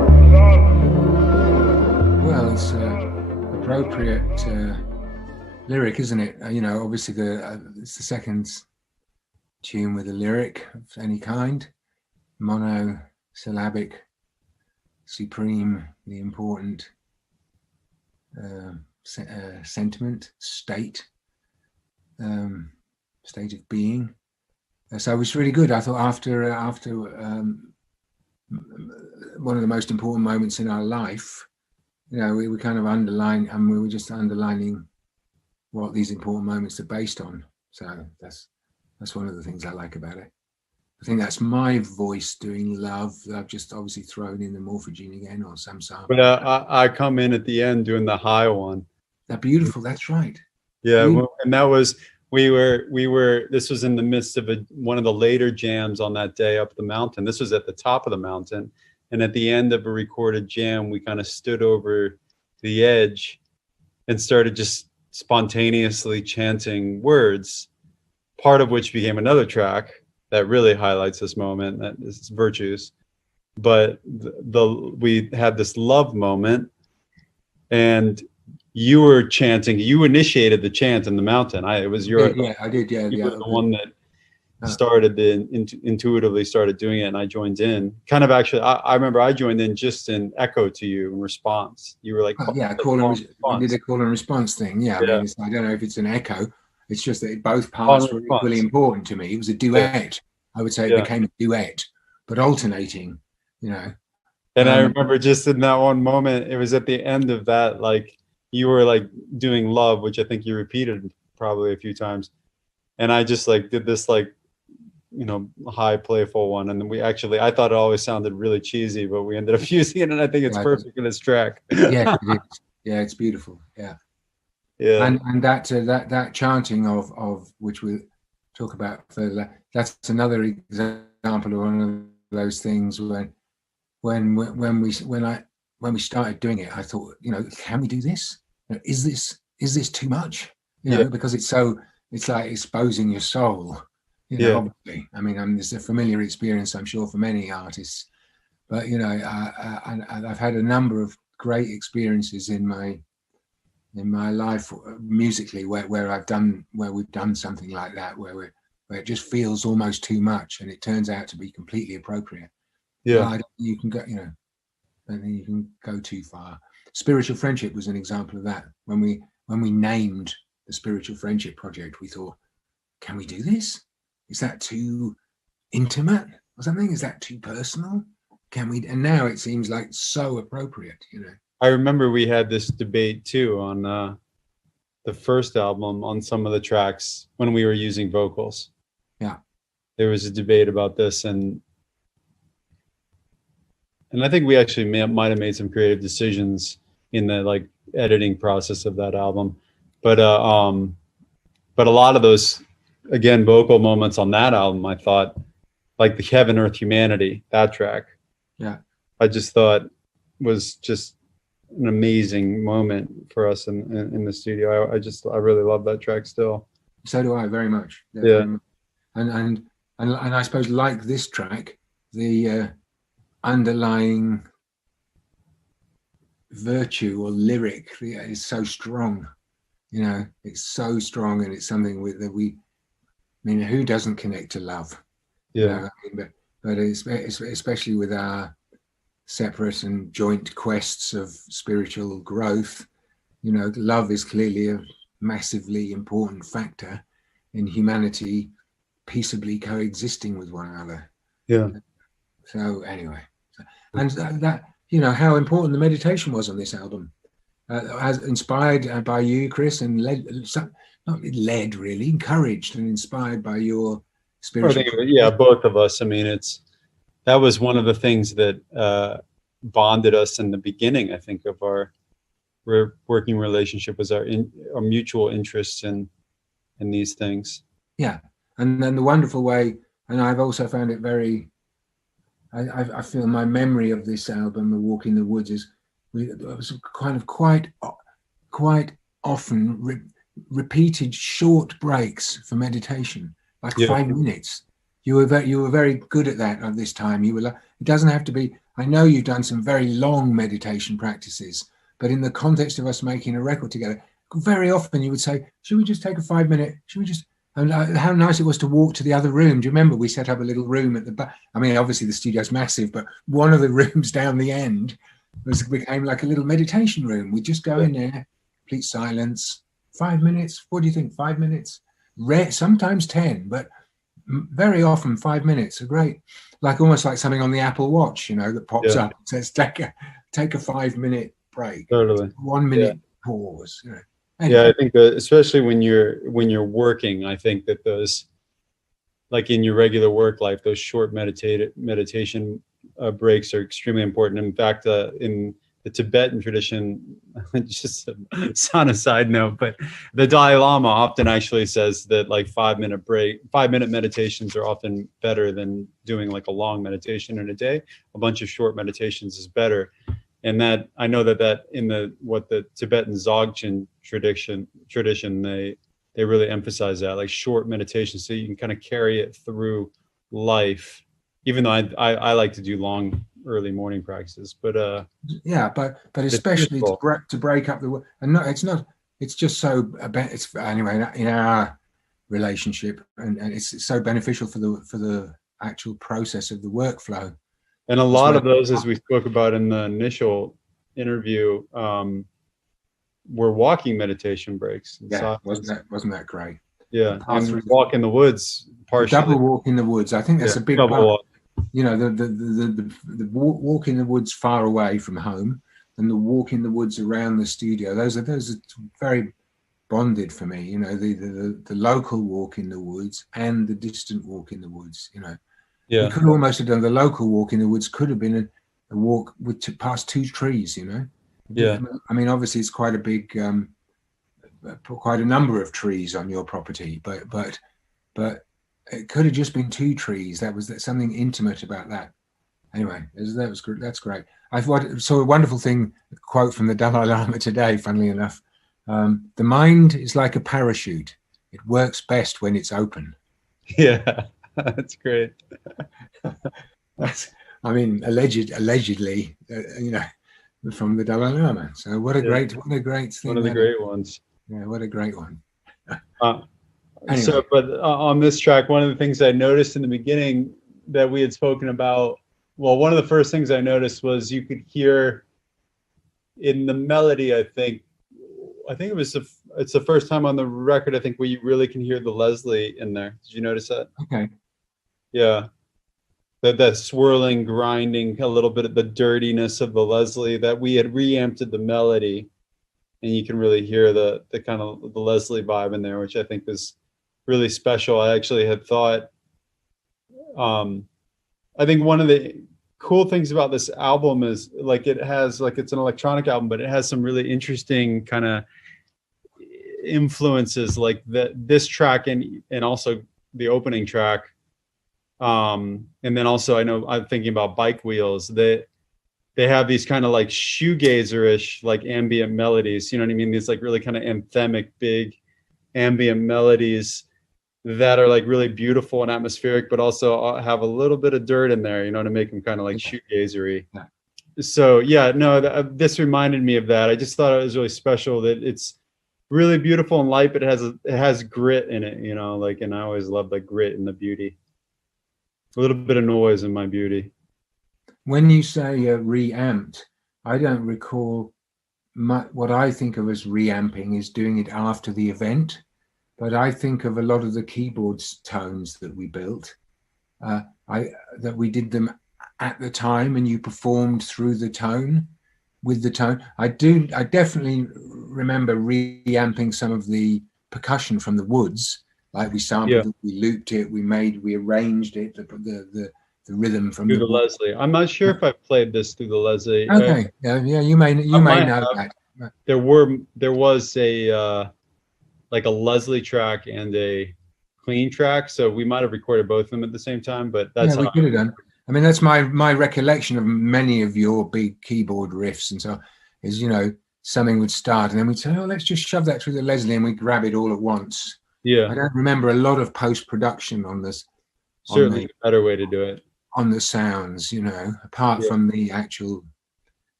appropriate lyric, isn't it? You know, obviously it's the second tune with a lyric of any kind, monosyllabic, supreme, the important sentiment, state of being. So it was really good. I thought after one of the most important moments in our life, you know, we were kind of we were just underlining what these important moments are based on. So that's one of the things I like about it. I think that's my voice doing love. I've just obviously thrown in the morphogene again or some sample. But I come in at the end doing the high one. That beautiful. That's right. Yeah, Beautiful. and that was we were. This was in the midst of one of the later jams on that day up the mountain. This was at the top of the mountain, and at the end of a recorded jam, we kind of stood over the edge and started just spontaneously chanting words, part of which became another track that really highlights this moment, that is Virtues. But we had this love moment, and you were chanting. You initiated the chant in the mountain. It was your. Yeah, I did. Yeah, you were the one that started intuitively started doing it, and I joined in. Kind of actually, I remember I joined in just in echo to you in response. You were like, we did a call and response thing. Yeah, I mean, I don't know if it's an echo. It's just that both parts were equally important to me. It was a duet. I would say it became a duet, but alternating, you know. And I remember just in that one moment, it was at the end of that, like you were like doing love, which I think you repeated probably a few times. And I just like did this like, you know, high playful one. And then I thought it always sounded really cheesy, but we ended up using it. And I think it's perfect in its track. Yeah, it is. Yeah, it's beautiful. Yeah. Yeah. And that chanting of which we'll talk about further, that's another example of one of those things when we started doing it, I thought, you know, can we do this? You know, is this too much? You know, because it's like exposing your soul. You know, obviously. I mean, it's a familiar experience, I'm sure, for many artists. But you know, I've had a number of great experiences in my life musically where we've done something like that, where it just feels almost too much, and it turns out to be completely appropriate. Yeah, you can go, you know, I don't think you can go too far. Spiritual Friendship was an example of that. When we named the Spiritual Friendship Project, we thought, can we do this? Is that too intimate or something? Is that too personal? Can we? And now it seems like so appropriate, you know. I remember we had this debate too on the first album on some of the tracks when we were using vocals. Yeah, there was a debate about this, and I think we actually might have made some creative decisions in the like editing process of that album, but a lot of those, again, vocal moments on that album, I thought, like the Heaven, Earth, Humanity, that track. Yeah, I just thought was just an amazing moment for us in the studio. I really love that track still. So do I, very much. Yeah. And I suppose, like this track, the underlying virtue or lyric is so strong. You know, it's so strong, and it's something that I mean, who doesn't connect to love? Yeah. You know, I mean, but it's especially with our separate and joint quests of spiritual growth, you know, love is clearly a massively important factor in humanity peaceably coexisting with one another. Yeah. So anyway, and that, you know, how important the meditation was on this album, as inspired by you, Chris, and encouraged and inspired by your spiritual. Yeah, both of us. I mean, that was one of the things that bonded us in the beginning, I think, of our working relationship, was our mutual interest in these things. Yeah, and then the wonderful way, and I've also found it very, I feel my memory of this album, The Walk in the Woods, it was kind of quite often repeated short breaks for meditation, like 5 minutes. You were very good at that at this time. You were like, it doesn't have to be. I know you've done some very long meditation practices, but in the context of us making a record together, very often you would say, should we just take a 5 minute, should we just, and how nice it was to walk to the other room. Do you remember we set up a little room at the back? I mean, obviously the studio's massive, but one of the rooms down the end became like a little meditation room. We just go in there, complete silence, 5 minutes. What do you think? 5 minutes? Rare, sometimes 10, but very often 5 minutes are great. Like almost like something on the Apple Watch, you know, that pops up and says, take a 5 minute break. Totally. 1 minute pause. You know. Yeah, I think that especially when you're working, I think that those, like in your regular work life, those short meditation breaks are extremely important. In fact, in the Tibetan tradition, just on a side note, but the Dalai Lama often actually says that like 5 minute meditations are often better than doing like a long meditation in a day. A bunch of short meditations is better. And that I know that in the Tibetan Dzogchen tradition they really emphasize that, like short meditation, so you can kind of carry it through life. Even though I like to do long early morning practices, but yeah, but especially to break up the, and no, it's just so it's anyway in our relationship, and it's so beneficial for the actual process of the workflow. And a lot of those, as we spoke about in the initial interview, were walking meditation breaks. Yeah, wasn't that great? Yeah, and walk in the woods. Partially. Double walk in the woods. I think that's a big part. You know, the walk in the woods far away from home, and the walk in the woods around the studio. Those are very bonded for me. You know, the local walk in the woods and the distant walk in the woods. You know. Yeah. We could almost have done the local walk in the woods. Could have been a walk past 2 trees. You know. Yeah. I mean, obviously, it's quite a big, quite a number of trees on your property, but it could have just been 2 trees. That's something intimate about that. Anyway, that's great. I saw a wonderful quote from the Dalai Lama today. Funnily enough, the mind is like a parachute. It works best when it's open. Yeah. That's great. I mean, allegedly, you know, from the Dalai Lama. So what a great thing. One of the great ones. Yeah, what a great one. Anyway. So, but on this track, one of the things I noticed in the beginning that we had spoken about, well, one of the first things I noticed was you could hear in the melody, I think it's the first time on the record, I think, where you really can hear the Leslie in there. Did you notice that? Okay. Yeah. That swirling, grinding, a little bit of the dirtiness of the Leslie, that we had reamped the melody, and you can really hear the kind of the Leslie vibe in there, which I think is really special. I actually had thought, I think one of the cool things about this album is like it's an electronic album, but it has some really interesting kind of influences, like this track and also the opening track. And then also I'm thinking about Bike Wheels, that they have these kind of like shoegazer-ish like ambient melodies, you know what I mean? These like really kind of anthemic, big ambient melodies that are like really beautiful and atmospheric, but also have a little bit of dirt in there, you know, to make them kind of like shoegazery. Yeah. So yeah, no, this reminded me of that. I just thought it was really special that it's really beautiful and light, but it has grit in it, you know, like, and I always love the grit and the beauty. A little bit of noise in my beauty. When you say reamped, I don't recall what I think of as reamping is doing it after the event, but I think of a lot of the keyboards tones that we built, that we did them at the time, and you performed through the tone with the tone. I definitely remember reamping some of the percussion from the Woods. Like we sampled it, we looped it, we arranged it, the rhythm from through the Leslie. I'm not sure if I played this through the Leslie. Okay, yeah, you may know that. There was a like a Leslie track and a clean track, so we might have recorded both of them at the same time. But that's we could have done. I mean, that's my recollection of many of your big keyboard riffs, and so is, you know, something would start and then we'd say, oh, let's just shove that through the Leslie, and we grab it all at once. Yeah, I don't remember a lot of post-production on this. Certainly a better way to do it. On the sounds, you know, apart from the actual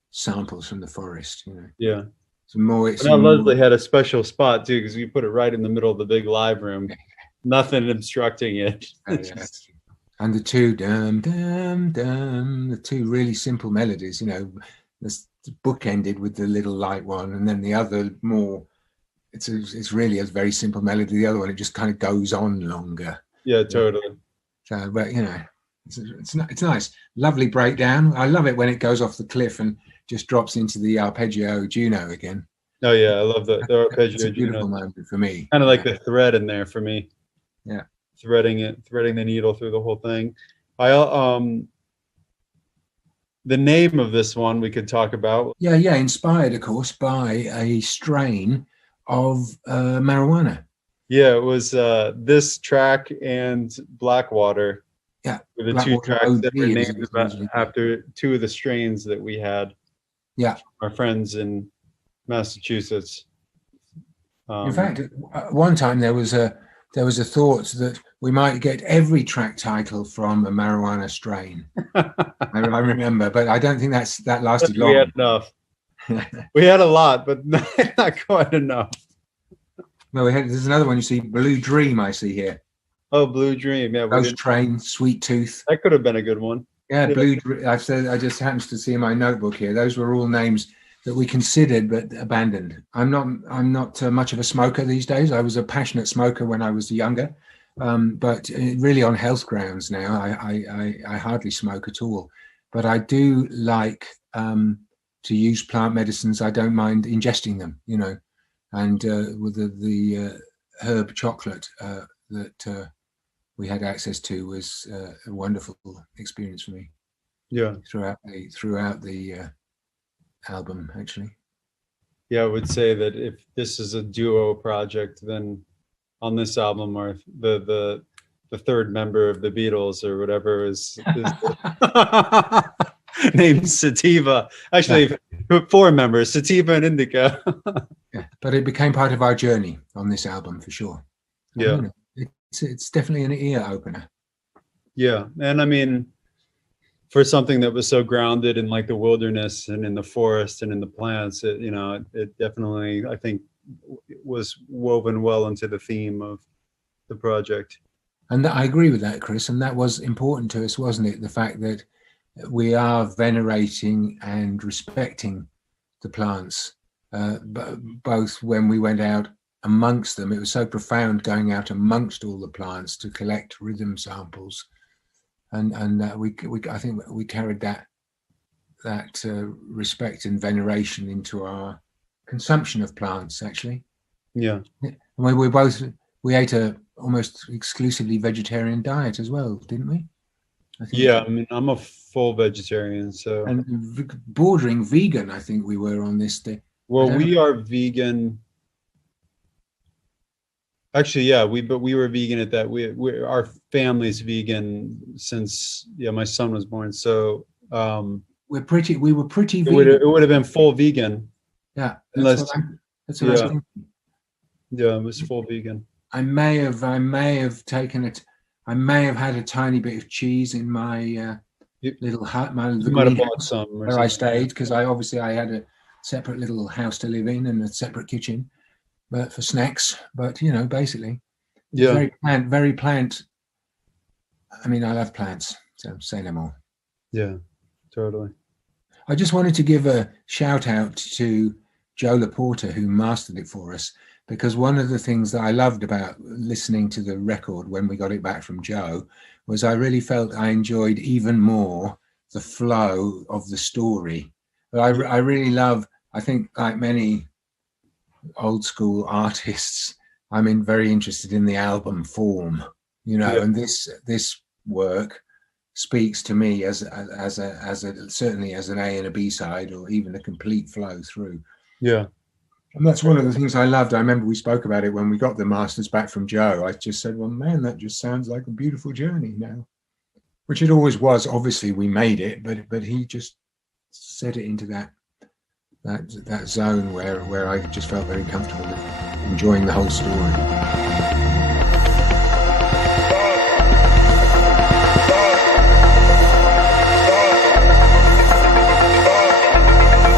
samples from the forest. Yeah. It's more. Now Leslie had a special spot too, because we put it right in the middle of the big live room. Nothing obstructing it. And the two dum dum dum, the two really simple melodies. The book ended with the little light one, and then the other more. It's really a very simple melody. The other one, it just kind of goes on longer. Yeah, totally. So, but it's nice, lovely breakdown. I love it when it goes off the cliff and just drops into the arpeggio Juno again. Oh yeah, I love the arpeggio. It's a beautiful moment for me. Kind of like the thread in there for me. Yeah, threading the needle through the whole thing. The name of this one we could talk about. Yeah, inspired, of course, by a strain of marijuana. Yeah, it was this track and Blackwater. Yeah, were the Blackwater two tracks OG that were is named usually after two of the strains that we had. Yeah, our friends in Massachusetts. In fact, at one time there was a thought that we might get every track title from a marijuana strain. I remember, but I don't think that lasted long. We had enough. We had a lot, but not quite enough. No, there's another one. You see, Blue Dream. I see here. Oh, Blue Dream. Yeah, Ghost Train, Sweet Tooth. That could have been a good one. Yeah, Blue Dream. I just happens to see in my notebook here. Those were all names that we considered but abandoned. I'm not much of a smoker these days. I was a passionate smoker when I was younger, but really on health grounds now, I hardly smoke at all. But I do like to use plant medicines. I don't mind ingesting them, and with the herb chocolate that we had access to was a wonderful experience for me. Yeah, throughout the album, actually. Yeah, I would say that if this is a duo project, then on this album, or the third member of the Beatles or whatever is named Sativa. Actually, four members: Sativa and Indica. Yeah, but it became part of our journey on this album for sure. Yeah, it's definitely an ear opener. Yeah, and I mean, for something that was so grounded in like the wilderness and in the forest and in the plants, it definitely, I think, was woven well into the theme of the project. And I agree with that, Chris. And that was important to us, wasn't it? The fact that we are venerating and respecting the plants, both when we went out amongst them. It was so profound going out amongst all the plants to collect rhythm samples. And I think we carried that respect and veneration into our consumption of plants, actually. Yeah. And we ate a almost exclusively vegetarian diet as well, didn't we? Yeah, I mean, I'm a full vegetarian, so. And bordering vegan, I think we were on this day. Well, we are vegan. Actually, yeah, we were vegan at that. Our family's vegan since my son was born. So we were pretty vegan. It would have been full vegan. Yeah, that's what I was thinking. Yeah, it was full vegan. I may have taken it. I may have had a tiny bit of cheese in my little hut. You might have bought some where I stayed, because I had a separate little house to live in and a separate kitchen. But for snacks, basically, yeah, very plant. I mean, I love plants, so say no more. Yeah, totally. I just wanted to give a shout out to Joe Laporta, who mastered it for us, because one of the things that I loved about listening to the record when we got it back from Joe was I really felt I enjoyed even more the flow of the story. But I really love, I think, like many old school artists, I'm very interested in the album form, and this work speaks to me as certainly as an A and a B side, or even a complete flow through. Yeah, and that's one of the things I loved. I remember we spoke about it when we got the masters back from Joe. I just said, well, man, that just sounds like a beautiful journey now, which it always was. Obviously we made it, but he just set it into that zone where I just felt very comfortable enjoying the whole story.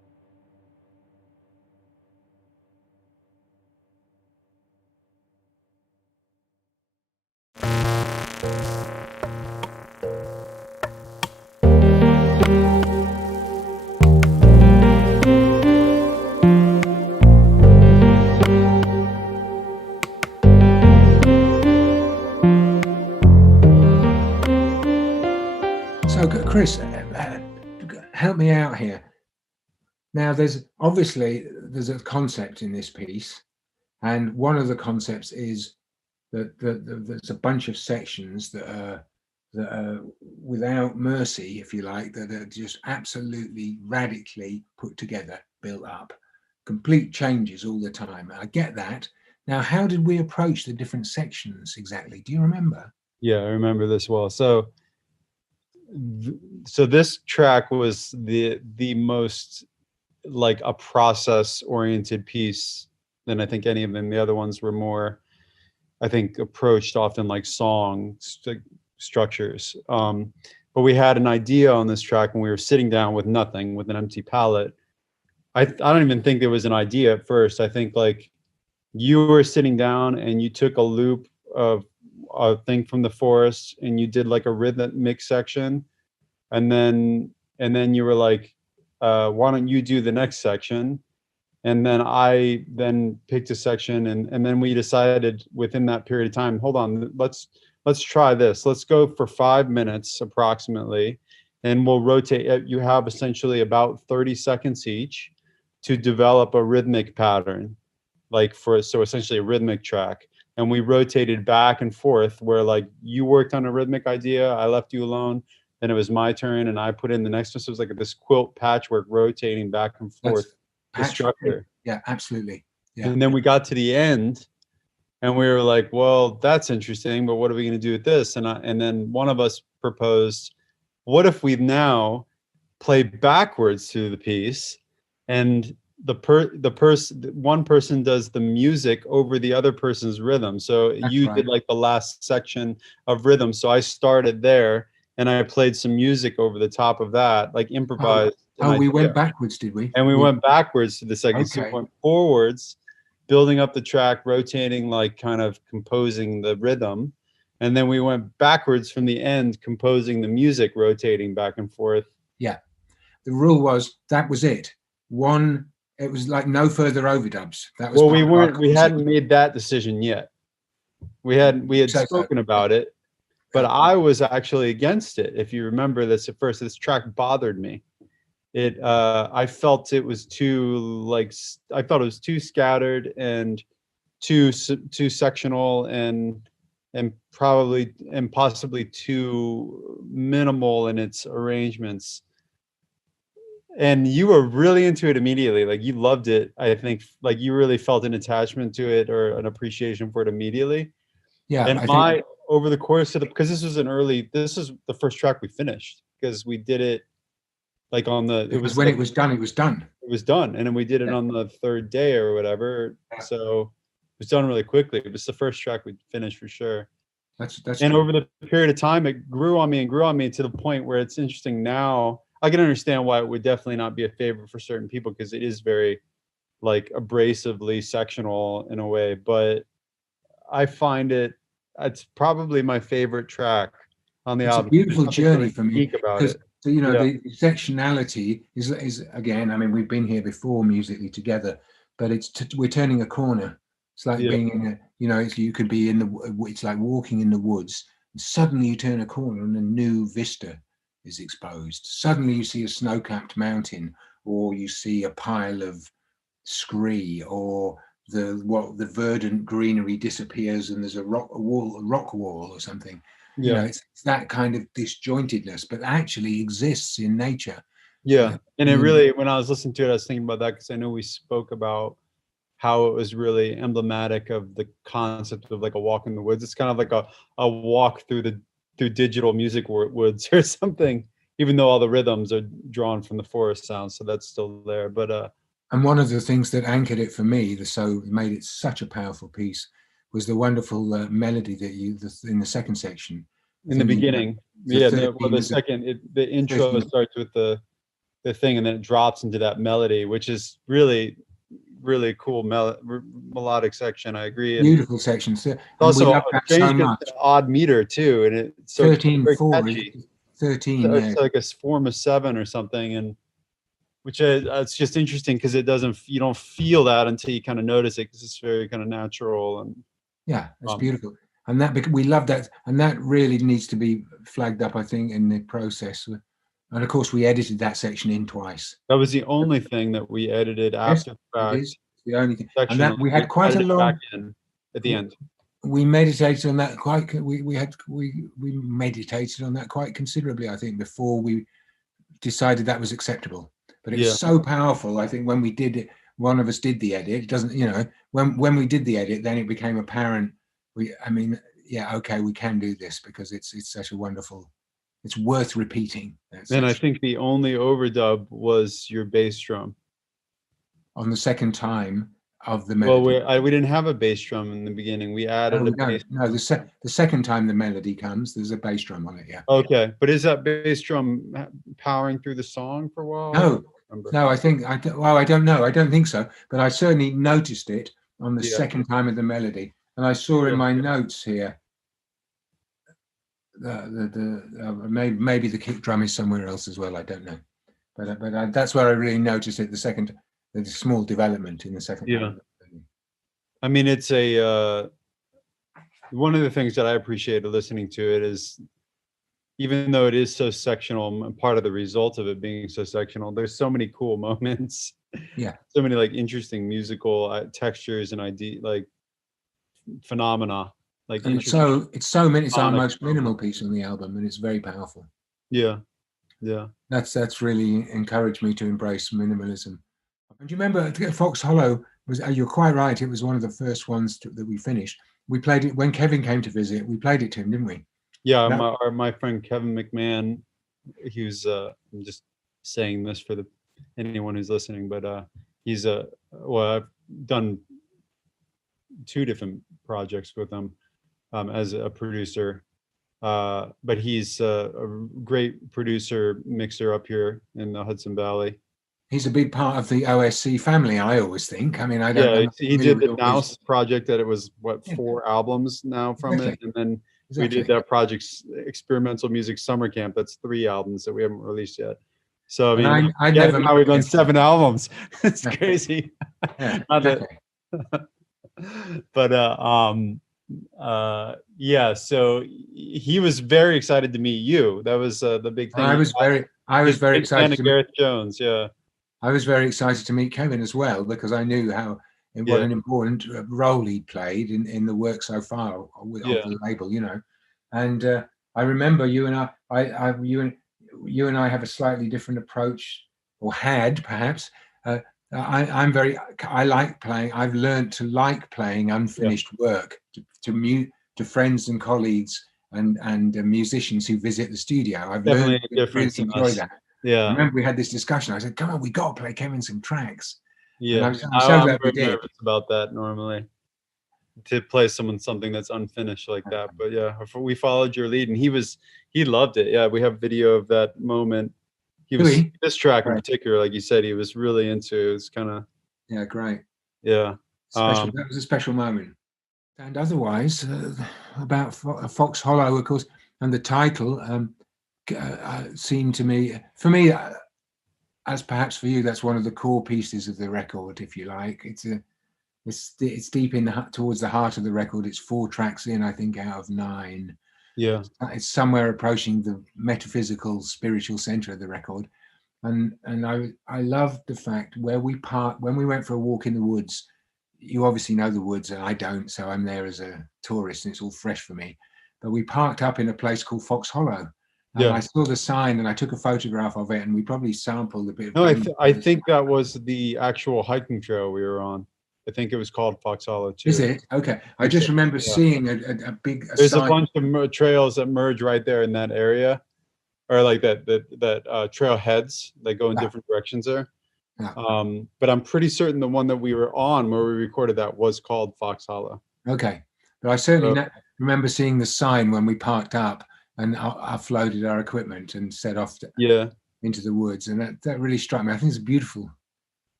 So, Chris, help me out here. Now, there's a concept in this piece, and one of the concepts is that there's a bunch of sections that are without mercy, if you like, that are just absolutely radically put together, built up, complete changes all the time. I get that. Now, how did we approach the different sections exactly? Do you remember? Yeah, I remember this well. So this track was the most like a process oriented piece than I think any of them. The other ones were more, I think, approached often like song structures. But we had an idea on this track when we were sitting down with nothing, with an empty palette. I don't even think there was an idea at first. I think like you were sitting down and you took a loop of a thing from the forest and you did like a rhythmic section, and then you were like, why don't you do the next section? And then I then picked a section, and then we decided within that period of time, hold on, let's try this. Let's go for 5 minutes approximately, and we'll rotate. You have essentially about 30 seconds each to develop a rhythmic pattern, so essentially a rhythmic track. And we rotated back and forth where like you worked on a rhythmic idea, I left you alone, then it was my turn and I put in the next one. So it was like this quilt patchwork rotating back and forth. The structure. Yeah, absolutely. Yeah. And then we got to the end and we were like, well, that's interesting, but what are we going to do with this? And then one of us proposed, what if we now play backwards through the piece, and one person does the music over the other person's rhythm. So that's you right. Did like the last section of rhythm. So I started there and I played some music over the top of that, like improvised. Oh, we went backwards, did we? And we went backwards to the second. Okay. So we went forwards, building up the track, rotating, like kind of composing the rhythm. And then we went backwards from the end, composing the music, rotating back and forth. Yeah. The rule was that was it. It was like no further overdubs. That was we hadn't made that decision yet. We had spoken about it, but I was actually against it. If you remember this at first, this track bothered me. I felt it was too I thought it was too scattered and too sectional and possibly too minimal in its arrangements. And you were really into it immediately. Like you loved it. I think like you really felt an attachment to it or an appreciation for it immediately. Yeah. And over the course of because this is the first track we finished because we did it like on it was done. It was done. It was done. And then we did it on the third day or whatever. Yeah. So it was done really quickly. It was the first track we finished for sure. That's and over the period of time, it grew on me to the point where it's interesting now. I can understand why it would definitely not be a favorite for certain people because it is very like abrasively sectional in a way, but I find it's probably my favorite track on the album. It's a beautiful journey for me because the sectionality is again, I mean, we've been here before musically together, but we're turning a corner. It's like being in you could be it's like walking in the woods and suddenly you turn a corner and a new vista is exposed. Suddenly you see a snow-capped mountain, or you see a pile of scree, or the verdant greenery disappears and there's a rock wall or something. Yeah. It's that kind of disjointedness, but actually exists in nature. Yeah. And it really, when I was listening to it, I was thinking about that because I know we spoke about how it was really emblematic of the concept of like a walk in the woods. It's kind of like a walk through digital music woods or something, even though all the rhythms are drawn from the forest sounds, so that's still there. But and one of the things that anchored it for me, made it such a powerful piece, was the wonderful melody that in the second section. In the beginning, the intro starts with the thing, and then it drops into that melody, which is really really cool melodic section. I agree. And Beautiful section. So, and we also love a that so strange much. odd meter too, and it's so 13/4, catchy. 13, So yeah. it's like a form of 7 or something, and which it's just interesting because it doesn't, you don't feel that until you kind of notice it, because it's very kind of natural. And Yeah, it's beautiful. And that, we love that, and that really needs to be flagged up, I think, in the process. And of course, we edited that section in twice. that was the only thing that we edited after the It fact. is the only thing. Section, And that we had quite a added it long. back in at the end. We meditated on that quite. We meditated on that quite considerably, I think, before we decided that was acceptable. But it was so powerful. I think when we did it, one of us did the edit. It doesn't, when we did the edit, then it became apparent. Okay, we can do this because it's such a wonderful. It's worth repeating. And I think the only overdub was your bass drum. On the second time of the melody. Well, we didn't have a bass drum in the beginning. We added a bass. No, the second time the melody comes, there's a bass drum on it. Yeah. Okay, but is that bass drum powering through the song for a while? No, I don't know. I don't think so. But I certainly noticed it on the second time of the melody, and I saw in my notes here. Maybe the kick drum is somewhere else as well. I don't know, but that's where I really noticed it. The small development in the second. Yeah, I mean, it's a one of the things that I appreciated listening to it is, even though it is so sectional, and part of the result of it being so sectional, there's so many cool moments. Yeah, so many like interesting musical textures and phenomena. Like, it's our most minimal piece on the album, and it's very powerful. Yeah. That's really encouraged me to embrace minimalism. And do you remember Fox Hollow was? You're quite right. It was one of the first ones that we finished. We played it when Kevin came to visit. We played it to him, didn't we? Yeah, my friend Kevin McMahon. He was. I'm just saying this for anyone who's listening, but he's I've done 2 different projects with him. As a producer, but he's a great producer, mixer up here in the Hudson Valley. He's a big part of the OSC family, I always think. I mean, I don't know. He did the Mouse project that it was 4 albums now from it, and then we did that project, Experimental Music Summer Camp. That's 3 albums that we haven't released yet. So I mean, now we've done 7 albums. It's crazy. Yeah, but so he was very excited to meet you. That was the big thing. I was very excited to Gareth Jones. Yeah, I was very excited to meet Kevin as well, because I knew what an important role he played in the work so far of the label, And I remember you and I have a slightly different approach, or had perhaps. I like playing. I've learned to like playing unfinished work to friends and colleagues and musicians who visit the studio. I've learned to really enjoy that. Yeah. I remember we had this discussion. I said, "Come on, we got to play Kevin some tracks." Yeah, I'm very nervous about that normally, to play something that's unfinished like that. But yeah, we followed your lead, and he loved it. Yeah, we have video of that moment. This track in particular, like you said, he was really into. It's kind of great. Yeah, that was a special moment. And otherwise, about Fox Hollow, of course, and the title seemed to me, for me, as perhaps for you, that's one of the core pieces of the record, if you like. It's deep towards the heart of the record. It's 4 tracks in, I think, out of 9. Yeah, it's somewhere approaching the metaphysical, spiritual center of the record, and I loved the fact when we went for a walk in the woods. You obviously know the woods, and I don't, so I'm there as a tourist, and it's all fresh for me. But we parked up in a place called Fox Hollow, and I saw the sign, and I took a photograph of it, and we probably sampled a bit. No, I think that was the actual hiking trail we were on. I think it was called Fox Hollow too. Is it? Okay. I just remember seeing a big. There's a bunch of trails that merge right there in that area, or like that trail heads that go in different directions there. Yeah. But I'm pretty certain the one that we were on, where we recorded that, was called Fox Hollow. Okay, but I certainly remember seeing the sign when we parked up and offloaded our equipment and set off into the woods, and that really struck me. I think it's beautiful.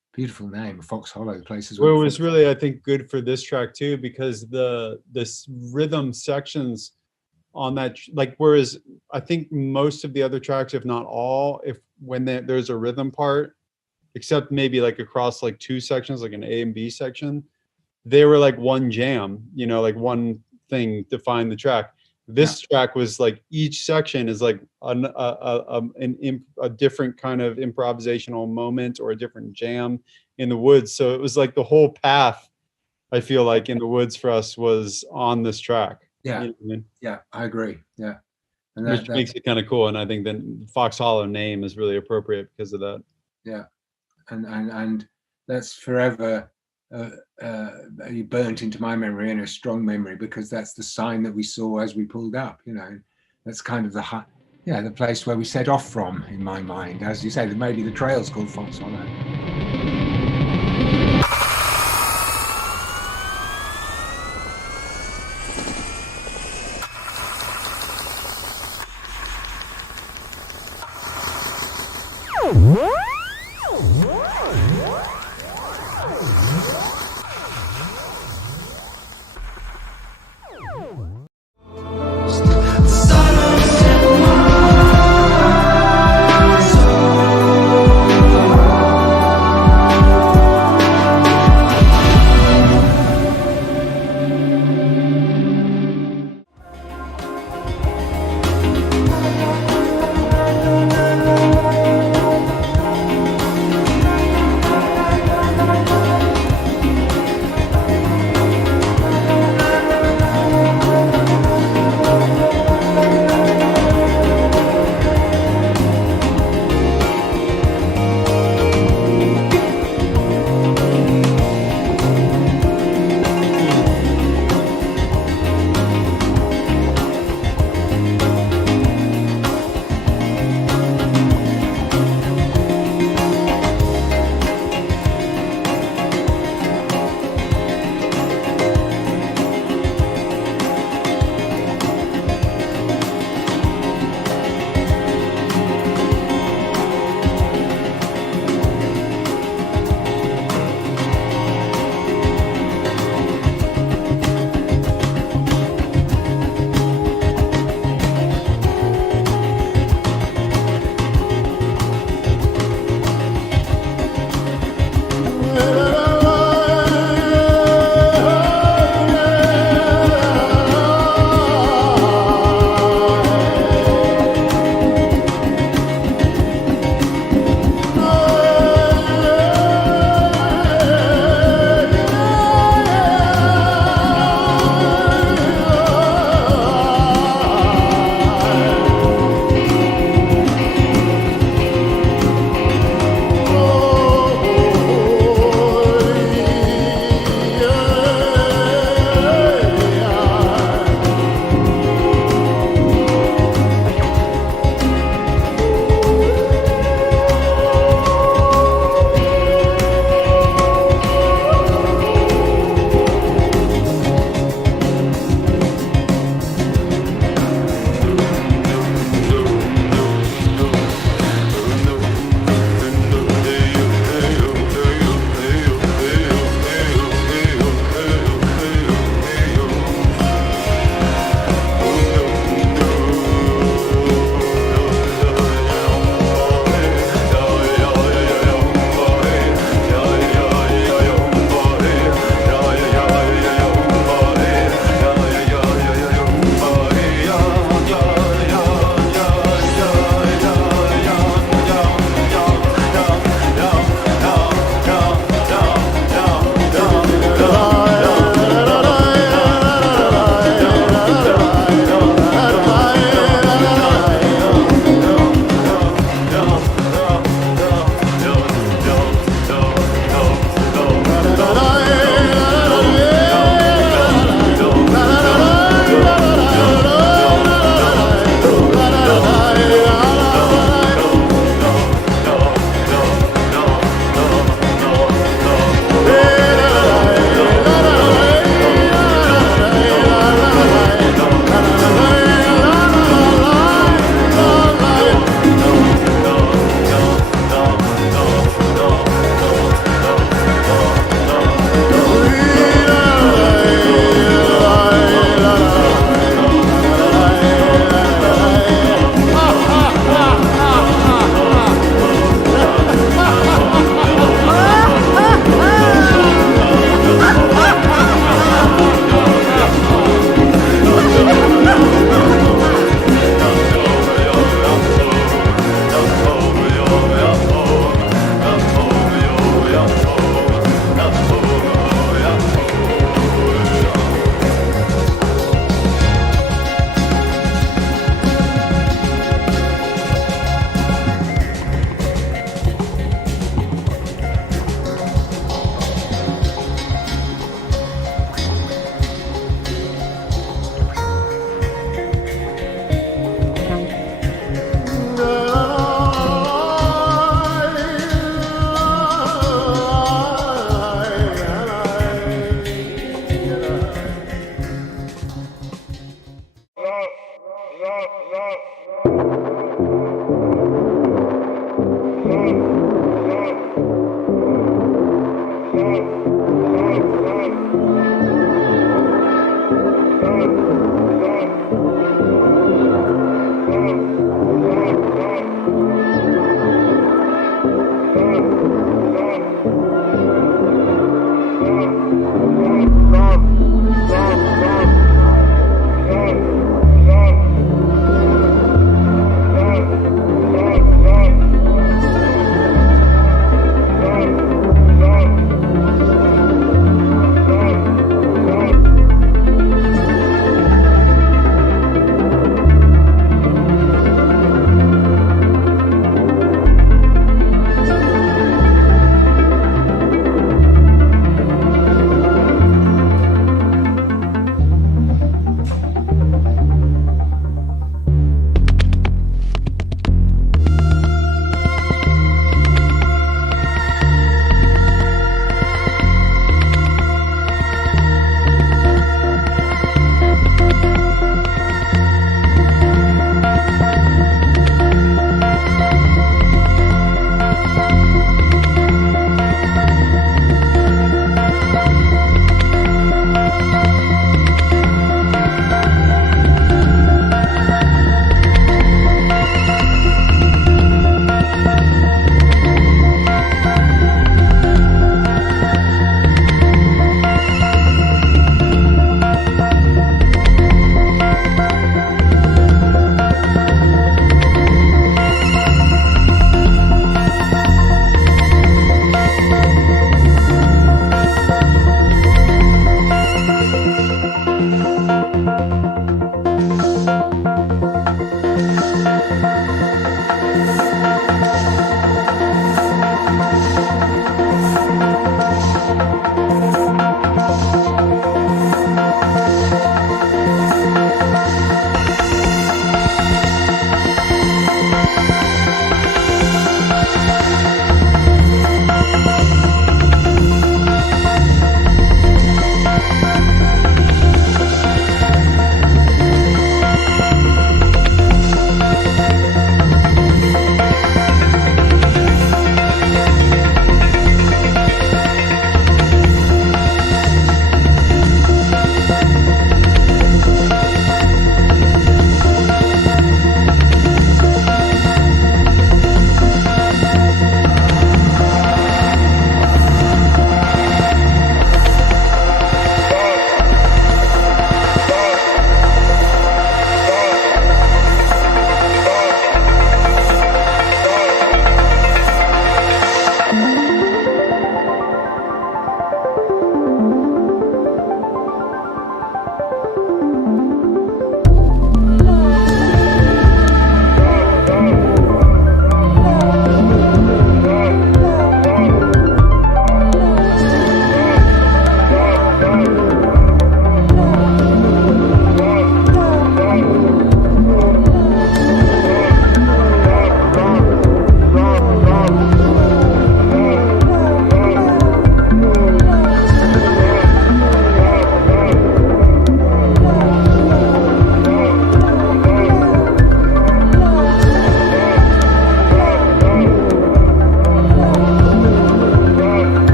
beautiful name, Fox Hollow, places. Well, it where was Fox- really, I think, good for this track too, because this rhythm sections on that, like, whereas I think most of the other tracks, if not all, if when there's a rhythm part, except maybe like across like two sections, like an A and B section, they were like one jam, you know, like one thing define the track. This track was like each section is like a different kind of improvisational moment or a different jam in the woods. So it was like the whole path, I feel like, in the woods for us was on this track. Yeah, You know what I mean? yeah, I agree. Yeah, and Which makes it kind of cool. And I think the Fox Hollow name is really appropriate because of that. yeah, and that's forever burnt into my memory, and a strong memory, because that's the sign that we saw as we pulled up. You know, that's kind of the place where we set off from, in my mind. As you say, maybe the trail's called Fox Hollow.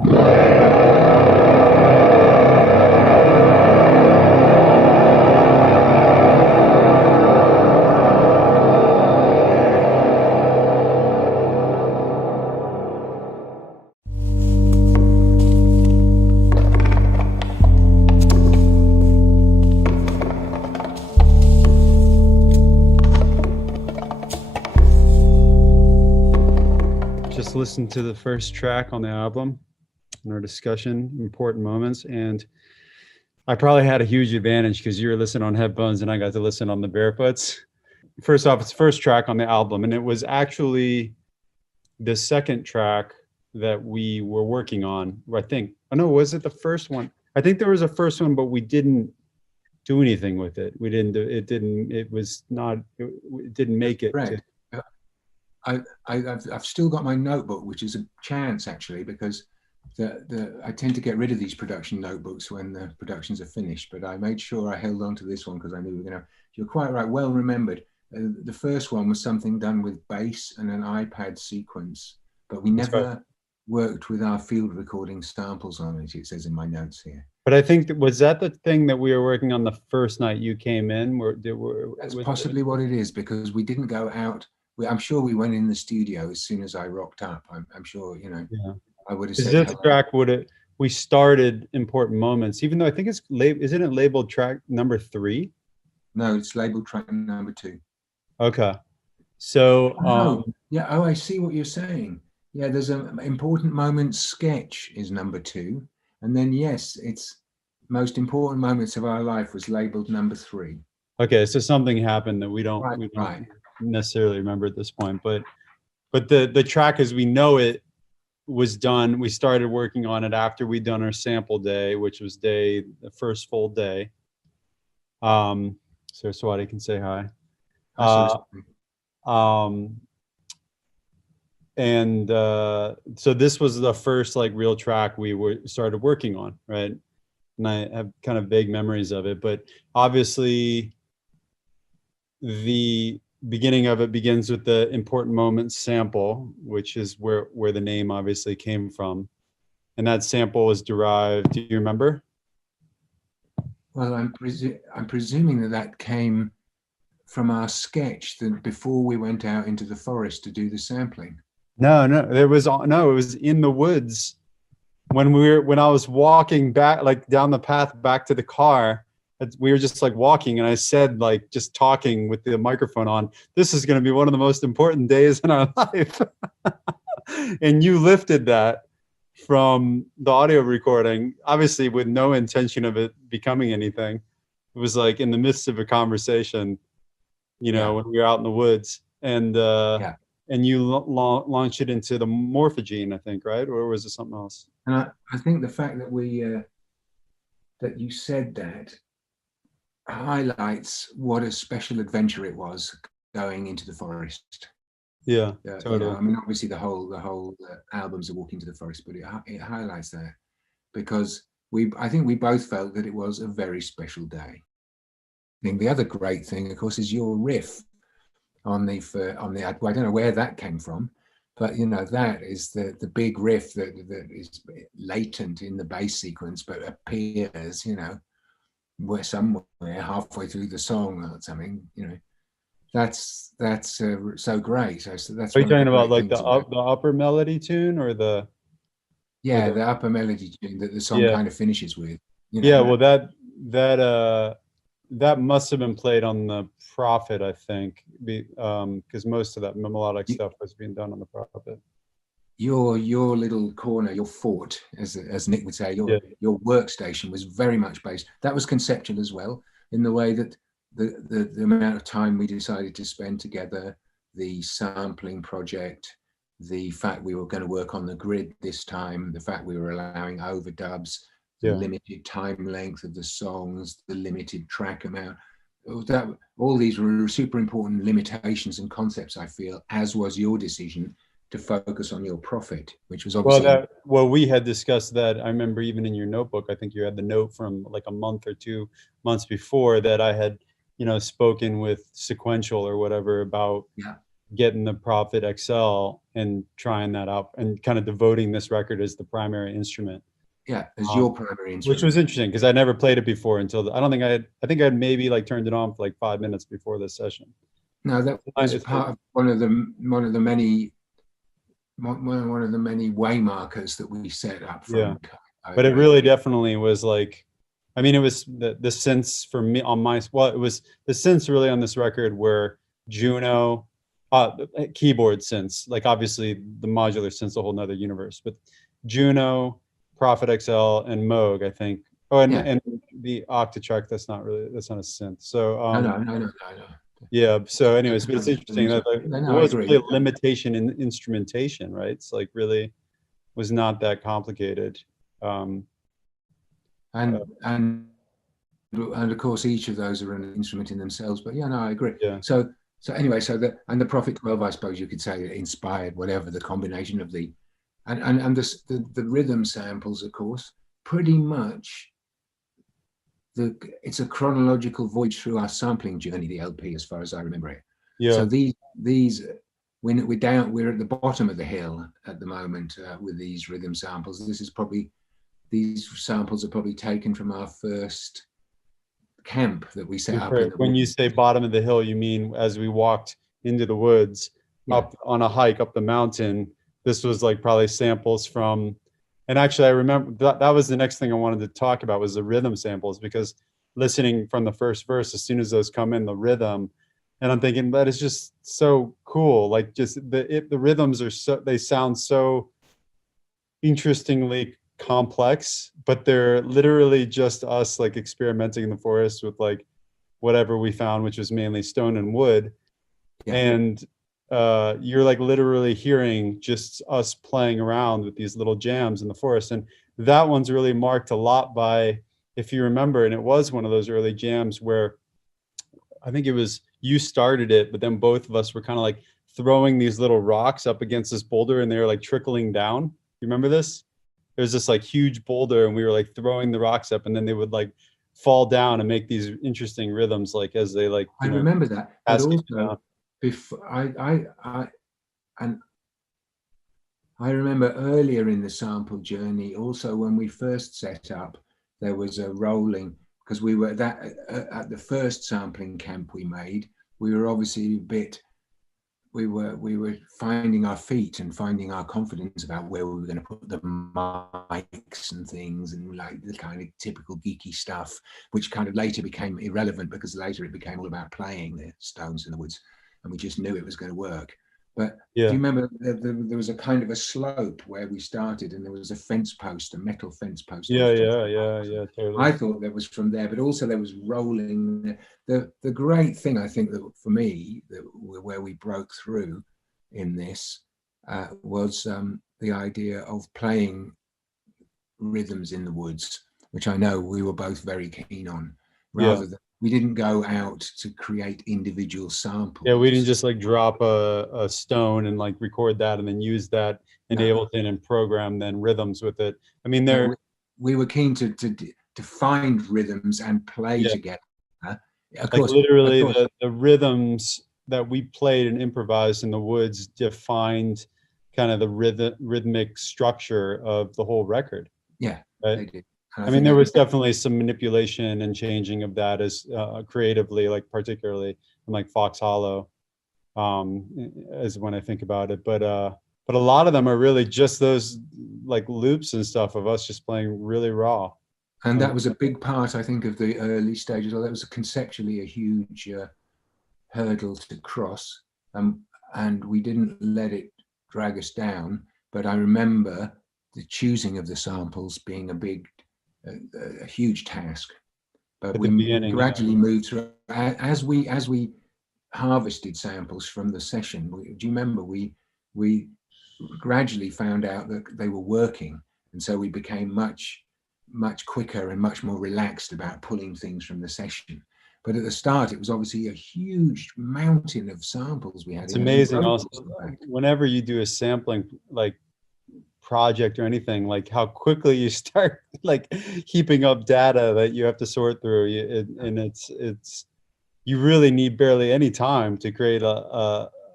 Just listened to the first track on the album in our discussion, Important Moments, and I probably had a huge advantage because you were listening on headphones and I got to listen on the Barefoots. First off, it's the first track on the album, and it was actually the second track that we were working on. I think, oh no, was it the first one? I think there was a first one, but we didn't do anything with it. We didn't do it. It didn't make it. Right. I've still got my notebook, which is a chance actually, because I tend to get rid of these production notebooks when the productions are finished. But I made sure I held on to this one because I knew we were going to. You're quite right. Well remembered. The first one was something done with bass and an iPad sequence, but we never worked with our field recording samples on it. It says in my notes here. But I think was that the thing that we were working on the first night you came in? That's possibly what it is, because we didn't go out. I'm sure we went in the studio as soon as I rocked up. I'm sure, you know. Yeah. I would have Is said this hello. track we started Important Moments, even though I think isn't it labeled track number 3? No, it's labeled track number 2. Okay. So yeah. Oh, I see what you're saying. Yeah, there's an Important Moments sketch is number 2, and then yes, it's Most Important Moments of Our Life was labeled number 3. okay, so something happened that we don't Right. necessarily remember at this point, but the track as we know it was done. We started working on it after we'd done our sample day, which was the first full day. Saraswati can say hi. So this was the first like real track we started working on, right? And I have kind of vague memories of it, but obviously the beginning of it begins with the Important Moments sample, which is where the name obviously came from. And that sample was derived, do you remember? Well, I'm presuming that came from our sketch that before we went out into the forest to do the sampling. No, it was in the woods when I was walking back, like down the path back to the car. We were just like walking, and I said, like, just talking with the microphone on, this is going to be one of the most important days in our life. And you lifted that from the audio recording, obviously with no intention of it becoming anything. It was like in the midst of a conversation, you know, when we were out in the woods, and you launched it into the Morphogene, I think, right? Or was it something else? And I think the fact that that you said that highlights what a special adventure it was going into the forest. Yeah, totally. You know, I mean, obviously the whole album's a walk into the forest, but it highlights that because I think we both felt that it was a very special day. I think the other great thing, of course, is your riff on the I don't know where that came from, but you know, that is the big riff that is latent in the bass sequence, but appears, you know, we're somewhere halfway through the song or something, you know. That's so great. So that's. Are you talking about like the upper melody tune or the? Yeah, the upper melody tune that the song kind of finishes with. You know, yeah, well, that must have been played on the Prophet, I think, because most of that melodic stuff was being done on the Prophet. Your little corner, your fort, as Nick would say, your workstation was very much based. That was conceptual as well, in the way that the amount of time we decided to spend together, the sampling project, the fact we were going to work on the grid this time, the fact we were allowing overdubs, the limited time length of the songs, the limited track amount. All these were super important limitations and concepts, I feel, as was your decision to focus on your Prophet, which was obviously... Well, we had discussed that. I remember even in your notebook, I think you had the note from like a month or 2 months before that I had, you know, spoken with Sequential or whatever about getting the Prophet XL and trying that out and kind of devoting this record as the primary instrument. Yeah, as your primary instrument. Which was interesting because I never played it before until I don't think I think I'd maybe like turned it on for like 5 minutes before this session. No, that was part of one of the many way markers that we set up. Yeah, but it really definitely was like, I mean, it was the sense for me on my, well, it was the sense really on this record where Juno, keyboard synths, like obviously the modular synths, a whole nother universe, but Juno, Prophet XL, and Moog, I think. Oh, and the Octatrack, that's not a synth. So no. Yeah. So, anyways, but it's interesting that there was really a limitation in instrumentation, right? It's like really was not that complicated. And of course, each of those are an instrument in themselves. But yeah, no, I agree. Yeah. So anyway, the Prophet 12, I suppose you could say, inspired whatever the combination of the the rhythm samples, of course, pretty much. It's a chronological voyage through our sampling journey, the LP, as far as I remember it. Yeah. So we're at the bottom of the hill at the moment with these rhythm samples. These samples are probably taken from our first camp that we set up. When you say bottom of the hill, you mean as we walked into the woods, up on a hike up the mountain. This was like probably samples from, and actually I remember that was the next thing I wanted to talk about was the rhythm samples, because listening from the first verse, as soon as those come in, the rhythm, and I'm thinking that is just so cool. Like just the rhythms are they sound so interestingly complex, but they're literally just us like experimenting in the forest with like whatever we found, which was mainly stone and wood. Yeah. And you're like literally hearing just us playing around with these little jams in the forest. And that one's really marked a lot by, if you remember, and it was one of those early jams where I think it was you started it, but then both of us were kind of like throwing these little rocks up against this boulder and they were like trickling down. You remember this? There's this like huge boulder and we were like throwing the rocks up and then they would like fall down and make these interesting rhythms like as they like, I remember that. But also, before I remember earlier in the sample journey, also when we first set up, there was a rolling, because we were at the first sampling camp we made, we were obviously we were finding our feet and finding our confidence about where we were going to put the mics and things, and like the kind of typical geeky stuff, which kind of later became irrelevant because later it became all about playing the Stones in the Woods. And we just knew it was going to work. But do you remember there was a kind of a slope where we started and there was a fence post, a metal fence post. Yeah, totally. I thought that was from there, but also there was rolling. The great thing, I think, that for me, where we broke through in this was the idea of playing rhythms in the woods, which I know we were both very keen on, rather than, we didn't go out to create individual samples. Yeah, we didn't just like drop a stone and like record that and then use that in Ableton and program then rhythms with it. I mean, we were keen to find rhythms and play together. Of course, literally the rhythms that we played and improvised in the woods defined kind of the rhythmic structure of the whole record. Yeah, right? they did. I mean, there was definitely some manipulation and changing of that as creatively, like particularly in like Fox Hollow, as when I think about it. But a lot of them are really just those like loops and stuff of us just playing really raw. And that was a big part, I think, of the early stages. That was conceptually a huge hurdle to cross, and we didn't let it drag us down. But I remember the choosing of the samples being a huge task, but we gradually moved through as we harvested samples from the session. Do you remember we gradually found out that they were working, and so we became much quicker and much more relaxed about pulling things from the session. But at the start, it was obviously a huge mountain of samples we had. It's amazing also whenever you do a sampling like project or anything, like how quickly you start like heaping up data that you have to sort through, and it's you really need barely any time to create a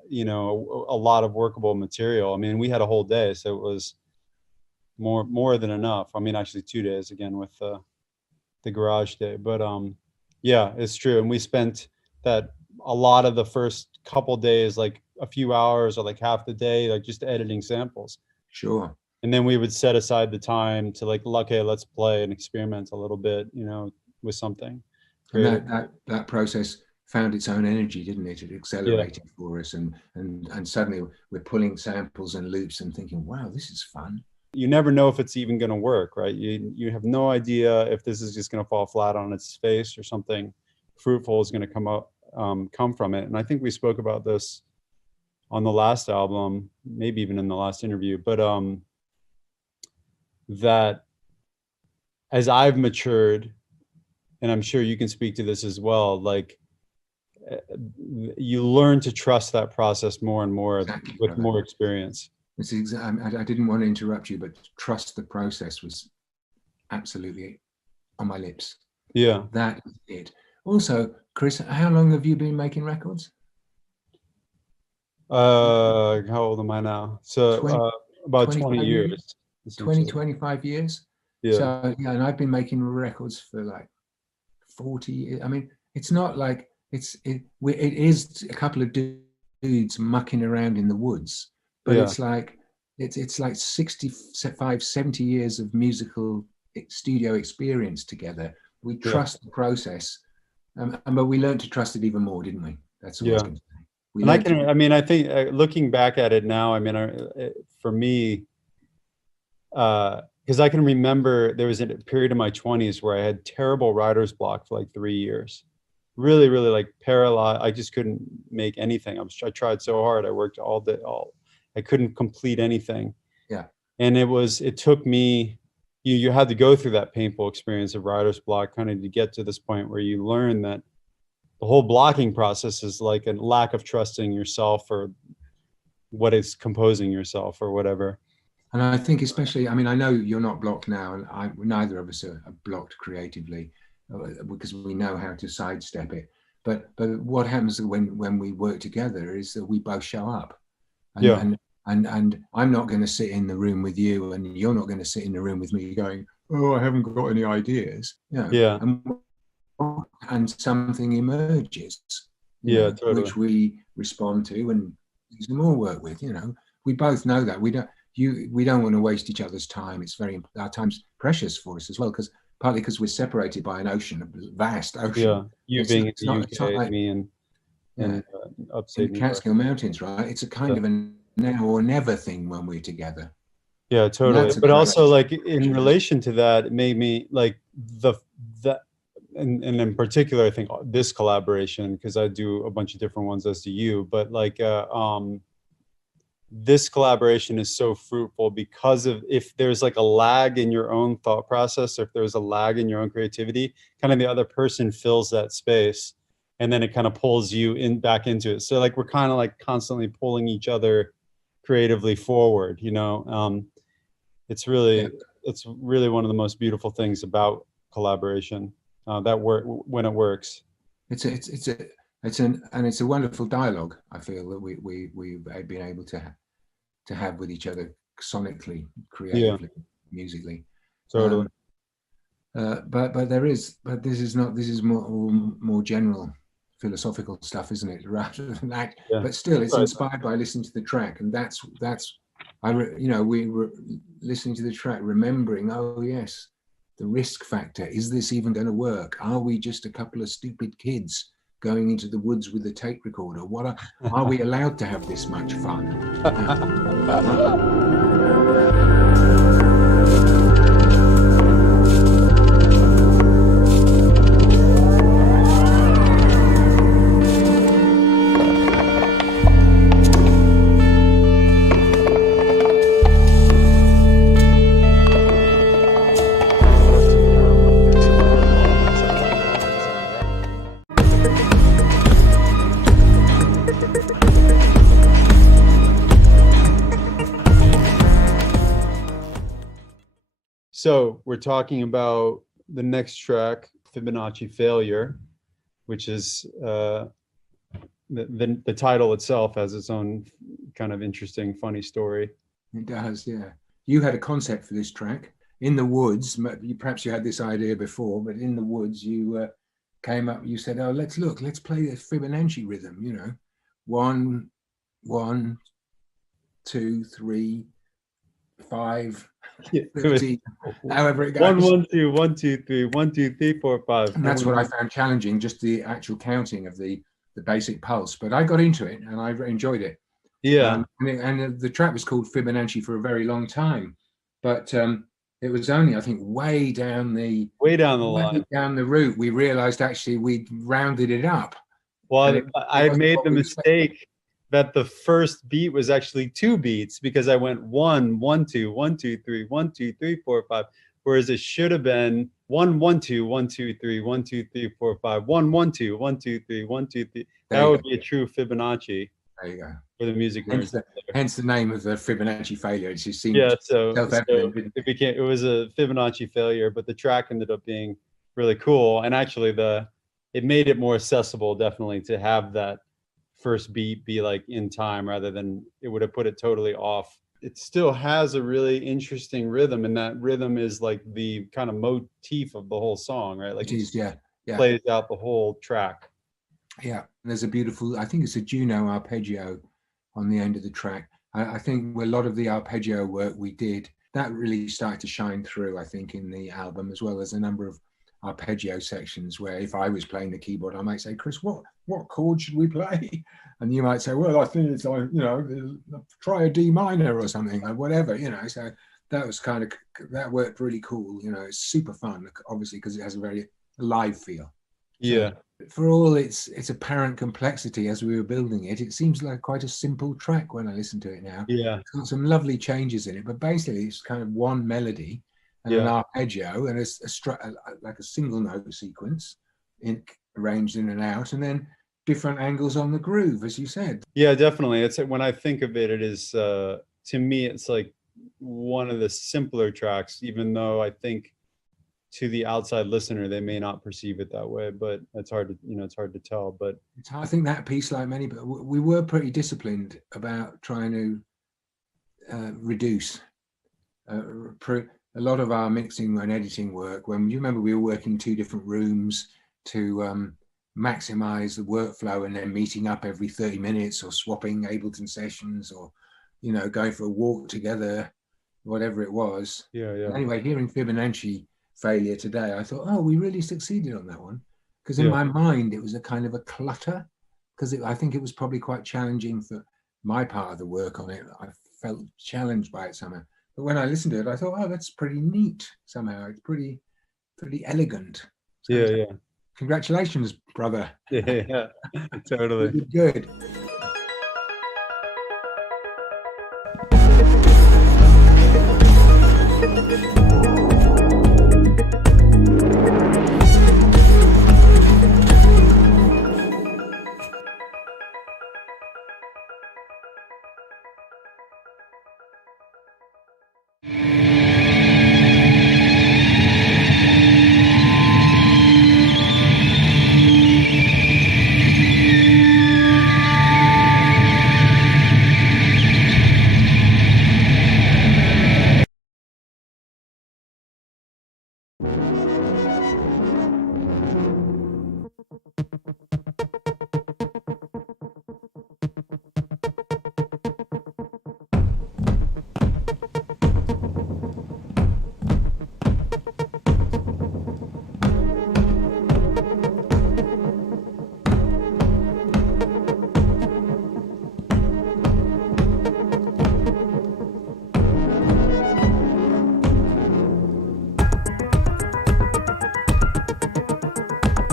a lot of workable material. I mean, we had a whole day, so it was more than enough. I mean, actually 2 days again with the garage day, but yeah, it's true. And we spent a lot of the first couple days, like a few hours or like half the day, like just editing samples. Sure. And then we would set aside the time to like, okay, let's play and experiment a little bit, with something. And that process found its own energy, didn't it? It accelerated for us, and suddenly we're pulling samples and loops and thinking, wow, this is fun. You never know if it's even going to work, right? You have no idea if this is just going to fall flat on its face or something fruitful is going to come from it. And I think we spoke about this on the last album, maybe even in the last interview, but that as I've matured, and I'm sure you can speak to this as well, like you learn to trust that process more and more with more experience. I didn't want to interrupt you, but trust the process was absolutely on my lips. Yeah. That is it. Also, Chris, how long have you been making records? How old am I now? So about 20 years. 25 years. Yeah. So yeah, and I've been making records for like 40 years. I mean, it's not like it is a couple of dudes mucking around in the woods, but it's like 65, 70 years of musical studio experience together. We trust the process, but we learned to trust it even more, didn't we? That's what I was going to say. And I think looking back at it now, I mean, for me, because I can remember there was a period in my 20s where I had terrible writer's block for like 3 years. Really, really like paralyzed. I just couldn't make anything. I tried so hard. I worked all day. I couldn't complete anything. Yeah. And it took me, you had to go through that painful experience of writer's block kind of to get to this point where you learn that the whole blocking process is like a lack of trusting yourself or what is composing yourself or whatever. And I think especially, I mean, I know you're not blocked now, and neither of us are blocked creatively because we know how to sidestep it. But what happens when we work together is that we both show up. And I'm not going to sit in the room with you, and you're not going to sit in the room with me going, oh, I haven't got any ideas. Yeah. And something emerges. Totally. Which we respond to and do some more work with. We both know that we don't want to waste each other's time. It's our time's precious for us as well, partly because we're separated by an ocean, a vast ocean. Yeah, you being in the UK, like, me and upstate in Catskill Mountains, right? It's a kind of a now or never thing when we're together. Yeah, totally. But also, like in relation to that, it made me like and in particular, I think this collaboration, because I do a bunch of different ones as do you, but like this collaboration is so fruitful because of if there's like a lag in your own thought process, or if there's a lag in your own creativity, kind of the other person fills that space, and then it kind of pulls you back into it. So like we're kind of like constantly pulling each other creatively forward. It's really one of the most beautiful things about collaboration. That work when it works. It's a wonderful dialogue. I feel that we've been able to have with each other sonically, creatively, musically. Totally. But this is more general philosophical stuff, isn't it? Rather than that, but still, it's inspired by listening to the track, and we were listening to the track, remembering, oh yes, the risk factor. Is this even going to work? Are we just a couple of stupid kids going into the woods with a tape recorder? Are we allowed to have this much fun? So we're talking about the next track, Fibonacci Failure, which is the title itself has its own kind of interesting, funny story. It does, yeah. You had a concept for this track in the woods. Perhaps you had this idea before, but in the woods you came up. You said, "Oh, let's play the Fibonacci rhythm. You know, 1, 1, 2, 3, 5, 50, however it goes. 1, 1, 2, 1, 2, 3, 1, 2, 3, 4, 5. And that's what I found challenging, just the actual counting of the basic pulse. But I got into it and I enjoyed it. Yeah. And the track was called Fibonacci for a very long time, but it was only, I think, way down the line, down the route, we realized actually we'd rounded it up. Well, I made the mistake that the first beat was actually 2 beats, because I went 1, 1, 2, 1, 2, 3, 1, 2, 3, 4, 5, whereas it should have been 1, 1, 2, 1, 2, 3, 1, 2, 3, 4, 5, 1, 1, 2, 1, 2, 3, 1, 2, 3. That would be a true Fibonacci. There you go. For the music nerds. Hence the name of the Fibonacci failure. It just seemed self-evident. It was a Fibonacci failure, but the track ended up being really cool. And actually it made it more accessible, definitely, to have that first beat be like in time, rather than it would have put it totally off. It still has a really interesting rhythm, and that rhythm is like the kind of motif of the whole song, right? Like it is, yeah. Plays out the whole track. Yeah, there's a beautiful, I think it's a Juno arpeggio on the end of the track. I think a lot of the arpeggio work we did, that really started to shine through, I think, in the album, as well as a number of arpeggio sections where if I was playing the keyboard, I might say, Chris, what chord should we play? And you might say, well, I think it's like, you know, try a D minor or something, or whatever, you know. So that was that worked really cool. You know, it's super fun, obviously, because it has a very live feel. Yeah. For all its apparent complexity as we were building it, it seems like quite a simple track when I listen to it now. Yeah. It's got some lovely changes in it, but basically it's kind of one melody and an arpeggio and like a single note sequence arranged in and out, and then different angles on the groove, as you said. Yeah, definitely. It's when I think of it, it is to me, it's like one of the simpler tracks, even though I think to the outside listener they may not perceive it that way, but it's hard to tell. But I think that piece, like many, but we were pretty disciplined about trying to reduce a lot of our mixing and editing work. When you remember, we were working in 2 different rooms to maximize the workflow, and then meeting up every 30 minutes or swapping Ableton sessions, or, you know, going for a walk together, whatever it was. Anyway, hearing Fibonacci failure today, I thought, oh, we really succeeded on that one, because in my mind it was a kind of a clutter, because I think it was probably quite challenging for my part of the work on it. I felt challenged by it somehow, but when I listened to it, I thought, oh, that's pretty neat somehow. It's pretty elegant. So, congratulations, brother. Yeah, totally. Good.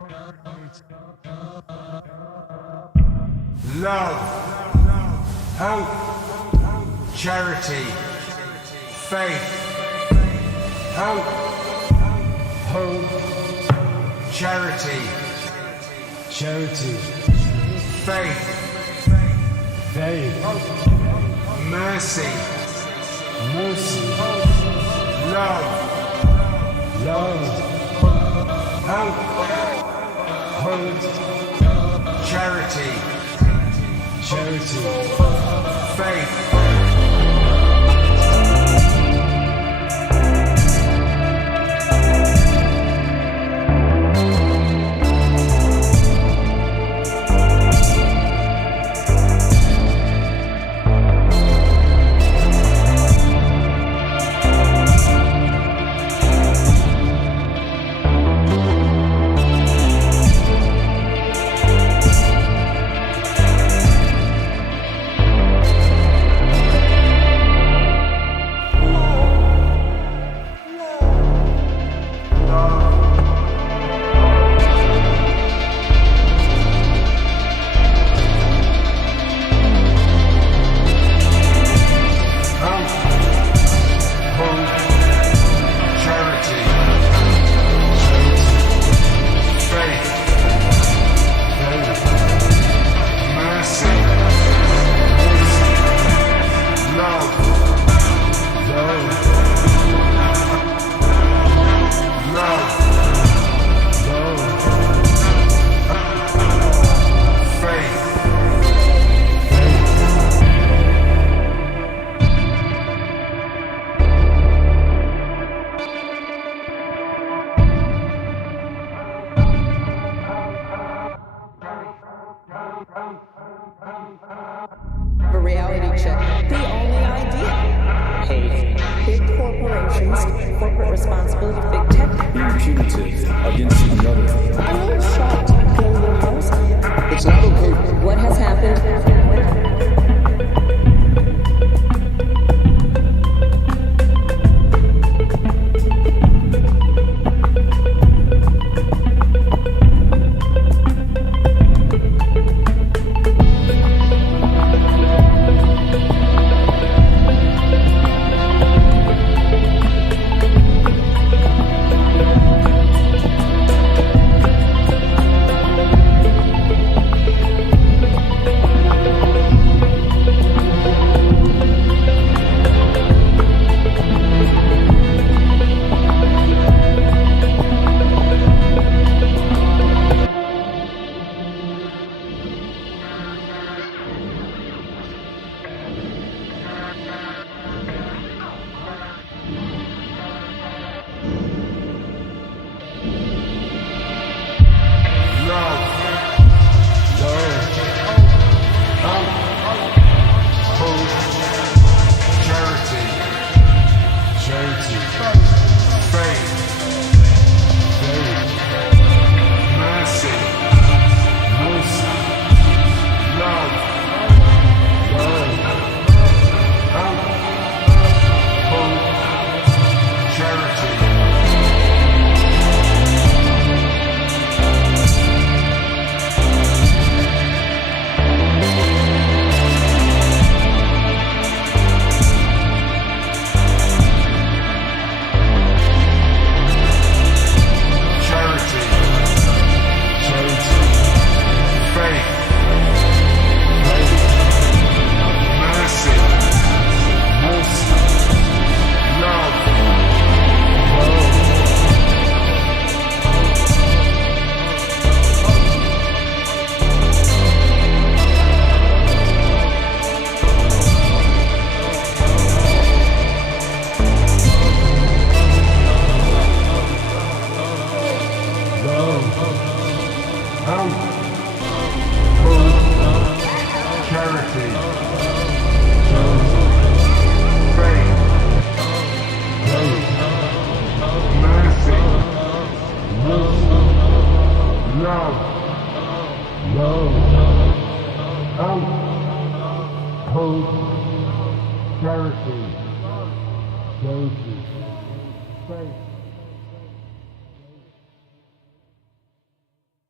love, hope, charity, faith, hope, charity, faith, mercy, love, hope, charity, faith. A reality check. The only idea. Hey, big corporations, corporate responsibility, big tech. Being punitive against another. I'm a little shocked. Feeling a little nosy. It's not okay. What has happened? Charity. Charity. Faith.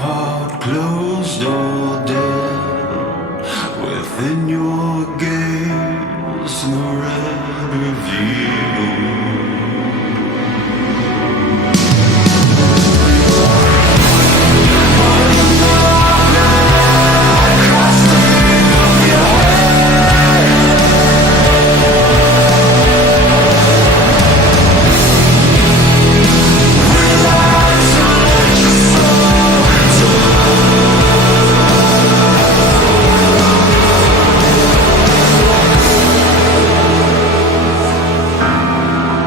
heart closed or dead, within your gaze, no red reveal.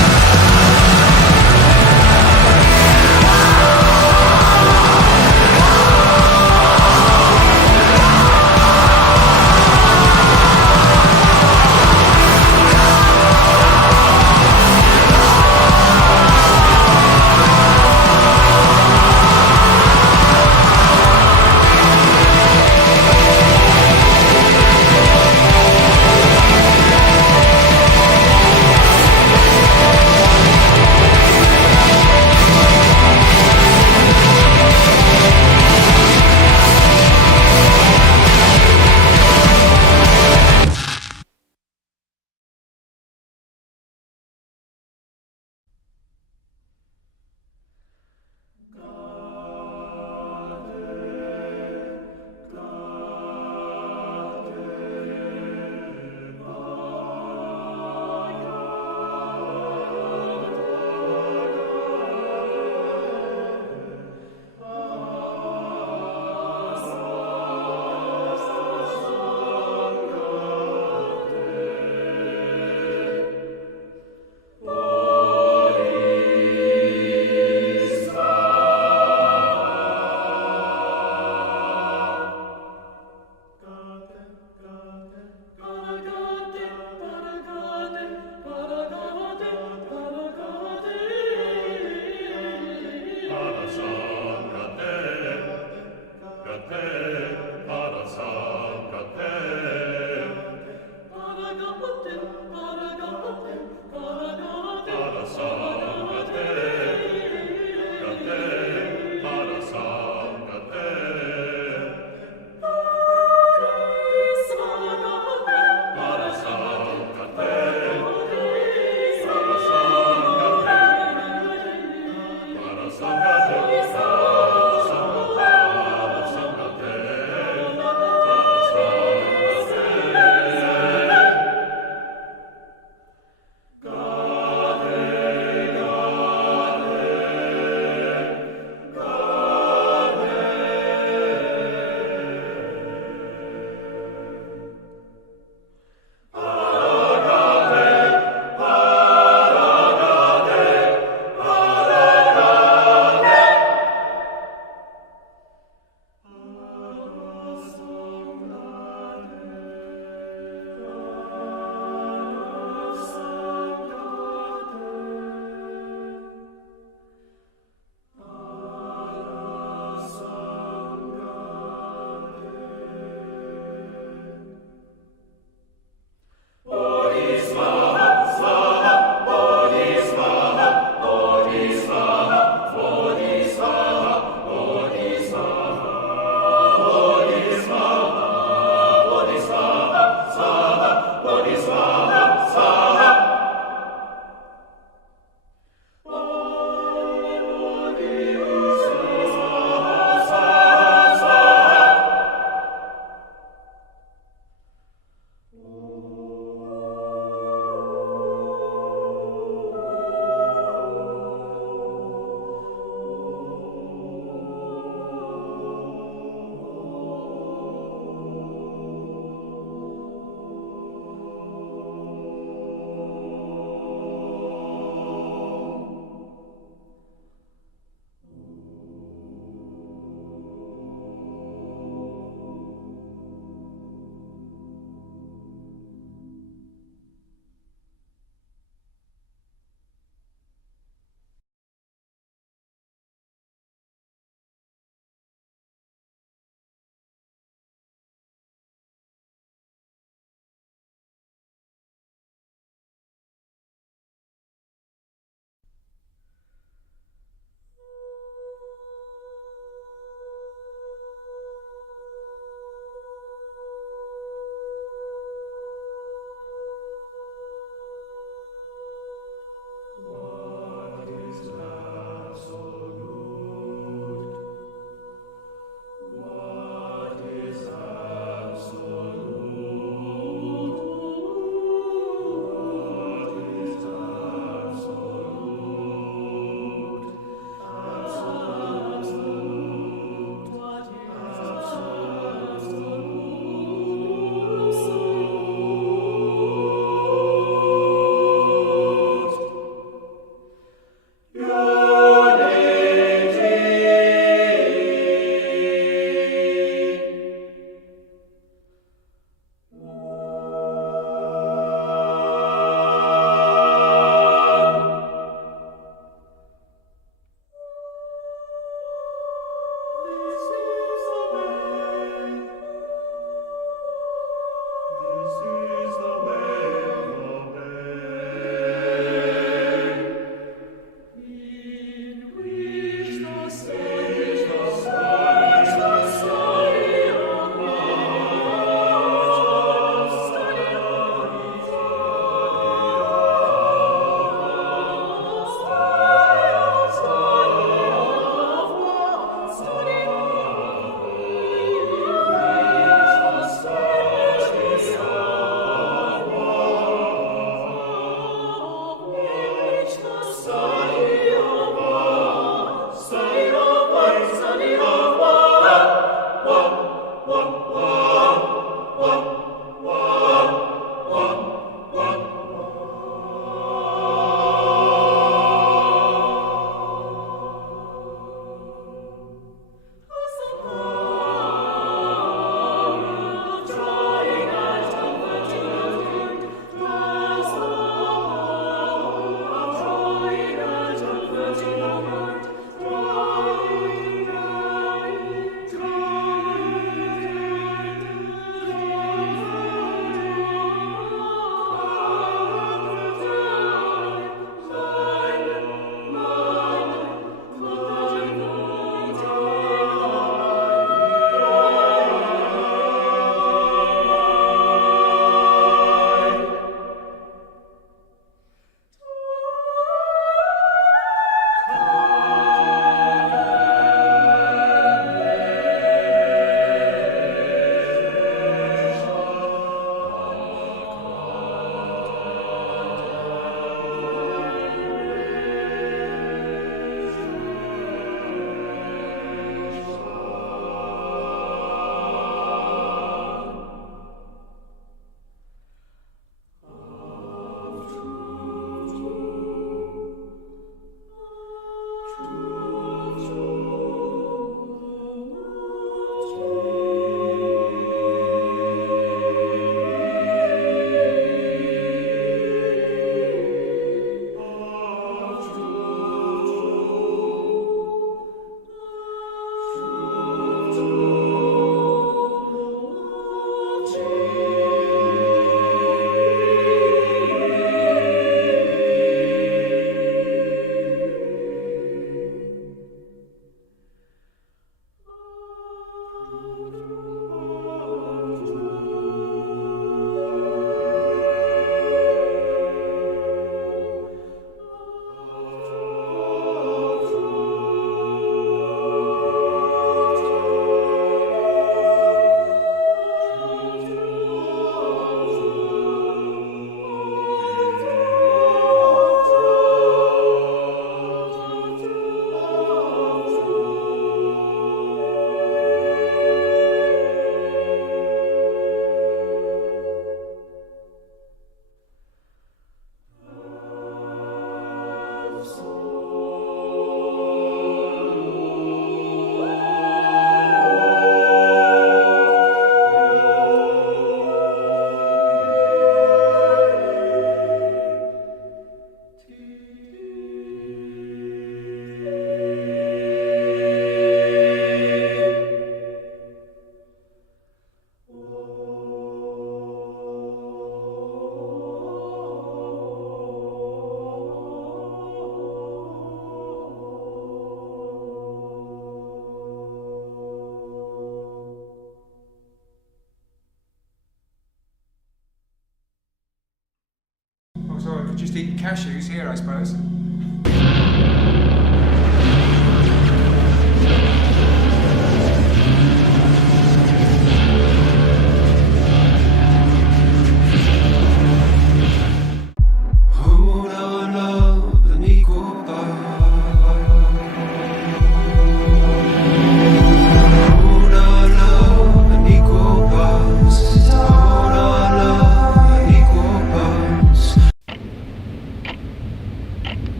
So I could just eat cashews here, I suppose. Hold our love and equal power. Hold our love and equal parts. Hold our love and equal parts.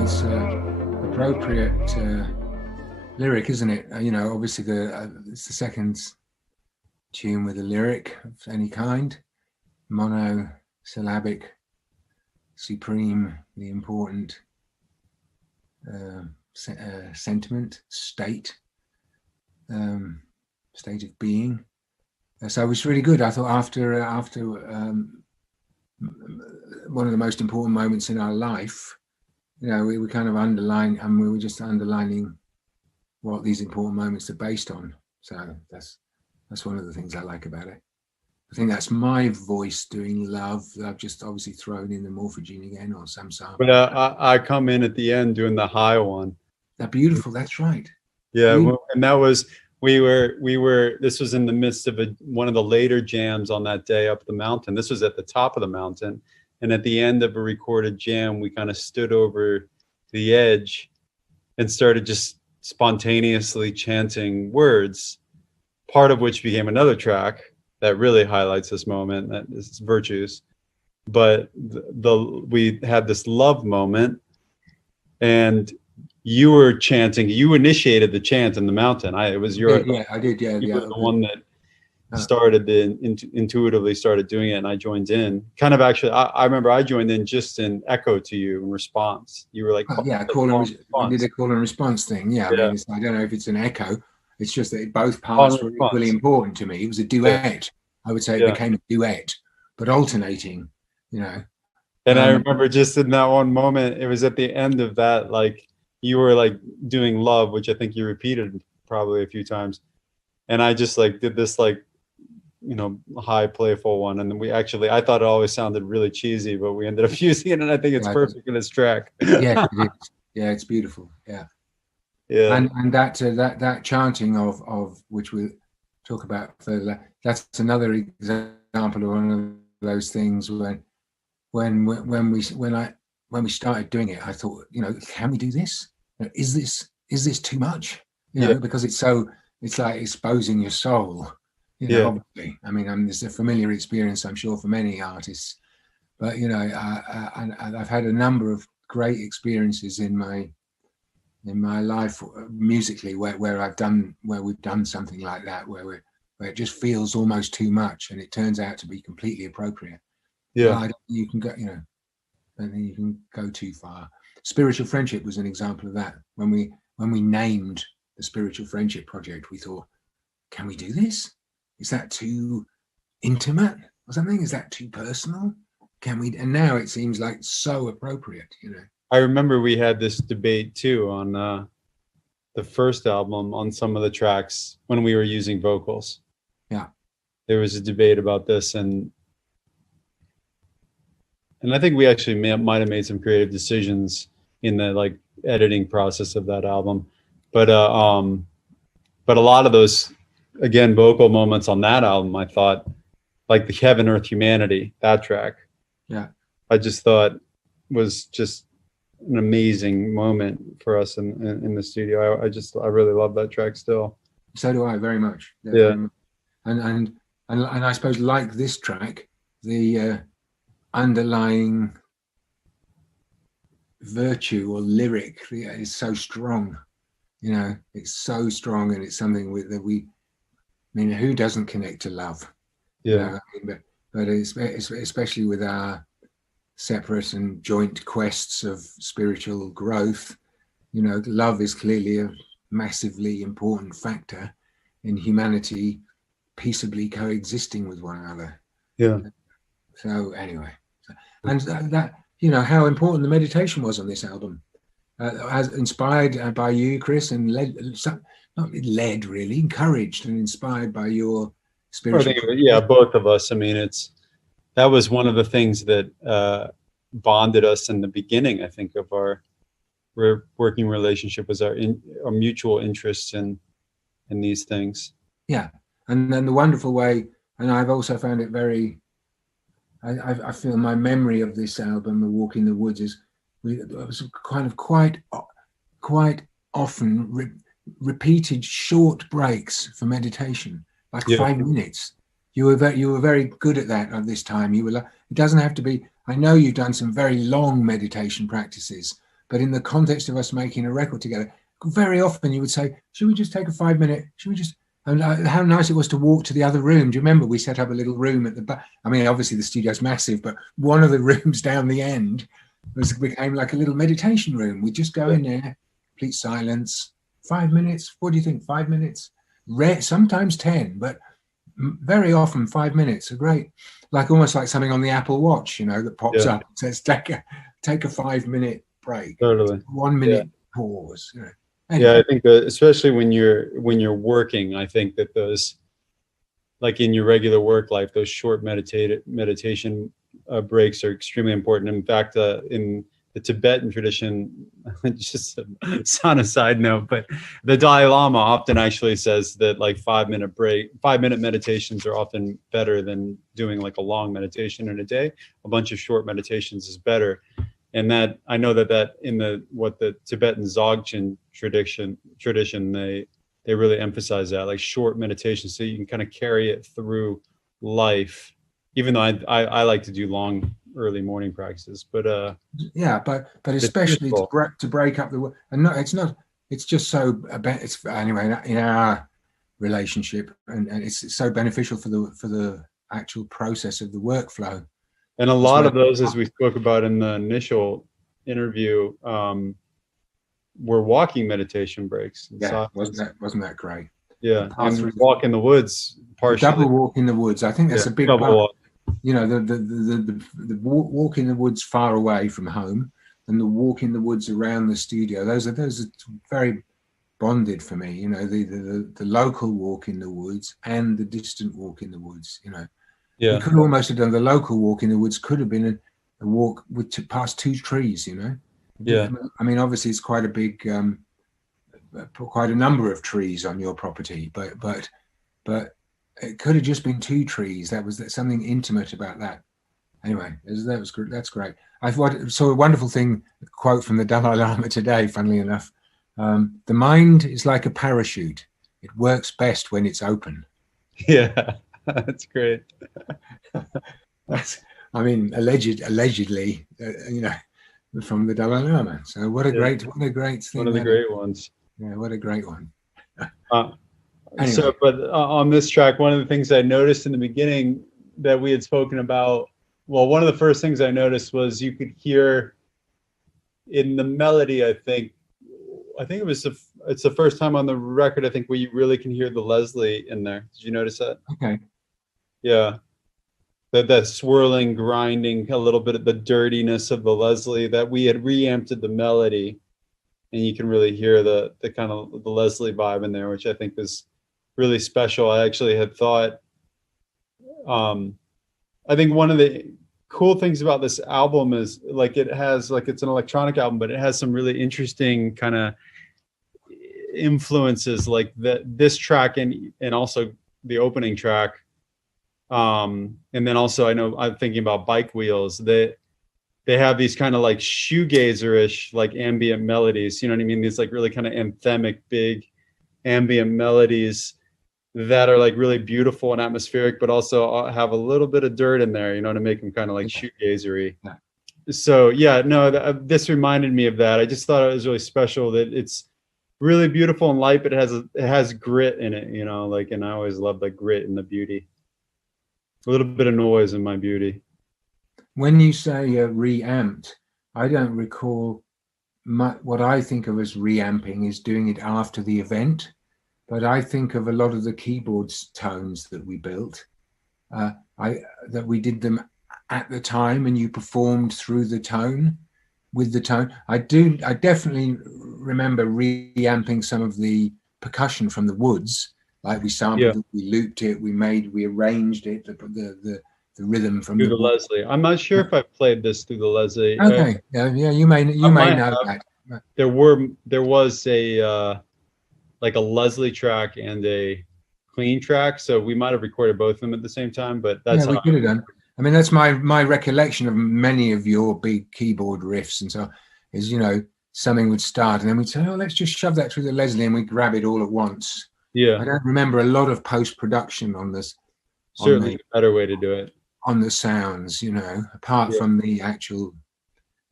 it's appropriate lyric, isn't it? Obviously it's the second tune with a lyric of any kind, monosyllabic, supreme, the important sentiment, state of being. So it was really good. I thought after one of the most important moments in our life, we were kind of we were just underlining what these important moments are based on. So that's one of the things I like about it. I think that's my voice doing love. I've just obviously thrown in the morphogene again or some sample. But I come in at the end doing the high one. That's beautiful. That's right. Yeah, and that was we were. This was in the midst of one of the later jams on that day up the mountain. This was at the top of the mountain, and at the end of a recorded jam, we kind of stood over the edge and started just spontaneously chanting words, part of which became another track that really highlights this moment, that is Virtues. But we had this love moment, and you were chanting. You initiated the chant in the mountain. It was your. Yeah, I did. Yeah, you were the one that started intuitively started doing it, and I joined in. Kind of actually, I remember I joined in just in echo to you in response. You were like, we did a call and response thing. Yeah, I mean, I don't know if it's an echo. It's just that both parts were equally important to me. It was a duet. I would say it became a duet, but alternating. And I remember just in that one moment, it was at the end of that, like you were like doing love, which I think you repeated probably a few times, and I just like did this like high playful one, and then I thought it always sounded really cheesy, but we ended up using it, and I think it's perfect in this track. Yeah, it is. Yeah, it's beautiful. Yeah. And that chanting of which we'll talk about further, that's another example of one of those things when we started doing it, I thought, can we do this? Is this too much? Because it's like exposing your soul. Obviously. I mean, it's a familiar experience, I'm sure, for many artists. But I've had a number of great experiences in my life musically where we've done something like that, where it just feels almost too much, and it turns out to be completely appropriate. I don't think you can go, I don't think you can go too far. Spiritual Friendship was an example of that. When we named the Spiritual Friendship Project, we thought, can we do this? Is that too intimate or something? Is that too personal? Can we? And now it seems like so appropriate, I remember we had this debate too on the first album on some of the tracks when we were using vocals. Yeah. There was a debate about this, and I think we actually might have made some creative decisions in the like editing process of that album. But a lot of those, again, vocal moments on that album, I thought, like the Heaven, Earth, Humanity, that track. Yeah. I just thought was just an amazing moment for us in the studio. I really love that track still. So do I, very much. Yeah. And I suppose, like this track, the underlying virtue or lyric is so strong. It's so strong, and it's something who doesn't connect to love? Yeah. But it's especially with our separate and joint quests of spiritual growth, love is clearly a massively important factor in humanity peaceably coexisting with one another. Yeah. So anyway, and that how important the meditation was on this album, as inspired by you, Chris, and encouraged and inspired by your spiritual. Both of us. I mean, that was one of the things that bonded us in the beginning, I think, of our working relationship, was our mutual interest in these things. Yeah, and then the wonderful way, and I've also found it very. I feel my memory of this album, "A Walk in the Woods," it was kind of quite often repeated short breaks for meditation, like 5 minutes. You were very good at that at this time. You were like, it doesn't have to be. I know you've done some very long meditation practices, but in the context of us making a record together, very often you would say, should we just take a 5-minute, should we just, and how nice it was to walk to the other room. Do you remember we set up a little room at the back? I mean, obviously the studio's massive, but one of the rooms down the end became like a little meditation room. We just go in there, complete silence, 5 minutes. What do you think? 5 minutes? Sometimes 10, but very often 5 minutes are great. Like almost like something on the Apple Watch, you know, that pops up and says, take a 5-minute break. Totally. 1 minute pause. You know. Yeah, I think especially when you're working, I think that those, like in your regular work life, those short meditation breaks are extremely important. In fact, in the Tibetan tradition, just on a side note, but the Dalai Lama often actually says that like 5-minute meditations are often better than doing like a long meditation in a day. A bunch of short meditations is better. And that I know that in the Tibetan Dzogchen tradition, they really emphasize that, like short meditation, so you can kind of carry it through life. Even though I like to do long early morning practices, but yeah, but especially to break up the, and no, it's just so it's anyway in our relationship, and it's so beneficial for the actual process of the workflow. And a lot of those, as we spoke about in the initial interview, were walking meditation breaks. Yeah, wasn't that great? Yeah, and walk in the woods. Partially. Double walk in the woods. I think that's a big part. Walk. You know, the walk in the woods far away from home, and the walk in the woods around the studio. Those are very bonded for me. You know, the local walk in the woods and the distant walk in the woods. You know. Yeah. We could almost have done the local walk in the woods. Could have been a walk past 2 trees. You know. Yeah. I mean, obviously, it's quite a big, quite a number of trees on your property, but it could have just been 2 trees. That's something intimate about that. Anyway, that's great. I saw a wonderful quote from the Dalai Lama today. Funnily enough, the mind is like a parachute. It works best when it's open. Yeah. That's great. I mean, allegedly, you know, from the Dalai Lama. So what a great thing. One of the great ones. Yeah, what a great one. Anyway. So, but on this track, one of the things I noticed in the beginning that we had spoken about, well, one of the first things I noticed was you could hear in the melody, I think it's the first time on the record, I think, where you really can hear the Leslie in there. Did you notice that? Okay. Yeah. That swirling, grinding, a little bit of the dirtiness of the Leslie, that we had reamped the melody, and you can really hear the kind of the Leslie vibe in there, which I think is really special. I actually had thought, I think one of the cool things about this album is like it's an electronic album, but it has some really interesting kind of influences, like this track and also the opening track. And then also I'm thinking about Bike Wheels, that they have these kind of like shoegazer-ish like ambient melodies, you know what I mean? These like really kind of anthemic, big ambient melodies that are like really beautiful and atmospheric, but also have a little bit of dirt in there, you know, to make them kind of like shoegazery. Yeah. So yeah, no, this reminded me of that. I just thought it was really special that it's really beautiful and light, but it has grit in it, you know, like, and I always love the grit and the beauty. A little bit of noise in my beauty. When you say reamped, I don't recall what I think of as reamping is doing it after the event, but I think of a lot of the keyboards tones that we built, that we did them at the time, and you performed through the tone with the tone. I definitely remember reamping some of the percussion from the Woods. Like we sampled it, we looped it, we arranged it, the rhythm from through the Leslie. I'm not sure if I played this through the Leslie. Okay, yeah, you may know that. There was a like a Leslie track and a clean track, so we might have recorded both of them at the same time. But that's we could have done. I mean, that's my recollection of many of your big keyboard riffs, and so is, you know, something would start and then we'd say, oh, let's just shove that through the Leslie, and we grab it all at once. Yeah, I don't remember a lot of post-production on this. Certainly a better way to do it. On the sounds, you know, apart from the actual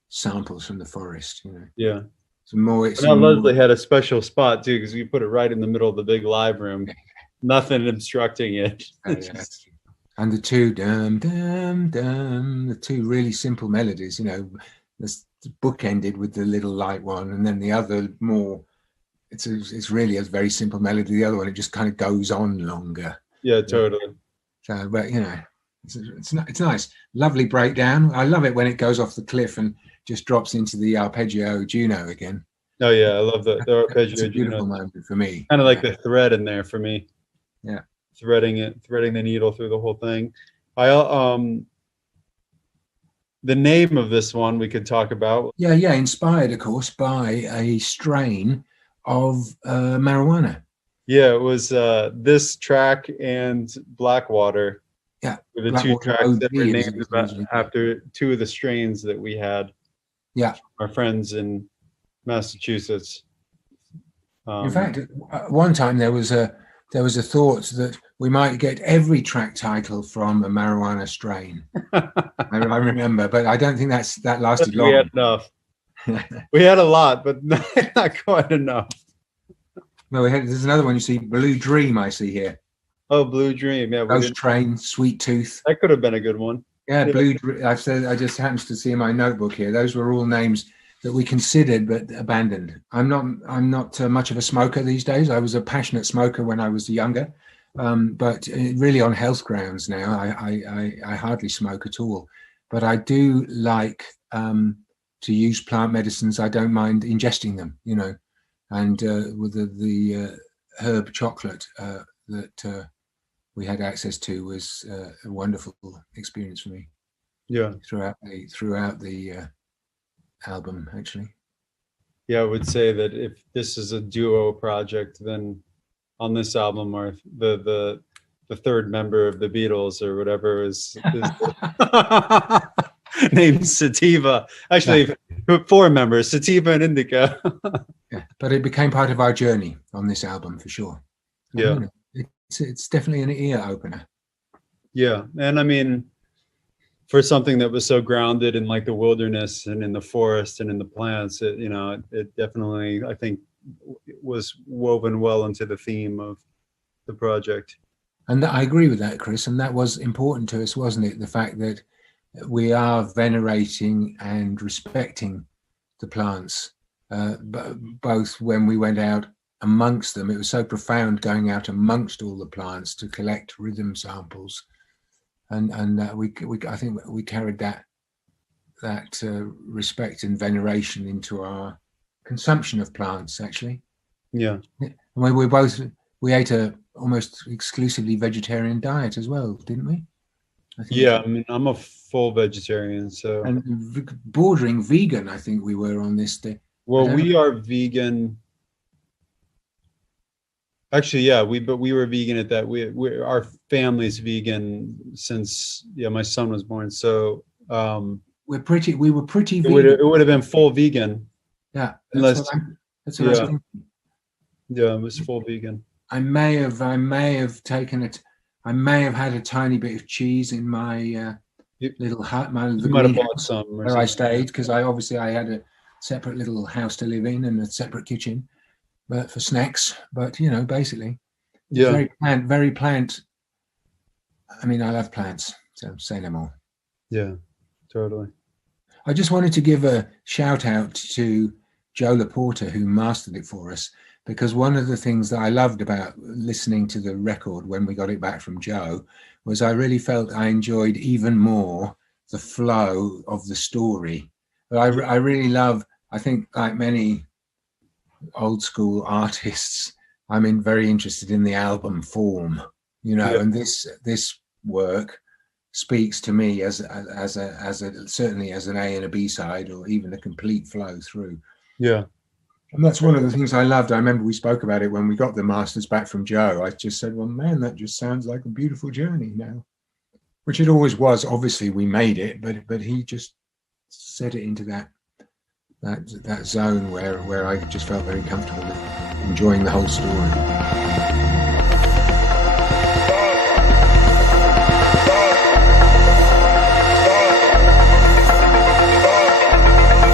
samples from the forest. Yeah. It's more. And now Leslie had a special spot too, because we put it right in the middle of the big live room. Nothing obstructing it. And the two the two really simple melodies. This book ended with the little light one, and then the other more. It's really a very simple melody. The other one, it just kind of goes on longer. Yeah, totally. So, but it's nice, lovely breakdown. I love it when it goes off the cliff and just drops into the arpeggio Juno again. Oh yeah, I love the arpeggio. It's a beautiful Juno. moment for me. Kind of like the thread in there for me. Yeah, threading the needle through the whole thing. The name of this one we could talk about. Yeah, inspired, of course, by a strain of marijuana. Yeah, it was this track and Blackwater. Yeah, were the Blackwater two tracks that OD were is named usually after two of the strains that we had. Yeah, our friends in Massachusetts. In fact, at one time there was a thought that we might get every track title from a marijuana strain. I remember, but I don't think that lasted long. We had enough. We had a lot, but not quite enough. No, there's another one. You see, Blue Dream. I see here. Oh, Blue Dream. Yeah, Ghost Train, Sweet Tooth. That could have been a good one. Yeah, Blue Dream. I just happens to see in my notebook here. Those were all names that we considered but abandoned. I'm not much of a smoker these days. I was a passionate smoker when I was younger, but really on health grounds now, I hardly smoke at all. But I do like to use plant medicines. I don't mind ingesting them, and with the herb chocolate that we had access to was a wonderful experience for me. Yeah, throughout the album, actually. Yeah, I would say that if this is a duo project, then on this album, or the third member of the Beatles or whatever is named Sativa. Actually, four members: Sativa and Indica. Yeah, but it became part of our journey on this album for sure. Yeah, it's definitely an ear opener. Yeah, and I mean, for something that was so grounded in like the wilderness and in the forest and in the plants, it definitely, I think, was woven well into the theme of the project. And I agree with that, Chris. And that was important to us, wasn't it? The fact that we are venerating and respecting the plants, both when we went out amongst them. It was so profound going out amongst all the plants to collect rhythm samples. And I think we carried that respect and veneration into our consumption of plants, actually. Yeah. We ate a almost exclusively vegetarian diet as well, didn't we? Yeah, I mean, I'm a full vegetarian, so. And bordering vegan, I think we were on this day. Well, we are vegan. Actually, yeah, we were vegan at that. Our family's vegan since my son was born. So we were pretty vegan. It would have been full vegan. Yeah, that's what I was thinking. Yeah, it was full vegan. I may have taken it. I may have had a tiny bit of cheese in my little hut. You might have bought some where I stayed, because I had a separate little house to live in and a separate kitchen. But for snacks, basically, yeah, very plant. I mean, I love plants, so say no more. Yeah, totally. I just wanted to give a shout out to Joe Laporta, who mastered it for us, because one of the things that I loved about listening to the record when we got it back from Joe was I really felt I enjoyed even more the flow of the story. But I really love, I think, like many old school artists, I'm very interested in the album form, and this work speaks to me as certainly as an A and a B side, or even a complete flow through. Yeah, and that's one of the things I loved. I remember we spoke about it when we got the masters back from Joe. I just said, well, man, that just sounds like a beautiful journey now, which it always was. Obviously we made it, but he just set it into that zone where I just felt very comfortable with enjoying the whole story.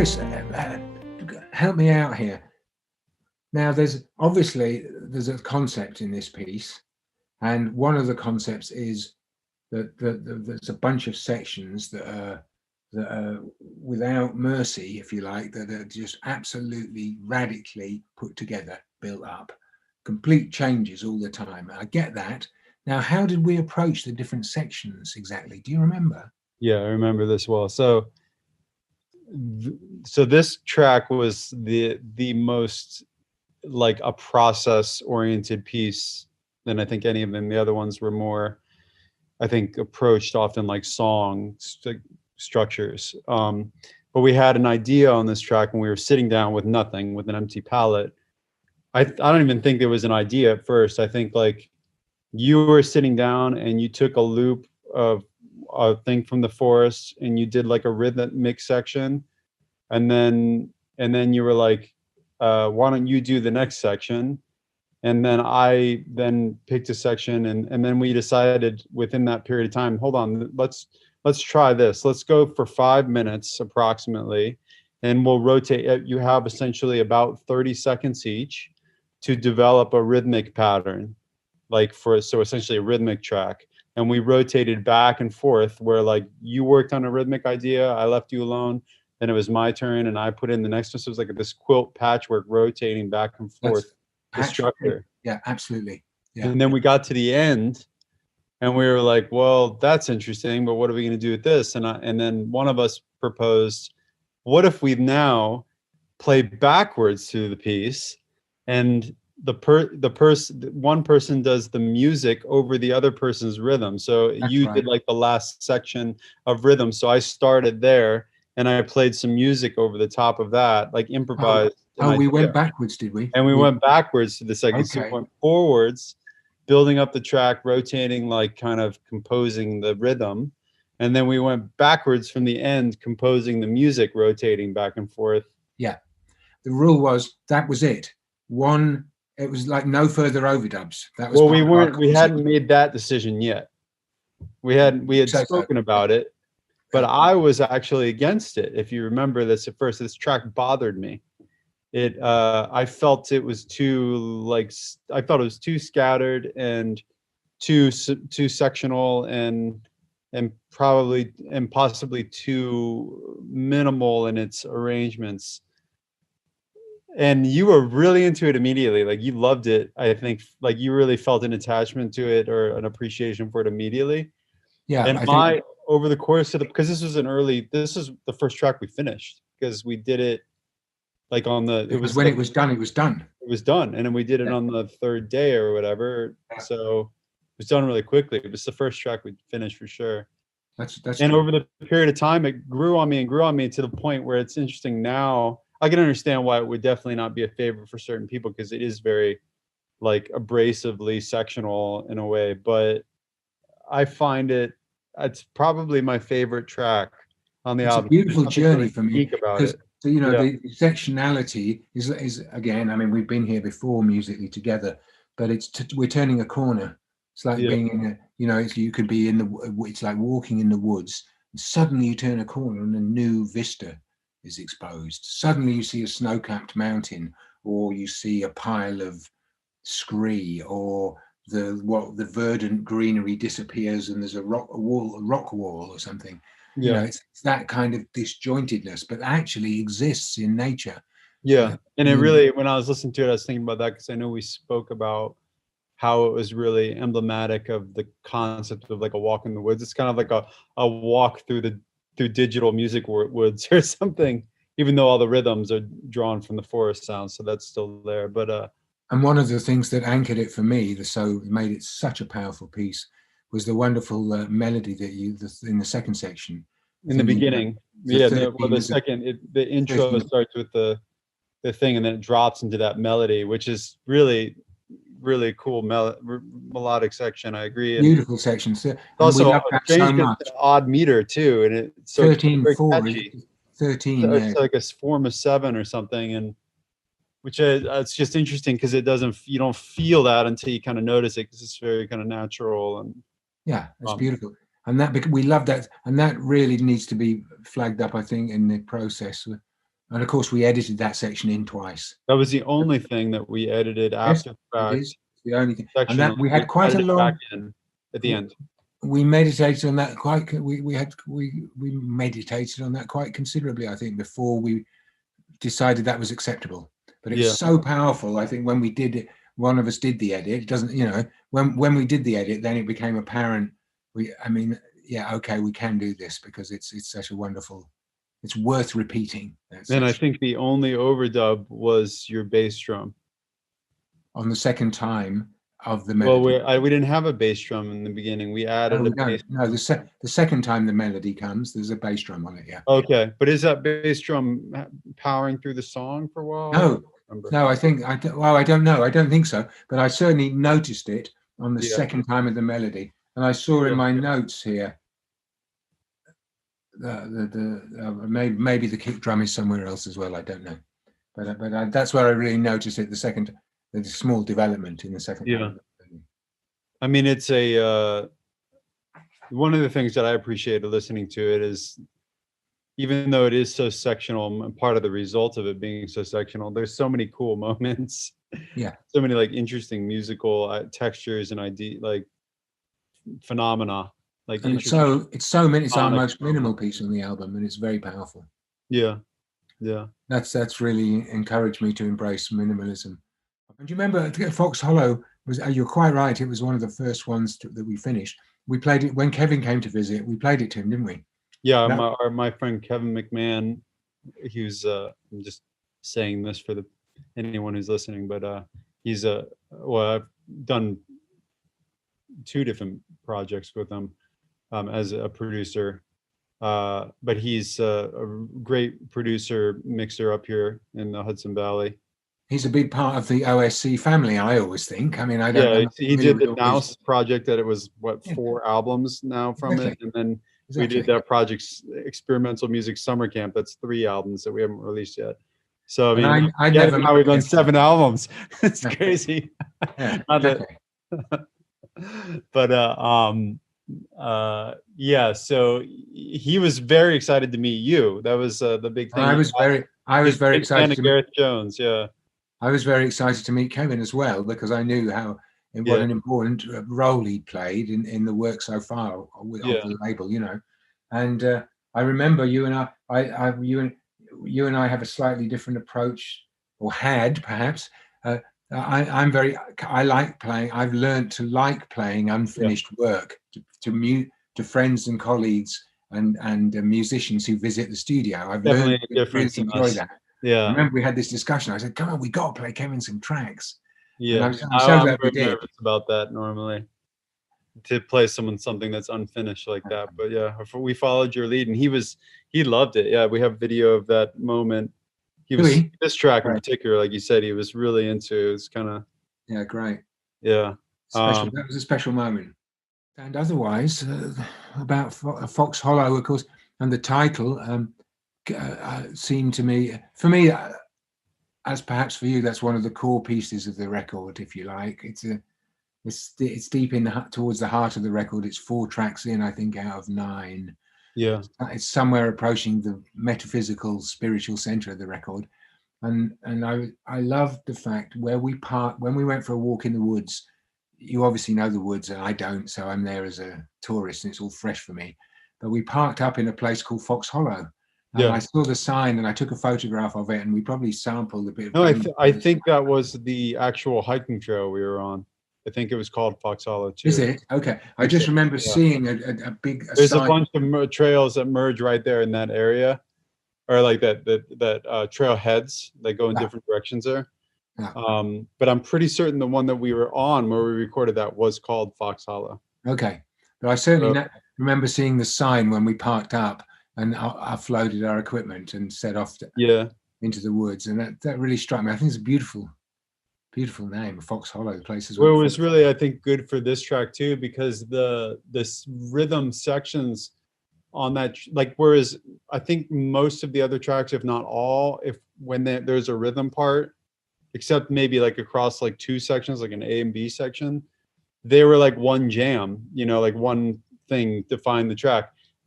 Chris, help me out here. Now, there's a concept in this piece, and one of the concepts is that there's a bunch of sections that are without mercy, if you like, that are just absolutely radically put together, built up, complete changes all the time. I get that. Now, how did we approach the different sections exactly? Do you remember? Yeah, I remember this well. So this track was the most like a process oriented piece than I think any of them. The other ones were more, I think, approached often like song structures. But we had an idea on this track when we were sitting down with nothing, with an empty palette. I don't even think there was an idea at first. I think like you were sitting down and you took a loop of a thing from the forest and you did like a rhythmic section, and then you were like, why don't you do the next section? And then I then picked a section, and then we decided within that period of time, hold on, let's try this. Let's go for 5 minutes approximately, and we'll rotate. You have essentially about 30 seconds each to develop a rhythmic pattern, so essentially a rhythmic track. And we rotated back and forth where like you worked on a rhythmic idea, I left you alone, then it was my turn and I put in the next one. So it was like this quilt patchwork rotating back and forth. The structure. Yeah, absolutely. Yeah. And then we got to the end and we were like, well, that's interesting, but what are we going to do with this? And then one of us proposed, what if we now play backwards through the piece, and one person does the music over the other person's rhythm. So That's you right. did like the last section of rhythm. So I started there and I played some music over the top of that, like improvised. Oh, we went backwards, did we? And we went backwards to the second. So we Okay. went forwards, building up the track, rotating, like kind of composing the rhythm. And then we went backwards from the end, composing the music, rotating back and forth. Yeah. The rule was that was it. It was like no further overdubs. That was Well, part of our we concept. hadn't made that decision yet. We had So- spoken about it, but I was actually against it. If you remember this at first, this track bothered me. I felt it was too I felt it was too scattered and too sectional and possibly too minimal in its arrangements. And you were really into it immediately. Like you loved it. I think like you really felt an attachment to it or an appreciation for it immediately. Yeah. And I think over the course of because this is the first track we finished because we did it like on the, it was when it was done, it was done. It was done. And then we did it Yeah. on the third day or whatever. Yeah. So it was done really quickly. It was the first track we finished for sure. That's And true. over the period of time, it grew on me to the point where it's interesting now. I can understand why it would definitely not be a favorite for certain people because it is very like abrasively sectional in a way, but I find it's probably my favorite track on the It's a album. beautiful There's something journey really for me, unique about because it. you know Yeah. the sectionality is again. I mean, we've been here before musically together, but we're turning a corner. It's like Yeah. being in a, you could be it's like walking in the woods. And suddenly you turn a corner and a new vista is exposed. Suddenly you see a snow-capped mountain, or you see a pile of scree, or the verdant greenery disappears and there's a rock wall or something. Yeah. It's that kind of disjointedness, but actually exists in nature. Yeah. And it Mm. really, when I was listening to it, I was thinking about that because I know we spoke about how it was really emblematic of the concept of like a walk in the woods. It's kind of like a walk through digital music woods or something, even though all the rhythms are drawn from the forest sounds. So that's still there. But And one of the things that anchored it for me, made it such a powerful piece, was the wonderful melody that in the second section. in the beginning, the 13 intro 13. starts with the thing and then it drops into that melody, which is really, really cool melodic section. I agree. And Beautiful section. So, and we also love that so strange, much. it's an odd meter too, and it's so it's very 13/4 catchy. is 13. So Yeah. it's like a form of 7 or something, and which it's just interesting because you don't feel that until you kind of notice it because it's very kind of natural and Yeah, it's Um, beautiful. And we love that. And that really needs to be flagged up, I think, in the process. And of course, we edited that section in twice. That was the only thing that we edited after the It fact. is the only thing. And Section, that we had quite a edited long. back in at the end. We meditated on that quite. We meditated on that quite considerably, I think, before we decided that was acceptable. But it's Yeah. so powerful. I think when we did it, one of us did the edit. It doesn't, when we did the edit, then it became apparent. Okay, we can do this because it's such a wonderful. It's worth repeating. And I think the only overdub was your bass drum. On the second time of the Well, melody. we didn't have a bass drum in the beginning. We added No, a bass. no, the second time the melody comes, there's a bass drum on it. Yeah. Okay, but is that bass drum powering through the song for a while? No, Remember. no, I don't know. I don't think so. But I certainly noticed it on the Yeah. second time of the melody, and I saw in my notes here. Maybe the kick drum is somewhere else as well. I don't know, but that's where I really noticed it. The small development in the second. Yeah. time. I mean, it's one of the things that I appreciated listening to it is, even though it is so sectional, and part of the result of it being so sectional, there's so many cool moments. Yeah. So many like interesting musical textures and phenomena. Like And it's our most minimal piece on the album, and it's very powerful. yeah. That's really encouraged me to embrace minimalism. And do you remember Fox Hollow you're quite right, it was one of the first ones that we finished. We played it when Kevin came to visit. We played it to him, didn't we? Yeah, That- my friend Kevin McMahon, he was I'm just saying this for anyone who's listening, but he's I've done 2 different projects with him as a producer, but he's a great producer, mixer up here in the Hudson Valley. He's a big part of the OSC family, I always think. I mean, I don't know. He did the Mouse project that it was 4 albums now from it, Exactly. and then Exactly. we did that project Experimental Music Summer Camp. That's 3 albums that we haven't released yet. So And I mean, I never now we've done met- 7 albums. It's Yeah. crazy. Yeah, Not that- okay. But yeah, so he was very excited to meet you. That was the big thing. I was very He's a big fan excited of to meet, Gareth Jones. Yeah, I was very excited to meet Kevin as well, because I knew what Yeah. an important role he played in the work so far of Yeah. the label, And I remember you and I have a slightly different approach, or had perhaps. I like playing. I've learned to like playing unfinished work to friends and colleagues and musicians who visit the studio. I've Definitely learned a to difference really in enjoy us. that. I yeah, remember we had this discussion. I said, "Come on, we got to play Kevin some tracks." yeah. I'm so I'm glad we very did. nervous about that normally, to play something that's unfinished like that. But yeah, we followed your lead, and he loved it. Yeah, we have video of that moment. Really? This track in Right. particular, like you said, he was really into. It's kind of Yeah, great. yeah. Special. That was a special moment. And otherwise, about Fox Hollow, of course, and the title seemed to me, for me, as perhaps for you, that's one of the core pieces of the record, if you like. It's deep towards the heart of the record. It's 4 tracks in, I think, out of 9. Yeah, It's somewhere approaching the metaphysical, spiritual center of the record. And I loved the fact when we went for a walk in the woods. You obviously know the woods, and I don't, so I'm there as a tourist, and it's all fresh for me. But we parked up in a place called Fox Hollow. And Yeah. I saw the sign, and I took a photograph of it, and we probably sampled a bit of no, I it. think that was the actual hiking trail we were on. I think it was called Fox Hollow too. Is it? Okay. I just remember Yeah. seeing a big There's sign. a bunch of trails that merge right there in that area, or like that trail heads that go in Yeah. different directions there. Yeah. But I'm pretty certain the one that we were on where we recorded that was called Fox Hollow. Okay. But I certainly So- remember seeing the sign when we parked up and offloaded our equipment and set off Yeah, into the woods. And that really struck me. I think it's a beautiful name, Fox Hollow place as well, well. it was really, I think, good for this track too, because this rhythm sections on that, like, whereas I think most of the other tracks, if not all, when there's a rhythm part, except maybe like across like 2 sections, like an A and B section, they were like one jam, like one thing defined the track.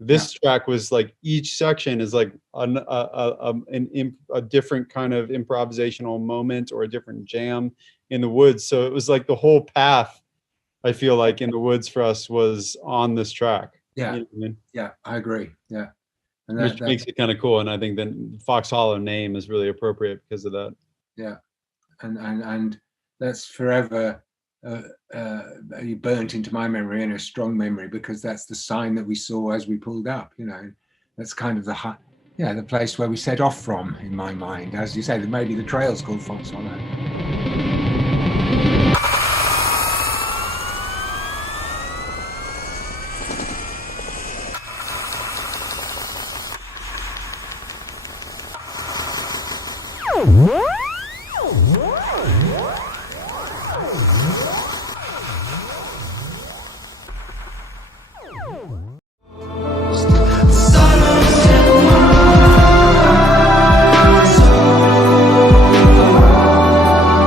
This track was like each section is like a different kind of improvisational moment or a different jam in the woods. So it was like the whole path, I feel like, in the woods for us was on this track. Yeah. You know what I mean? Yeah, I agree. Yeah. And Which makes it kind of cool. And I think the Fox Hollow name is really appropriate because of that. yeah. And that's forever burnt into my memory, and a strong memory, because that's the sign that we saw as we pulled up, you know. That's kind of the place where we set off from, in my mind. As you say, maybe the trail's called Fox Hollow.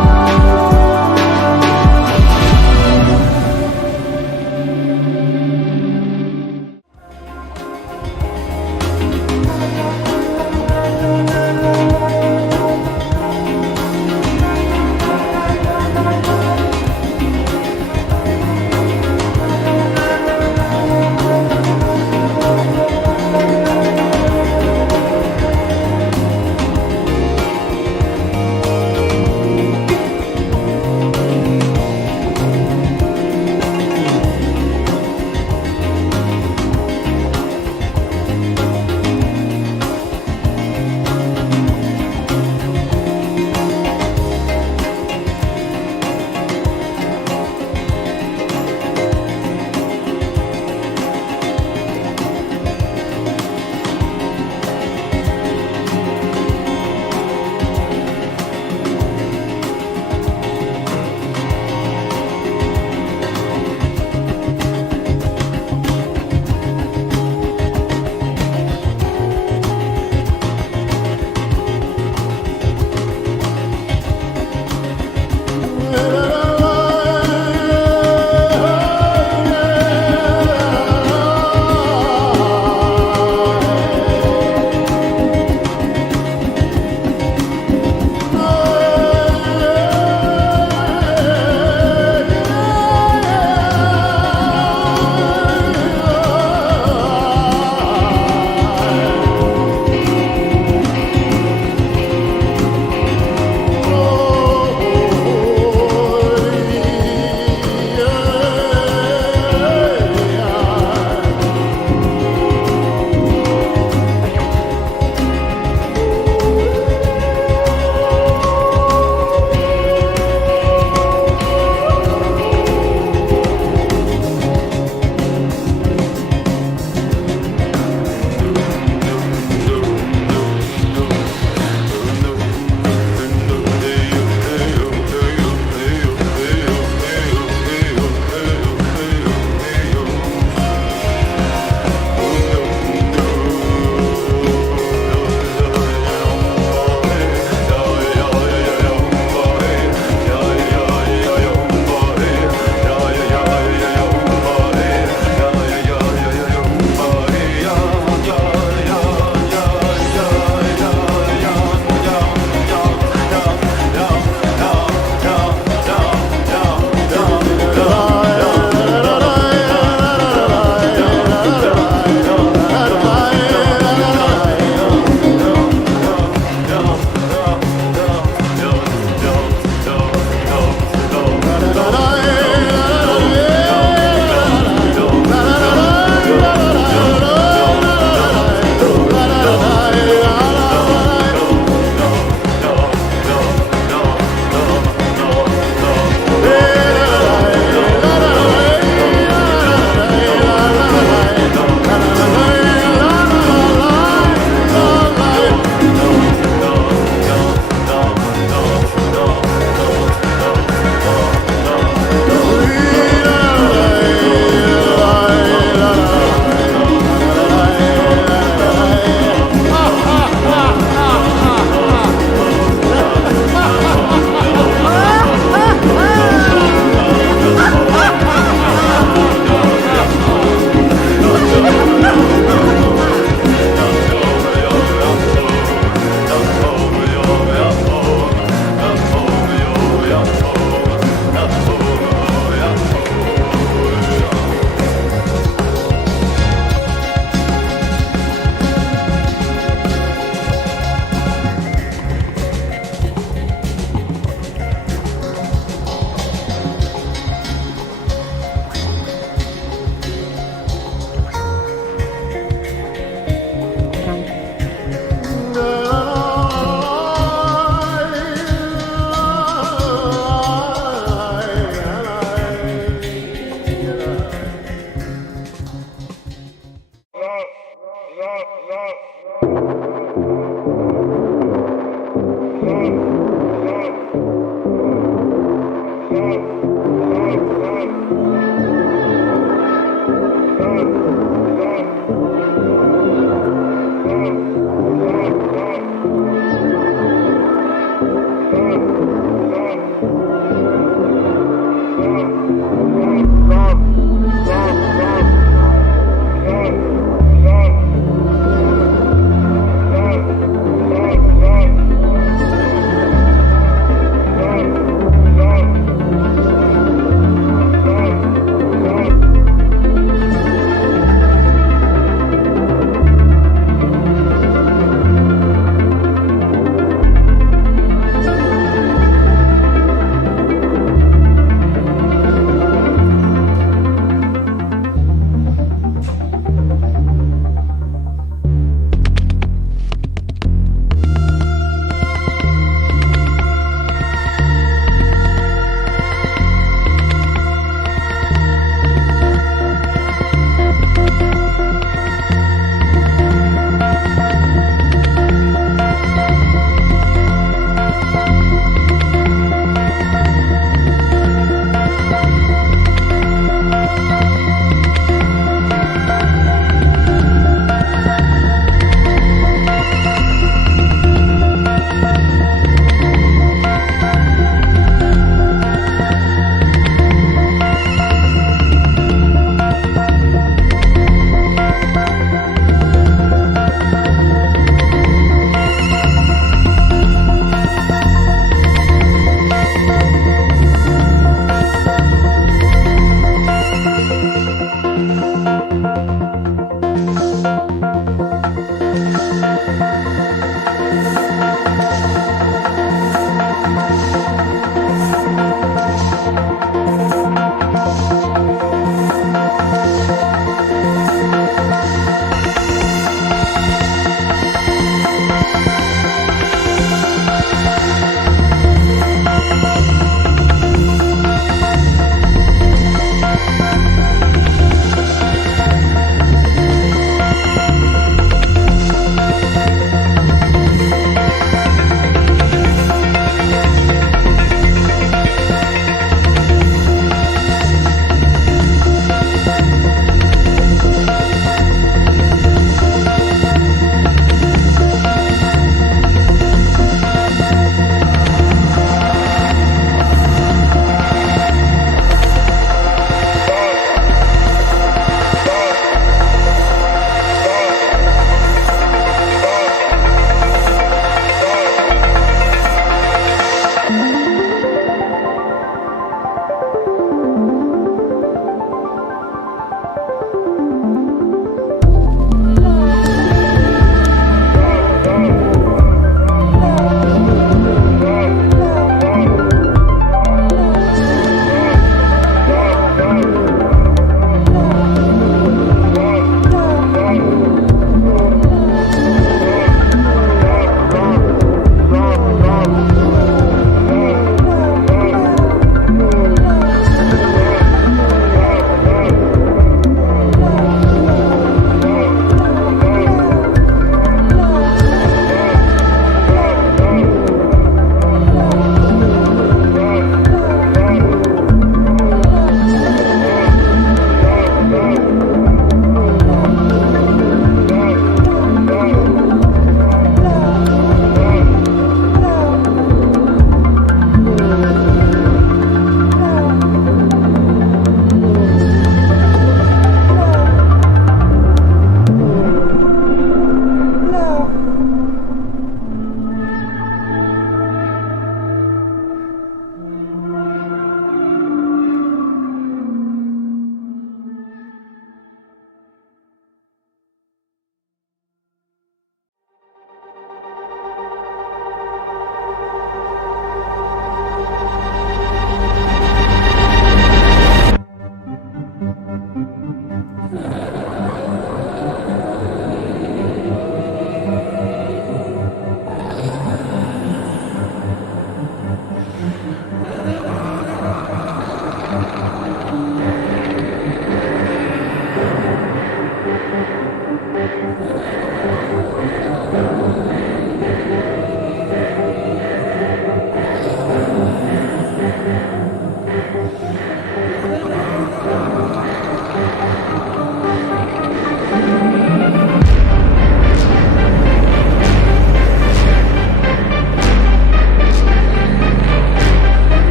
Thank you.